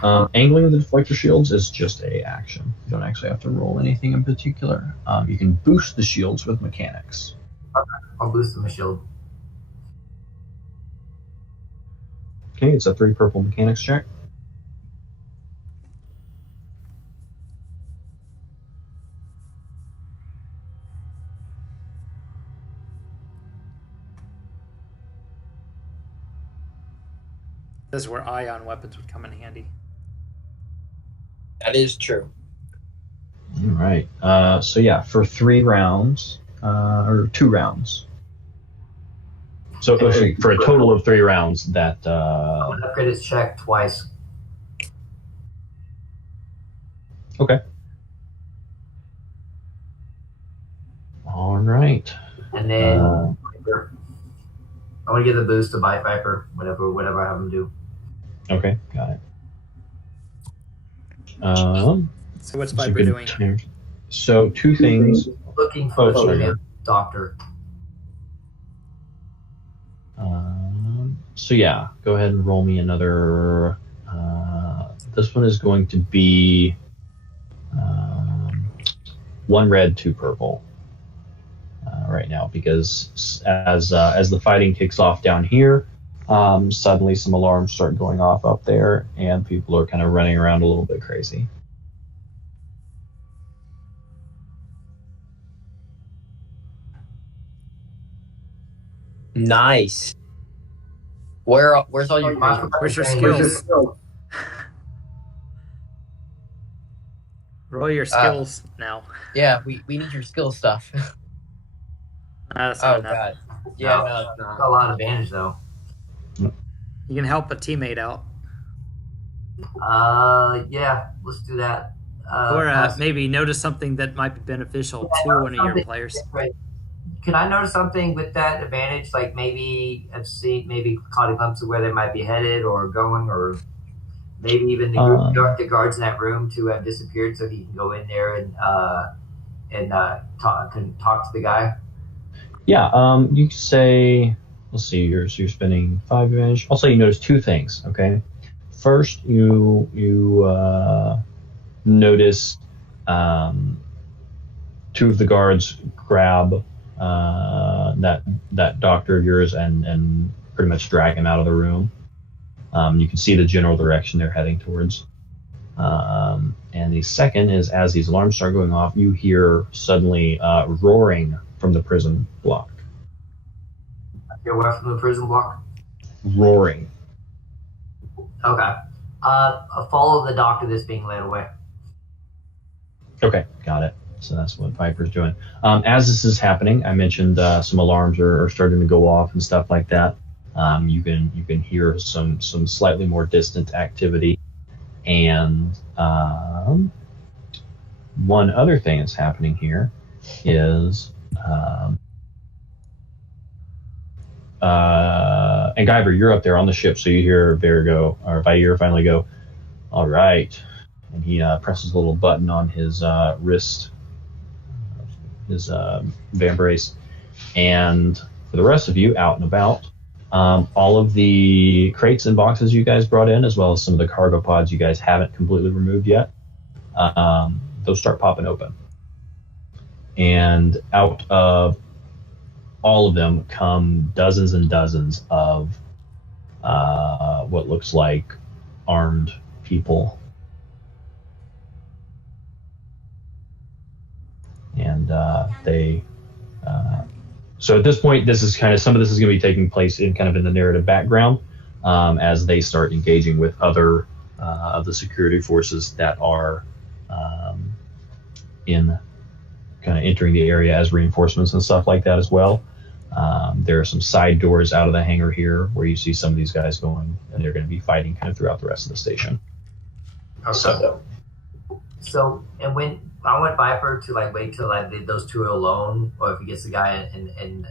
angling the deflector shields is just a action. You don't actually have to roll anything in particular. You can boost the shields with mechanics. Okay, I'll boost the shield. Okay, it's a 3 purple mechanics check. This is where ion weapons would come in handy. That is true. All right. So yeah, for 3 rounds, or 2 rounds, So for a total of 3 rounds, that I'm gonna upgrade his check twice. okay. All right. And then Viper. I want to give the boost to Bite Viper, whatever I have him do. Okay, got it. So what's that's a Viper good doing? time. So 2 things. Looking for the sorry. doctor. So yeah, go ahead and roll me another. This one is going to be 1 red, 2 purple. Right now, because as the fighting kicks off down here, suddenly some alarms start going off up there, and people are kind of running around a little bit crazy. Nice. Where's all your Where's your skills? Roll your skills now. Yeah, we need your skill stuff. That's not Oh enough. god. Yeah, no, it's Got a not. lot of advantage though. You can help a teammate out, Yeah, let's do that. or maybe notice something that might be beneficial to one of your players. Right. Can I notice something with that advantage? Like maybe I've seen, maybe caught a glimpse of where they might be headed or going, or maybe even the guards in that room to have disappeared, so he can go in there and talk to the guy. Yeah, you say, let's see, you're spending 5 advantage. I'll say you notice 2 things, okay? First, you notice 2 of the guards grab that doctor of yours and pretty much drag him out of the room. You can see the general direction they're heading towards. And the second is, as these alarms start going off, you hear suddenly roaring from the prison block. You're away from the prison block? Roaring. Okay. Follow the doctor that's being led away. Okay, got it. So that's what Viper's doing. As this is happening, I mentioned some alarms are starting to go off and stuff like that. You can hear some slightly more distant activity, and one other thing that's happening here is and Guyver, you're up there on the ship, so you hear Vair finally go, all right, and he presses a little button on his wrist, his vambrace, and for the rest of you out and about, all of the crates and boxes you guys brought in, as well as some of the cargo pods you guys haven't completely removed yet, those start popping open. And out of all of them come dozens and dozens of what looks like armed people. And so at this point, this is kind of, some of this is going to be taking place in kind of in the narrative background as they start engaging with other of the security forces that are in kind of entering the area as reinforcements and stuff like that as well. There are some side doors out of the hangar here where you see some of these guys going, and they're going to be fighting kind of throughout the rest of the station. Okay. So, and when I want Viper to like wait till like those 2 are alone, or if he gets the guy and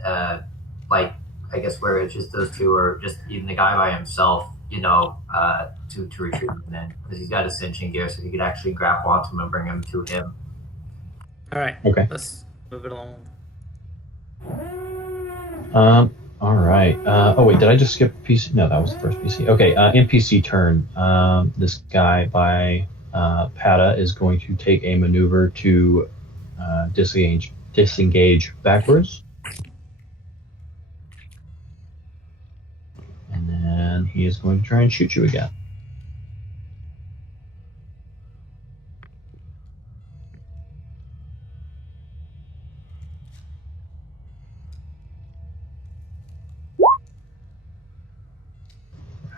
like I guess where it's just those 2, or just even the guy by himself, you know, to retrieve him then, because he's got ascension gear, so he could actually grapple onto him and bring him to him. All right. Okay. Let's move it along. All right. Oh wait, did I just skip PC? No, that was the first PC. Okay. NPC turn. This guy by Patta is going to take a maneuver to disengage backwards, and then he is going to try and shoot you again.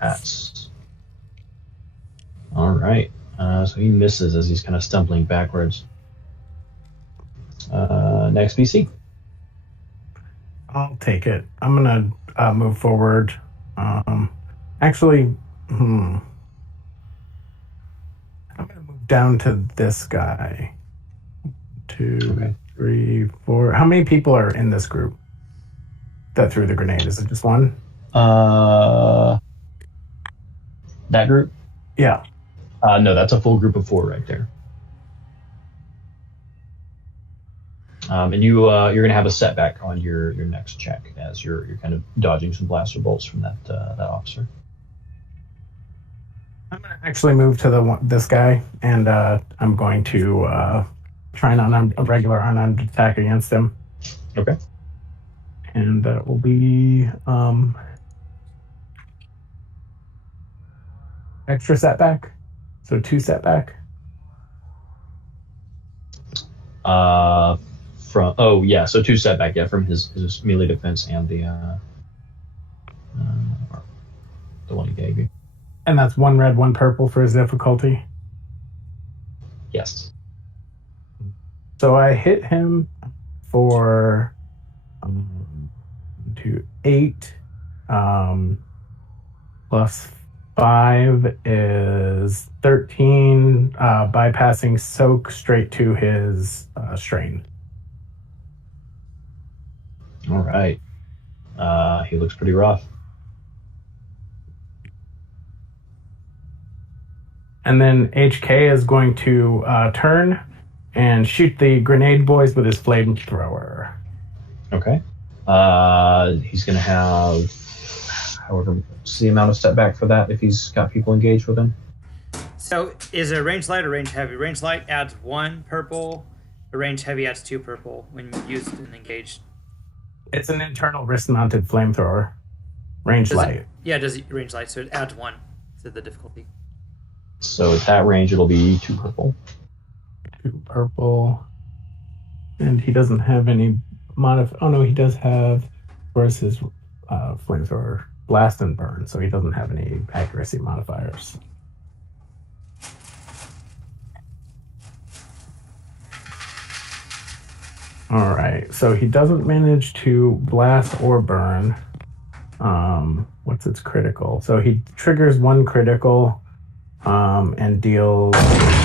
That's all right. So he misses as he's kind of stumbling backwards. Next PC. I'll take it. I'm gonna move forward. Actually, I'm gonna move down to this guy. 2, 3, 4. How many people are in this group that threw the grenade? Is it just one? That group? Yeah. No, that's a full group of 4 right there. And you're going to have a setback on your next check as you're kind of dodging some blaster bolts from that officer. I'm going to actually move to this guy, and I'm going to try a regular unarmed attack against him. Okay. And that will be extra setback, so 2 setback. So 2 setback, from his melee defense and the one he gave you. And that's 1 red, 1 purple for his difficulty. Yes. So I hit him for 8 plus 5 is 13, bypassing soak straight to his strain. All right. He looks pretty rough. And then HK is going to turn and shoot the grenade boys with his flamethrower. Okay. He's going to have, however, what's the amount of setback for that if he's got people engaged with him? So is it range light or range heavy? Range light adds 1 purple. The range heavy adds 2 purple when used and engaged. It's an internal wrist-mounted flamethrower. Range light. Does it range light, so it adds 1 to the difficulty. So at that range, it'll be 2 purple. 2 purple. And he doesn't have any Oh, no, he does have, where's his flamethrower? Blast and burn, so he doesn't have any accuracy modifiers. All right, so he doesn't manage to blast or burn. What's its critical? So he triggers 1 critical and deals 8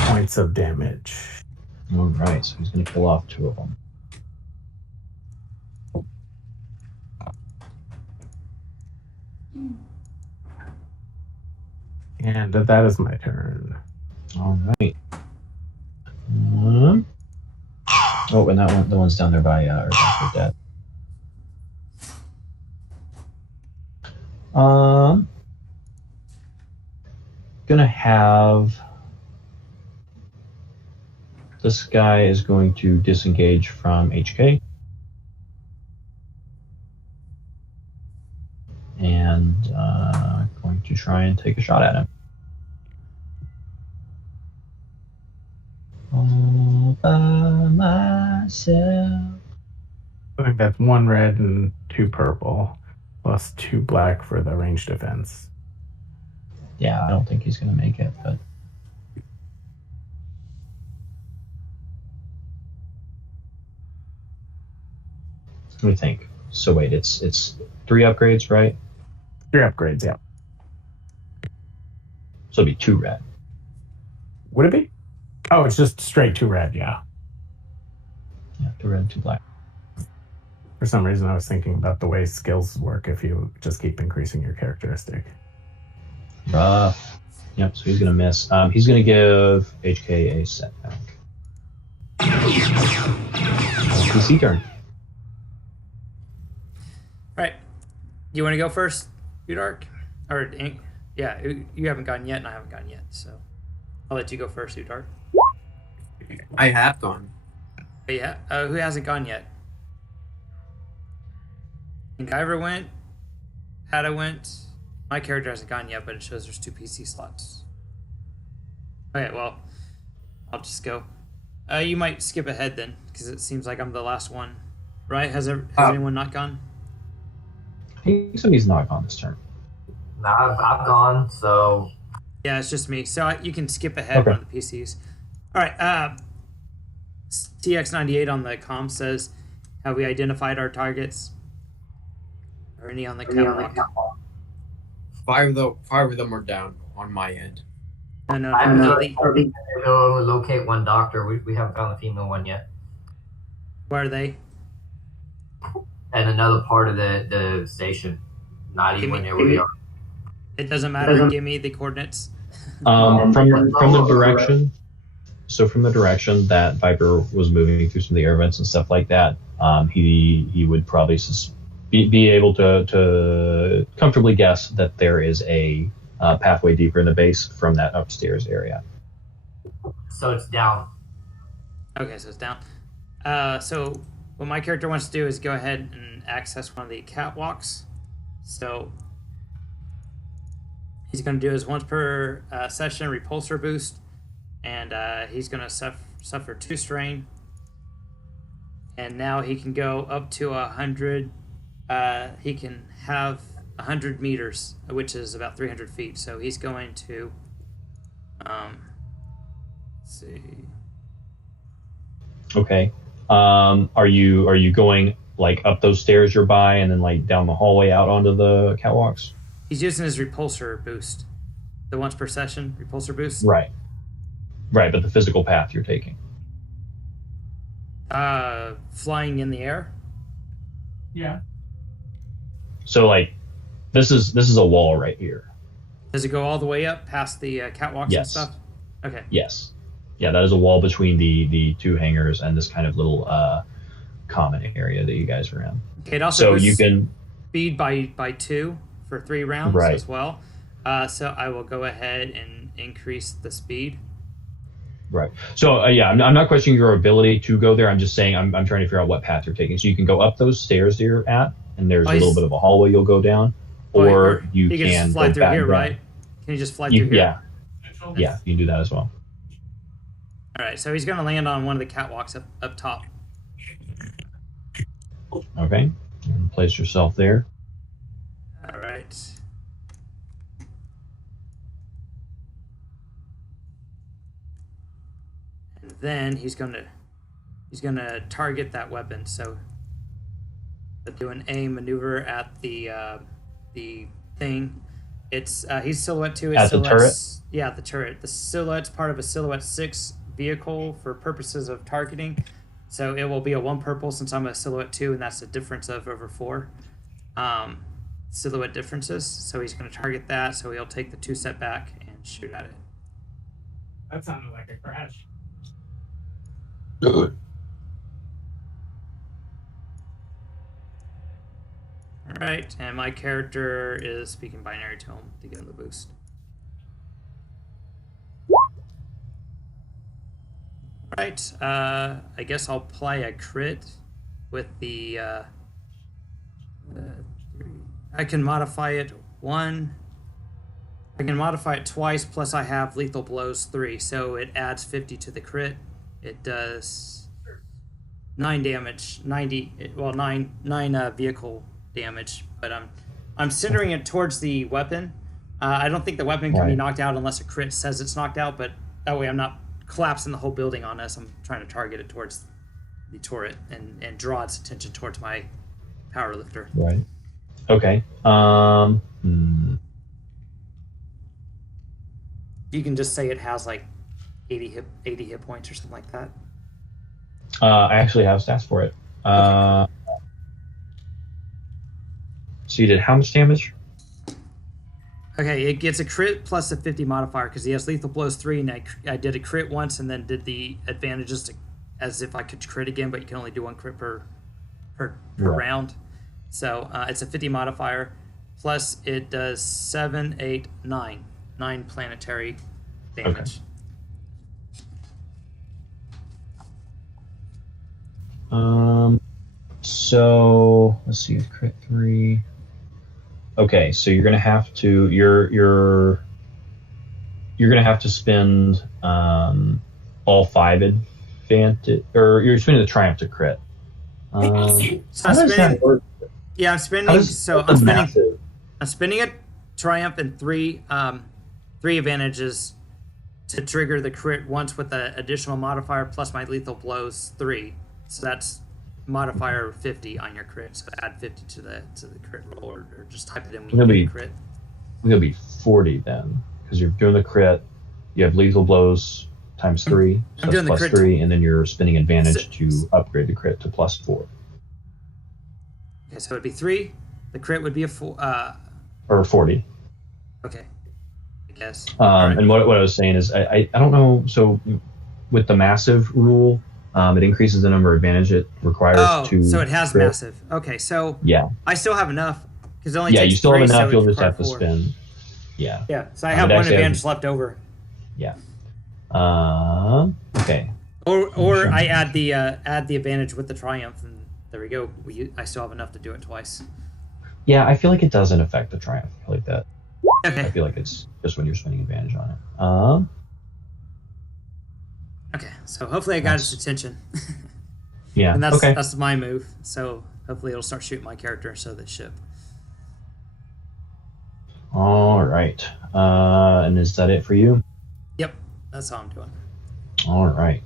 points of damage. All right, so he's going to kill off 2 of them. And that is my turn. All right. And the one's down there by Urdak with that. Gonna have this guy is going to disengage from HK. And going to try and take a shot at him. All by myself. I think that's 1 red and 2 purple, plus 2 black for the range defense. Yeah, I don't think he's going to make it, but... What do you think? So wait, it's 3 upgrades, right? 3 upgrades, yeah. So it'd be 2 red. Would it be? Oh, it's just straight 2 red, yeah. Yeah, 2 red, 2 black. For some reason, I was thinking about the way skills work if you just keep increasing your characteristic. Yep, so he's going to miss. He's going to give HK a setback. PC turn. Right. Do you want to go first, Urdak? Or, yeah, you haven't gone yet, and I haven't gone yet, so I'll let you go first, Urdak. I have gone. Yeah, who hasn't gone yet? Guyver went, Patta went. My character hasn't gone yet, but it shows there's 2 PC slots. Okay, well, I'll just go. You might skip ahead then, because it seems like I'm the last one. Right? Has anyone not gone? I think somebody's not gone this turn. No, I've gone, so... Yeah, it's just me. So you can skip ahead Okay. one of the PCs. All right, TX-98 on the comm says, have we identified our targets? Or any on the catwalk? 5 of them are down on my end. No. We'll locate one doctor. We haven't found the female one yet. Where are they? And another part of the station. Not even near where we are. It doesn't matter. Give me the coordinates. From the direction. So from the direction that Viper was moving through some of the air vents and stuff like that, he would probably be able to comfortably guess that there is a pathway deeper in the base from that upstairs area. So it's down. Okay, so it's down. So what my character wants to do is go ahead and access one of the catwalks. So he's going to do his once per session repulsor boost, and he's going to suffer 2 strain. And now he can go up to 100. He can have 100 meters, which is about 300 feet. So he's going to, let's see. Okay. Are you going like up those stairs you're by, and then like down the hallway out onto the catwalks? He's using his repulsor boost, the once per session repulsor boost. Right. But the physical path you're taking. Flying in the air. Yeah. So like, this is a wall right here. Does it go all the way up past the catwalks and stuff? Okay. Yes. Yeah, that is a wall between the 2 hangars and this kind of little common area that you guys are in. Okay, it also so you can speed by 2 for 3 rounds as well. So I will go ahead and increase the speed. Right. So I'm not questioning your ability to go there. I'm just saying I'm trying to figure out what path you're taking. So you can go up those stairs that you're at, and there's a little bit of a hallway you'll go down, or you can just fly go through back here, down. right? Can you just fly through here? Yeah, you can do that as well. All right, so he's going to land on one of the catwalks up top. Okay, and place yourself there. All right. And then he's going to target that weapon. So do an aim maneuver at the thing. It's he's silhouette 2. At the turret? Yeah, the turret. The silhouette's part of a silhouette 6 vehicle for purposes of targeting. So it will be a 1 purple since I'm a silhouette 2, and that's a difference of over 4 silhouette differences. So he's going to target that. So he'll take the 2 step back and shoot at it. That sounded like a crash. Good. All right, and my character is speaking binary to him to give him the boost. All right, I guess I'll play a crit with the 3. I can modify it 1. I can modify it twice, plus I have lethal blows 3, so it adds 50 to the crit. It does 9 damage, 9 vehicle damage, but I'm centering it towards the weapon. I don't think the weapon can be knocked out unless a crit says it's knocked out, but that way I'm not collapsing the whole building on us. I'm trying to target it towards the turret and draw its attention towards my power lifter. Right. Okay. You can just say it has like 80 hit points or something like that. I actually have stats for it. Okay. So you did how much damage? Okay, it gets a crit plus a 50 modifier because he has lethal blows 3, and I did a crit once and then did the advantages as if I could crit again, but you can only do 1 crit per round. So it's a 50 modifier, plus it does 7, 8, 9 planetary damage. Okay. So let's see, crit 3. Okay, so you're gonna have to you're gonna have to spend all 5 advantage, or you're spending the triumph to crit. So I'm spending, yeah, I'm spending a triumph and 3 advantages to trigger the crit once with the additional modifier plus my lethal blows 3. So that's modifier 50 on your crit, so add 50 to the crit roll, or just type it in when It'll you be- do crit. It'll be 40 then, because you're doing the crit. You have lethal blows times 3, so I'm that's doing the plus crit 3, and then you're spending advantage to upgrade the crit to plus 4. Okay, so it'd be 3. The crit would be a 4. Or 40. Okay, I guess. Alright. And what I was saying is, I don't know, so with the massive rule, it increases the number of advantage it requires to so it has crit. massive. Okay, so Yeah. I still have enough because it only Yeah, takes you still 3, have enough, so you'll it just have to requires 4. spend. Yeah. Yeah, so I it have one actually has- advantage left over. Yeah. Okay. Or I add the advantage with the triumph, and there we go. I still have enough to do it twice. Yeah, I feel like it doesn't affect the triumph like that. I Okay. feel like it's just when you're spending advantage on it. Okay. So hopefully I got its attention, Yeah. and okay. that's my move. So hopefully it'll start shooting my character instead of the ship. All right. And is that it for you? Yep. That's all I'm doing. All right.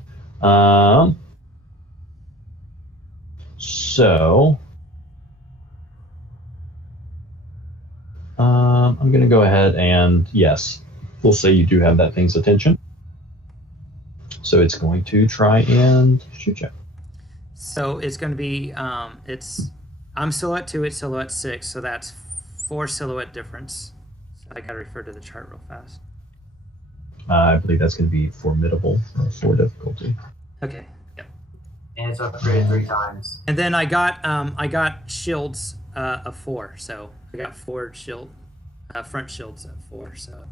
So, I'm going to go ahead and, yes, we'll say you do have that thing's attention. So it's going to try and shoot you. So it's going to be I'm silhouette 2, it's silhouette 6, so that's 4 silhouette difference. So I got to refer to the chart real fast. I believe that's going to be formidable or 4 difficulty. Okay. Yep. And it's upgraded 3 times. And then I got shields of 4, so I got 4 front shields of 4, so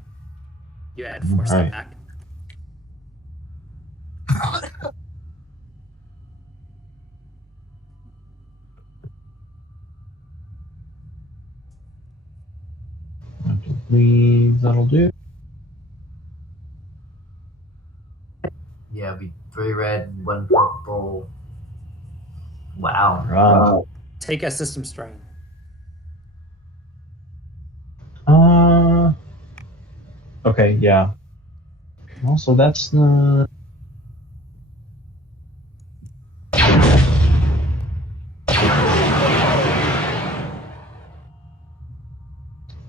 you add 4 step Alright. back. I believe that'll do. Yeah, it'd be 3 red, 1 purple. Wow. Right. Take a system strain. Okay, yeah. Also, that's not.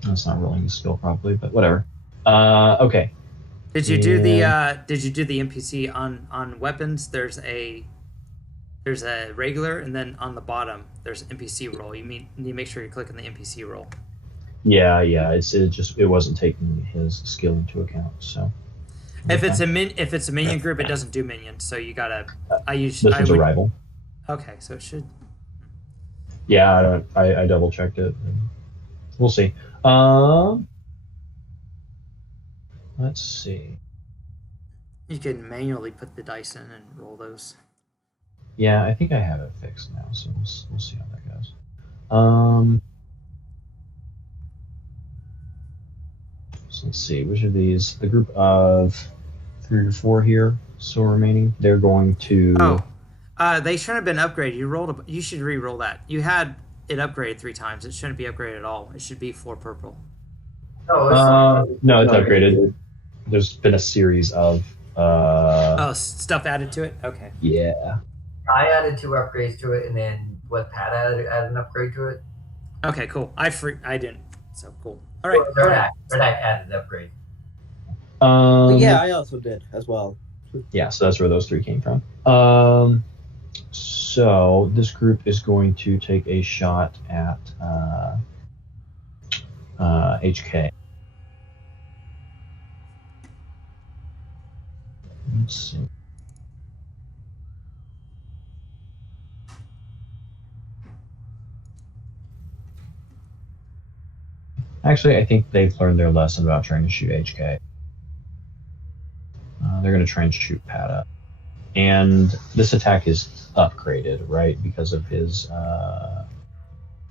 That's not rolling the skill properly, but whatever. Okay. Did you do the NPC on weapons? There's a regular, and then on the bottom there's NPC roll. You need to make sure you're clicking the NPC roll. Yeah. It wasn't taking his skill into account. So. If it's a minion group, it doesn't do minions. So you gotta. This was a rival. Okay, so it should. Yeah, I double checked it. We'll see. Let's see. You can manually put the dice in and roll those. Yeah, I think I have it fixed now, so we'll see how that goes. So let's see, which of these? The group of 3 or 4 here, still remaining. They're going to. They shouldn't have been upgraded. You should re-roll that. You had it upgraded 3 times. It shouldn't be upgraded at all. It should be 4 purple. No, it's upgraded. There's been a series of. Stuff added to it. Okay. Yeah. I added 2 upgrades to it, and then Patta added an upgrade to it. Okay, cool. I didn't. So cool. All right. Urdak added an upgrade. Yeah, I also did as well. Yeah, so that's where those 3 came from. So this group is going to take a shot at HK. Let's see. Actually, I think they've learned their lesson about trying to shoot HK. They're going to try and shoot Patta. And this attack is upgraded, right? Because of his...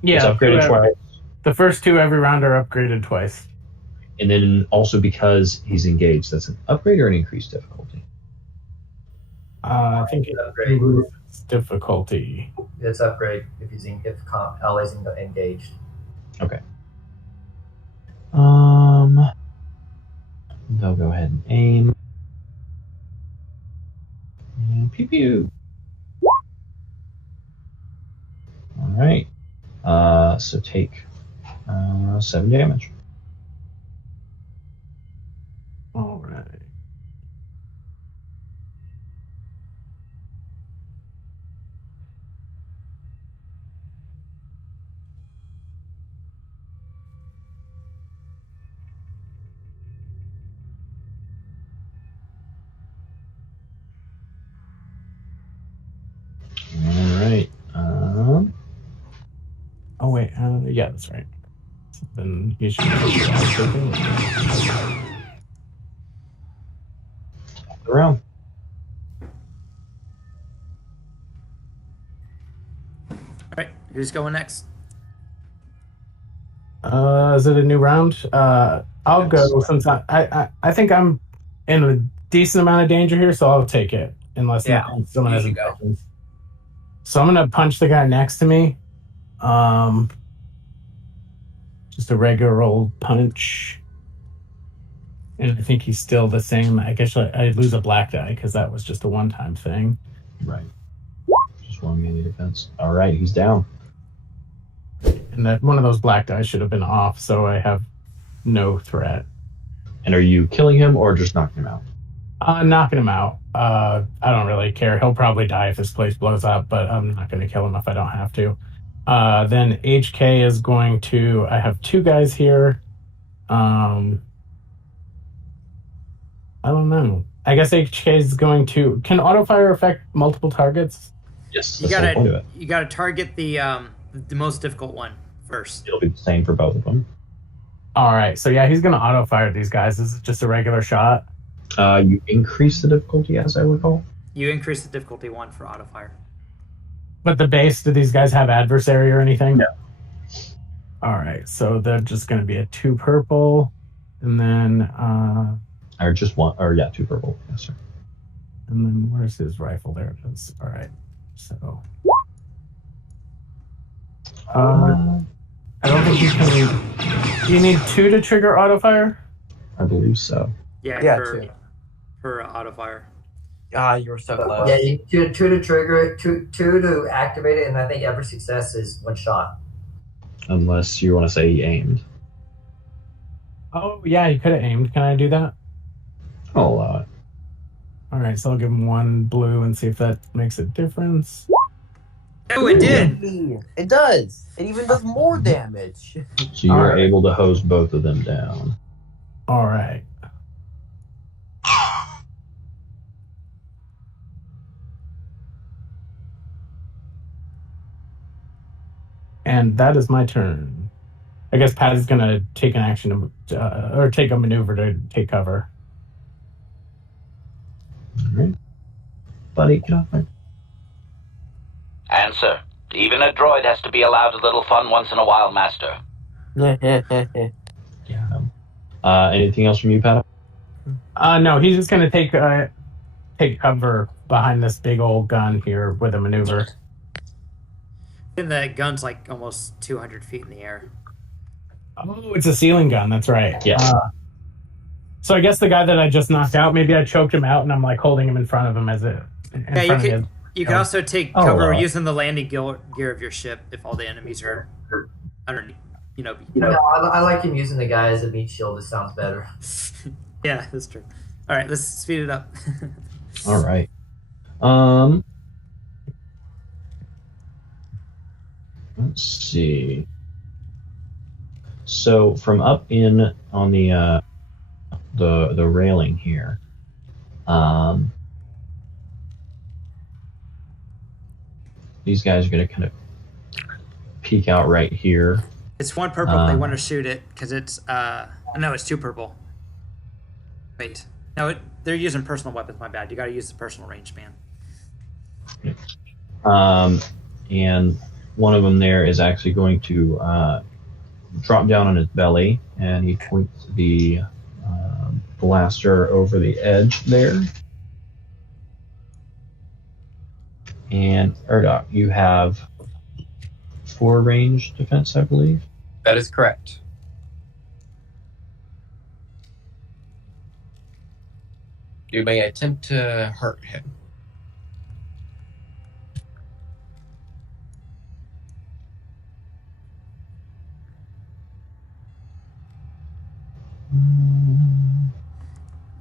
it's upgraded twice. The first 2 every round are upgraded twice. And then also because he's engaged, that's an upgrade or an increased difficulty? I think It's upgrade. it's difficulty. It's upgrade if always engaged. Okay. They'll go ahead and aim. And pew pew. So take 7 damage. All right. All right. Oh wait, yeah, that's right. So then you should Around. All right, who's going next? Is it a new round? I'll go since I think I'm in a decent amount of danger here, so I'll take it unless someone has questions. So I'm gonna punch the guy next to me. Just a regular old punch. And I think he's still the same. I guess I lose a black die because that was just a one-time thing. Right. Just one melee defense. All right, he's down. And that one of those black dice should have been off, so I have no threat. And are you killing him or just knocking him out? Knocking him out. I don't really care. He'll probably die if this place blows up, but I'm not going to kill him if I don't have to. Then HK is going to... I have 2 guys here. I don't know. I guess HK is going to... Can auto fire affect multiple targets? Yes. You gotta target the most difficult one first. It'll be the same for both of them. All right. So yeah, he's going to auto fire these guys. This is just a regular shot. You increase the difficulty, as I recall. You increase the difficulty 1 for auto fire. But the base, do these guys have adversary or anything? No. All right. So they're just going to be a 2 purple, and then... Or just 1, or 2 purple. Yes, sir. And then where's his rifle? There it is. All right. So... I don't think you can... Do you need 2 to trigger auto fire? I believe so. Yeah, for auto fire. Ah, you were so close. Yeah, two to trigger it, two to activate it, and I think every success is 1 shot. Unless you want to say he aimed. Oh, yeah, he could have aimed. Can I do that? I'll allow it. All right, so I'll give him 1 blue and see if that makes a difference. Oh, it did. It does. It even does more damage. So you are able to hose both of them down. All right. And that is my turn. I guess Pat is going to take an action or take a maneuver to take cover. All right. Buddy, get off my... Answer. Even a droid has to be allowed a little fun once in a while, Master. Yeah. Anything else from you, Pat? No, he's just going to take cover behind this big old gun here with a maneuver. And the gun's like almost 200 feet in the air. Oh, it's a ceiling gun. That's right. Yeah. So I guess the guy that I just knocked out, maybe I choked him out and I'm like holding him in front of him as it. You can also take cover using the landing gear of your ship if all the enemies are underneath. No, I like him using the guy as a meat shield. It sounds better. Yeah, that's true. All right, let's speed it up. All right. Let's see. So from up in on the railing here, these guys are going to kind of peek out right here. It's 1 purple. They want to shoot it because it's no, it's 2 purple. Wait, no, they're using personal weapons. My bad. You got to use the personal range, man. And one of them there is actually going to drop down on his belly, and he points the blaster over the edge there. And Urdak, you have 4 range defense, I believe. That is correct. You may attempt to hurt him.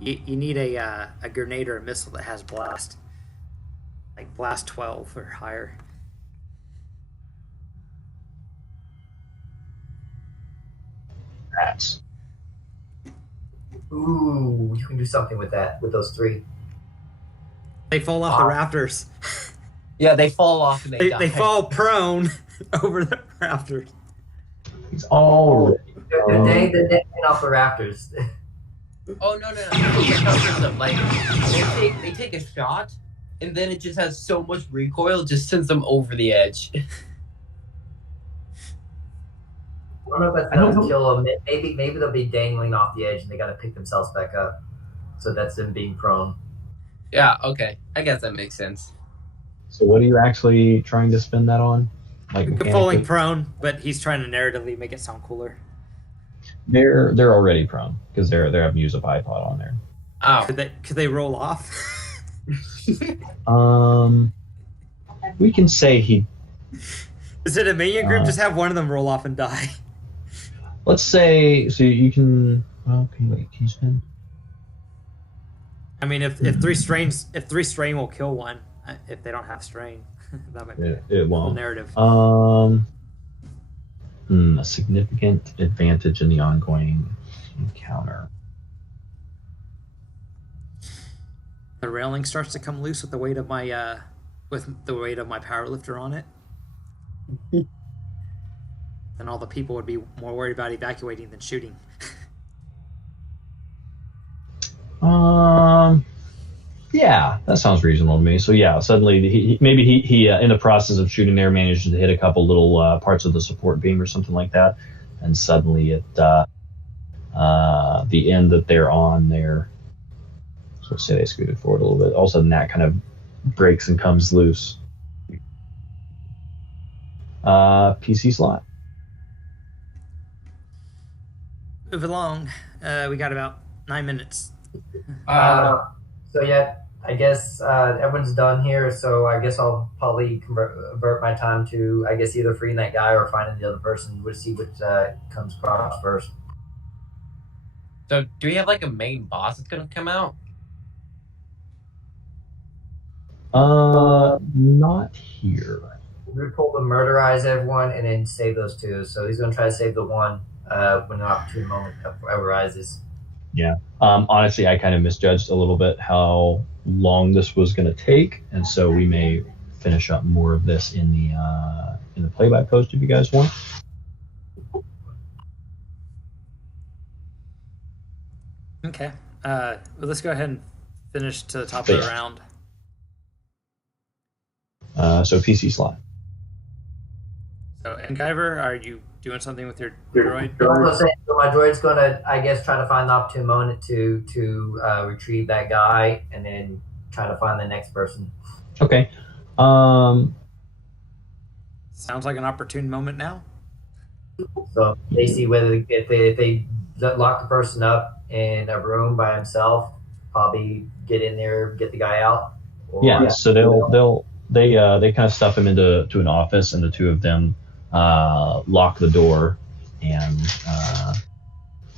You need a grenade or a missile that has blast, like blast 12 or higher. Rats. Ooh, you can do something with that, with those 3. They fall off the rafters. Yeah, they fall off and they die. They fall prone over the rafters. He's already. They're dangling off the rafters. Oh no! Like they take a shot, and then it just has so much recoil, it just sends them over the edge. I don't know if that's enough to kill them. Maybe they'll be dangling off the edge, and they got to pick themselves back up. So that's them being prone. Yeah. Okay. I guess that makes sense. So what are you actually trying to spin that on? Like falling prone, but he's trying to narratively make it sound cooler. They're already prone because they haven't used a bipod on there. Oh. Could they roll off? We can say he. Is it a minion group? Just have one of them roll off and die. Let's say so you can. Well, can you spin? I mean, if 3 strain will kill one, if they don't have strain, that might be it won't. Narrative. A significant advantage in the ongoing encounter. The railing starts to come loose with the weight of my powerlifter on it. Then all the people would be more worried about evacuating than shooting. Yeah, that sounds reasonable to me. So yeah, suddenly he in the process of shooting there manages to hit a couple little parts of the support beam or something like that, and suddenly it the end that they're on there. So let's say they scooted forward a little bit. All of a sudden that kind of breaks and comes loose. PC slot. Move along. We got about 9 minutes. So yeah, I guess everyone's done here. So I guess I'll probably convert my time to either freeing that guy or finding the other person. We'll see which comes across first. So do we have like a main boss that's gonna come out? Not here. We pull to murderize everyone and then save those 2. So he's gonna try to save the one when an opportune moment arises. Yeah. Honestly, I kind of misjudged a little bit how long this was going to take, and so we may finish up more of this in the play-by post if you guys want. Okay. Well, let's go ahead and finish to the top of the round. So PC slot. So, Engiver, are you doing something with your droid? So my droid's gonna, try to find the opportune moment to retrieve that guy, and then try to find the next person. Okay. Sounds like an opportune moment now. So they see whether if they lock the person up in a room by himself, probably get in there, get the guy out. So they kind of stuff him into an office, and the 2 of them lock the door and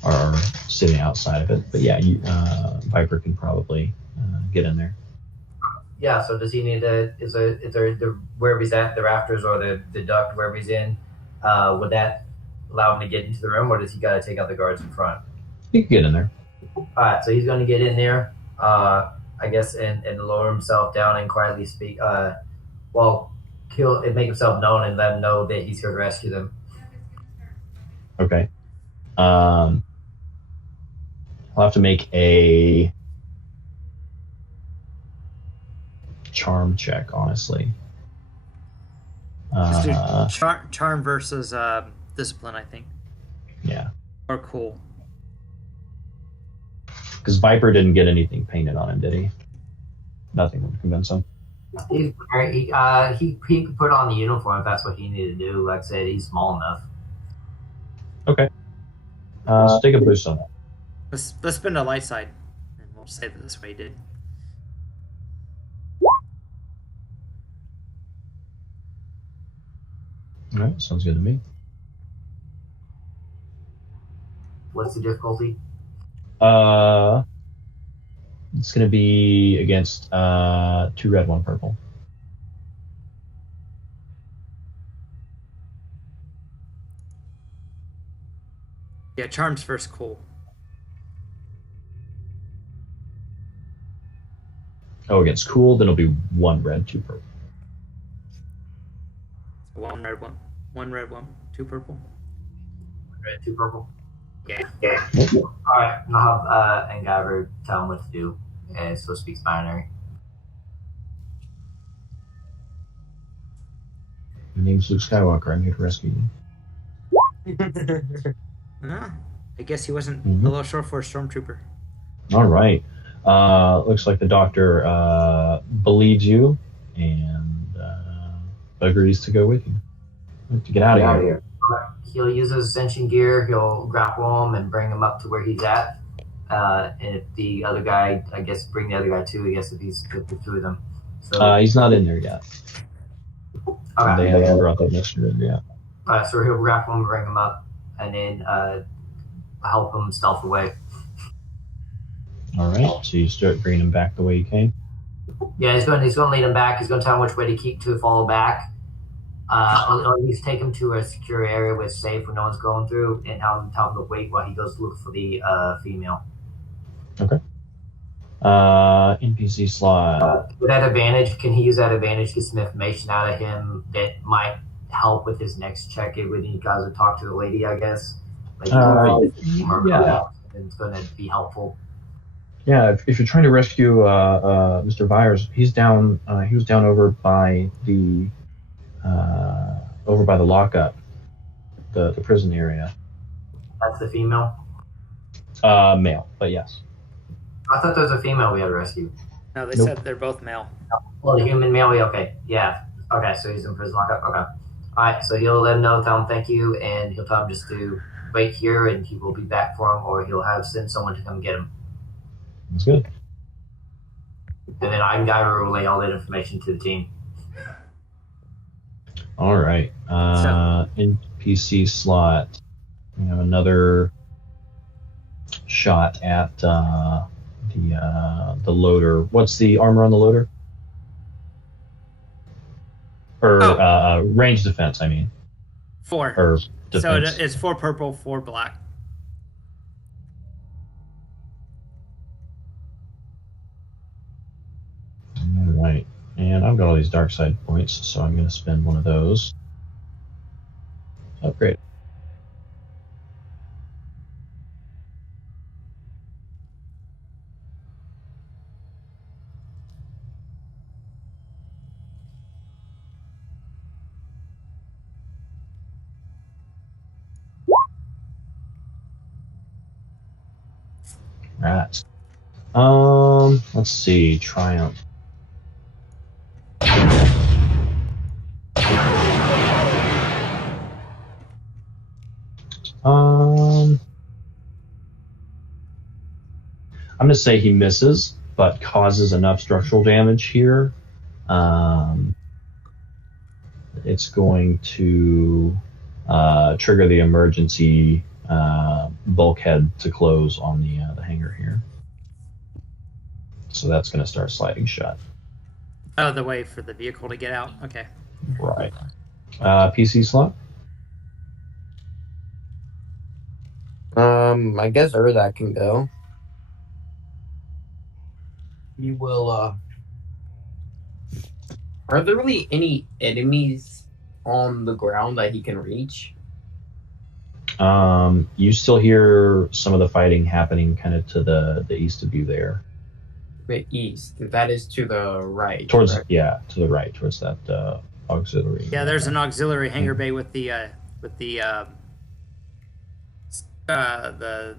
are sitting outside of it. But yeah, Viper can probably get in there. Yeah. So does he need to? Is there wherever he's at, the rafters or the duct wherever he's in? Would that allow him to get into the room, or does he got to take out the guards in front? He can get in there. All right. So he's going to get in there. And lower himself down and quietly speak. Kill and make himself known and let them know that he's here to rescue them. Okay. I'll have to make a charm check, honestly. Let's do charm versus discipline, I think. Yeah. Or cool. Because Viper didn't get anything painted on him, did he? Nothing would convince him. He could put on the uniform if that's what he needed to do. Like I said, he's small enough. Okay. Let's take a boost on that. Let's spin a light side, and we'll say that this way he did. All right, sounds good to me. What's the difficulty? It's going to be against 2 red, 1 purple. Yeah, charm's first cool. Oh, against cool, then it'll be 1 red, 2 purple. 1 red, 1. 1 red, 1, 2 purple. 1 red, 2 purple. Yeah. All right, I'll have Endeavor tell him what to do, and so speaks binary. My name's Luke Skywalker. I'm here to rescue you. I guess he wasn't a little short for a stormtrooper. All right. Looks like the doctor believes you and agrees to go with you. To get out of here. He'll use his ascension gear. He'll grapple him and bring him up to where he's at. And if the other guy, I guess, bring the other guy too. I guess if he's with the 2 of them. So He's not in there yet. okay. They haven't brought that mission in yet. So he'll grapple him, bring him up, and then help him stealth away. All right. So you start bringing him back the way you came. Yeah, he's going to lead him back. He's going to tell him which way to follow back. I'll at least take him to a secure area where it's safe, where no one's going through, and tell him to wait while he goes to look for the female. Okay. NPC slot. With that advantage, can he use that advantage to get some information out of him that might help with his next check when you guys would talk to the lady, I guess? Like, yeah. It's going to be helpful. Yeah, if you're trying to rescue Mr. Vires, he's down. He was down over by the lockup, the prison area. That's the female? Male, but yes. I thought there was a female we had to rescue. No, they said they're both male. Well, the human male, okay. Yeah. Okay, so he's in prison lockup. Okay. All right, so he'll let him know, tell him thank you, and he'll tell him just to wait here, and he will be back for him, or he'll send someone to come get him. That's good. And then I will relay all that information to the team. All right. NPC slot. We have another shot at the loader. What's the armor on the loader? Or range defense, I mean. 4. Or defense. So it's 4 purple, 4 black. All right. And I've got all these dark side points, so I'm going to spend one of those. Upgrade. Right. Let's see. Triumph. I'm going to say he misses, but causes enough structural damage here. It's going to trigger the emergency bulkhead to close on the hangar here. So that's going to start sliding shut. Oh, the way for the vehicle to get out? Okay. Right. PC slot? I guess Urdak can go. He will, Are there really any enemies on the ground that he can reach? You still hear some of the fighting happening kind of to the east of you there. The east. That is to the right. Towards, right? yeah, to the right, towards that auxiliary. Yeah, there's an auxiliary hangar bay with the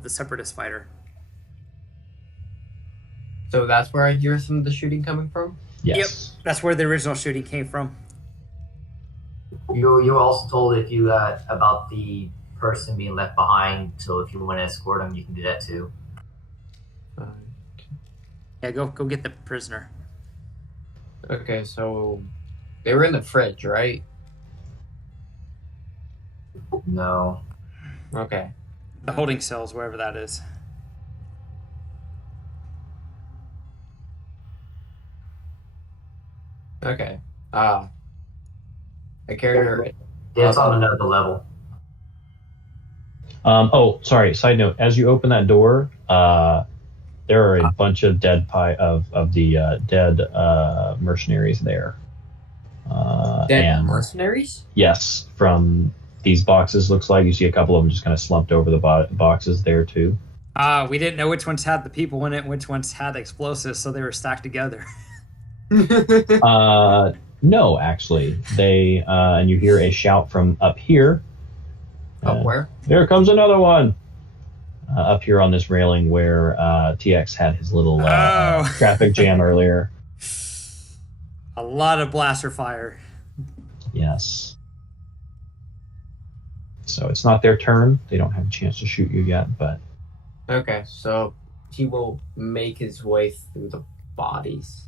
separatist fighter. So that's where I hear some of the shooting coming from? Yes. Yep, that's where the original shooting came from. You were also told if you about the person being left behind, so if you want to escort him, you can do that too. Yeah, go get the prisoner. Okay, so they were in the fridge, right? No. Okay. The holding cells, wherever that is. Okay. I carry. Yeah, it's on another level. Oh, sorry. Side note: as you open that door, there are a bunch of dead dead mercenaries there. Dead mercenaries? Yes, from these boxes, looks like you see a couple of them just kind of slumped over the boxes there too. We didn't know which ones had the people in it, and which ones had explosives, so they were stacked together. No, actually, they and you hear a shout from up here. Up where? There comes another one. Up here on this railing where TX had his little traffic jam earlier. A lot of blaster fire. Yes. So it's not their turn. They don't have a chance to shoot you yet, but... Okay, so he will make his way through the bodies.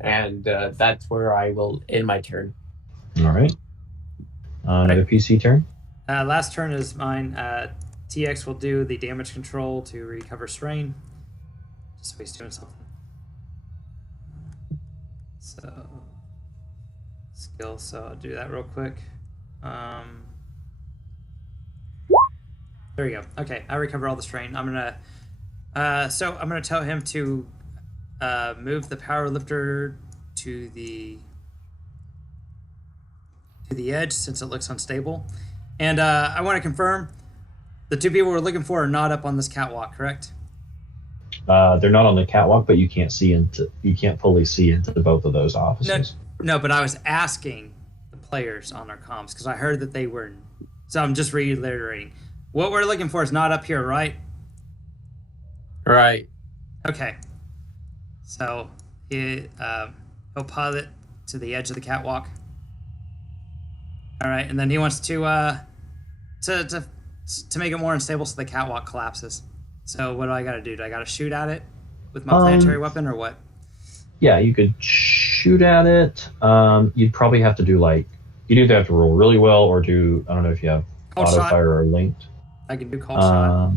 And that's where I will end my turn. All right. Another PC turn? Last turn is mine. TX will do the damage control to recover strain. Just so he's doing something. So, skill, so I'll do that real quick. There we go. Okay, I recover all the strain. I'm gonna tell him to move the power lifter to the edge since it looks unstable. And I want to confirm the two people we're looking for are not up on this catwalk, correct? They're not on the catwalk, but you can't fully see into both of those offices. No, but I was asking the players on our comms because I heard that they were. So I'm just reiterating. What we're looking for is not up here, right? Right. Okay. So he'll pilot to the edge of the catwalk. All right, and then he wants to make it more unstable so the catwalk collapses. So what do I got to do? Do I got to shoot at it with my planetary weapon or what? Yeah, you could shoot at it. You'd probably have to do you'd either have to roll really well or do, I don't know if you have Cold auto shot. fire or linked. I can do cold shot.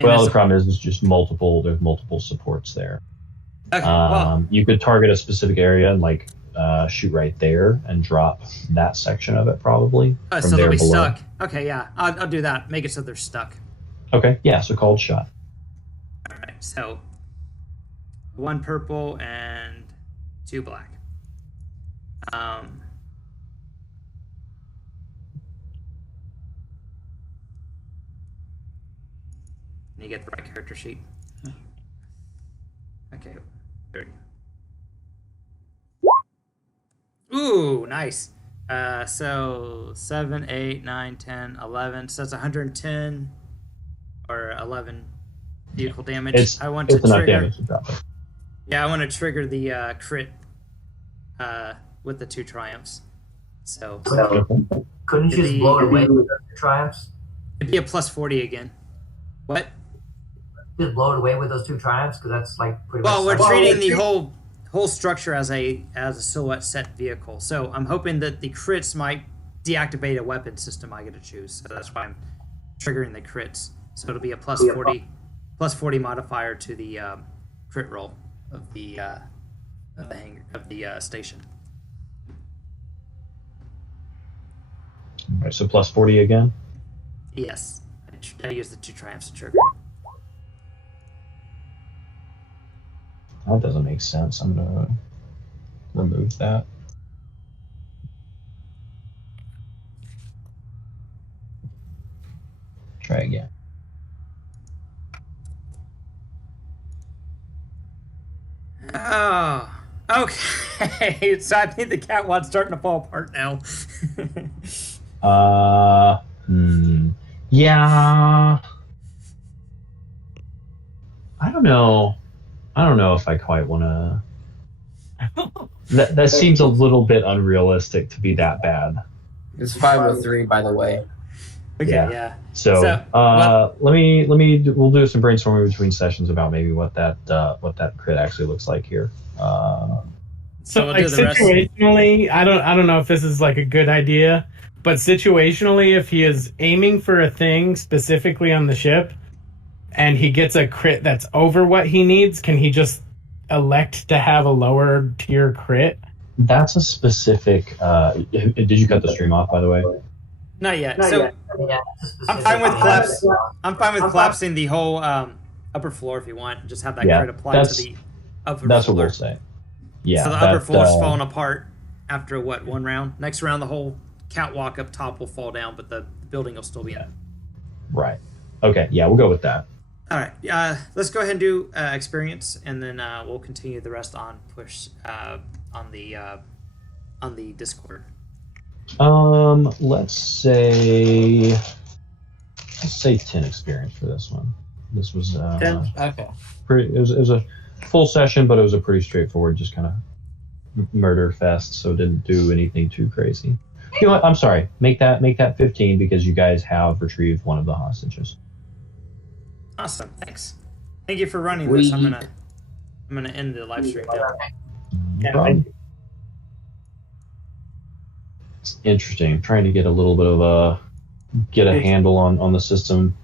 Well, the problem is it's just there's multiple supports there. Okay, you could target a specific area and shoot right there and drop that section of it probably. So they'll be stuck. Okay, yeah, I'll do that. Make it so they're stuck. Okay, yeah, so cold shot. All right, so 1 purple and 2 black. You get the right character sheet. Okay, there. Ooh, nice. So 7, 8, 9, 10, 11. So that's 110 or 11 vehicle damage. I want to trigger. Damage to drop it. Yeah, I want to trigger the crit with the 2 triumphs. So couldn't you just blow it away with those 2 triumphs? It'd be a plus 40 again. What? Just blow it away with those 2 triumphs because that's pretty much. Well, we're treating the whole structure as a silhouette set vehicle. So I'm hoping that the crits might deactivate a weapon system I get to choose. So that's why I'm triggering the crits. So it'll be a plus 40 modifier to the crit roll of the station. All right, so plus 40 again? Yes. I use the 2 triumphs to trigger. That doesn't make sense. I'm going to remove that. Try again. Oh, okay. So I think the catwalk's starting to fall apart now. Yeah. I don't know if I quite want to. That seems a little bit unrealistic to be that bad. It's 503, by the way. Okay, yeah. So we'll do some brainstorming between sessions about maybe what that crit actually looks like here. So like situationally, I don't know if this is like a good idea, but situationally, if he is aiming for a thing specifically on the ship, and he gets a crit that's over what he needs, can he just elect to have a lower tier crit? That's a specific. Did you cut the stream off, by the way? Not yet. Not So yet. Yeah, it's a I'm fine with specific- collapse. I'm fine with collapsing the whole upper floor if you want. Just have that Yeah, crit apply to the upper That's floor. what we'll say. Yeah. So the upper floor's falling apart after what, one round? Next round, the whole catwalk up top will fall down, but the building will still be in. Right. Okay. Yeah, we'll go with that. All right. Let's go ahead and do experience, and then we'll continue the rest on push on the Discord. Let's say 10 experience for this one. This was 10? Okay. pretty. It was a full session, but it was a pretty straightforward, just kind of murder fest. So it didn't do anything too crazy. You know what? I'm sorry. Make that 15 because you guys have retrieved one of the hostages. Awesome. Thanks. Thank you for running this. I'm gonna end the live stream now. No problem. It's interesting. I'm trying to get a little bit of a handle on the system.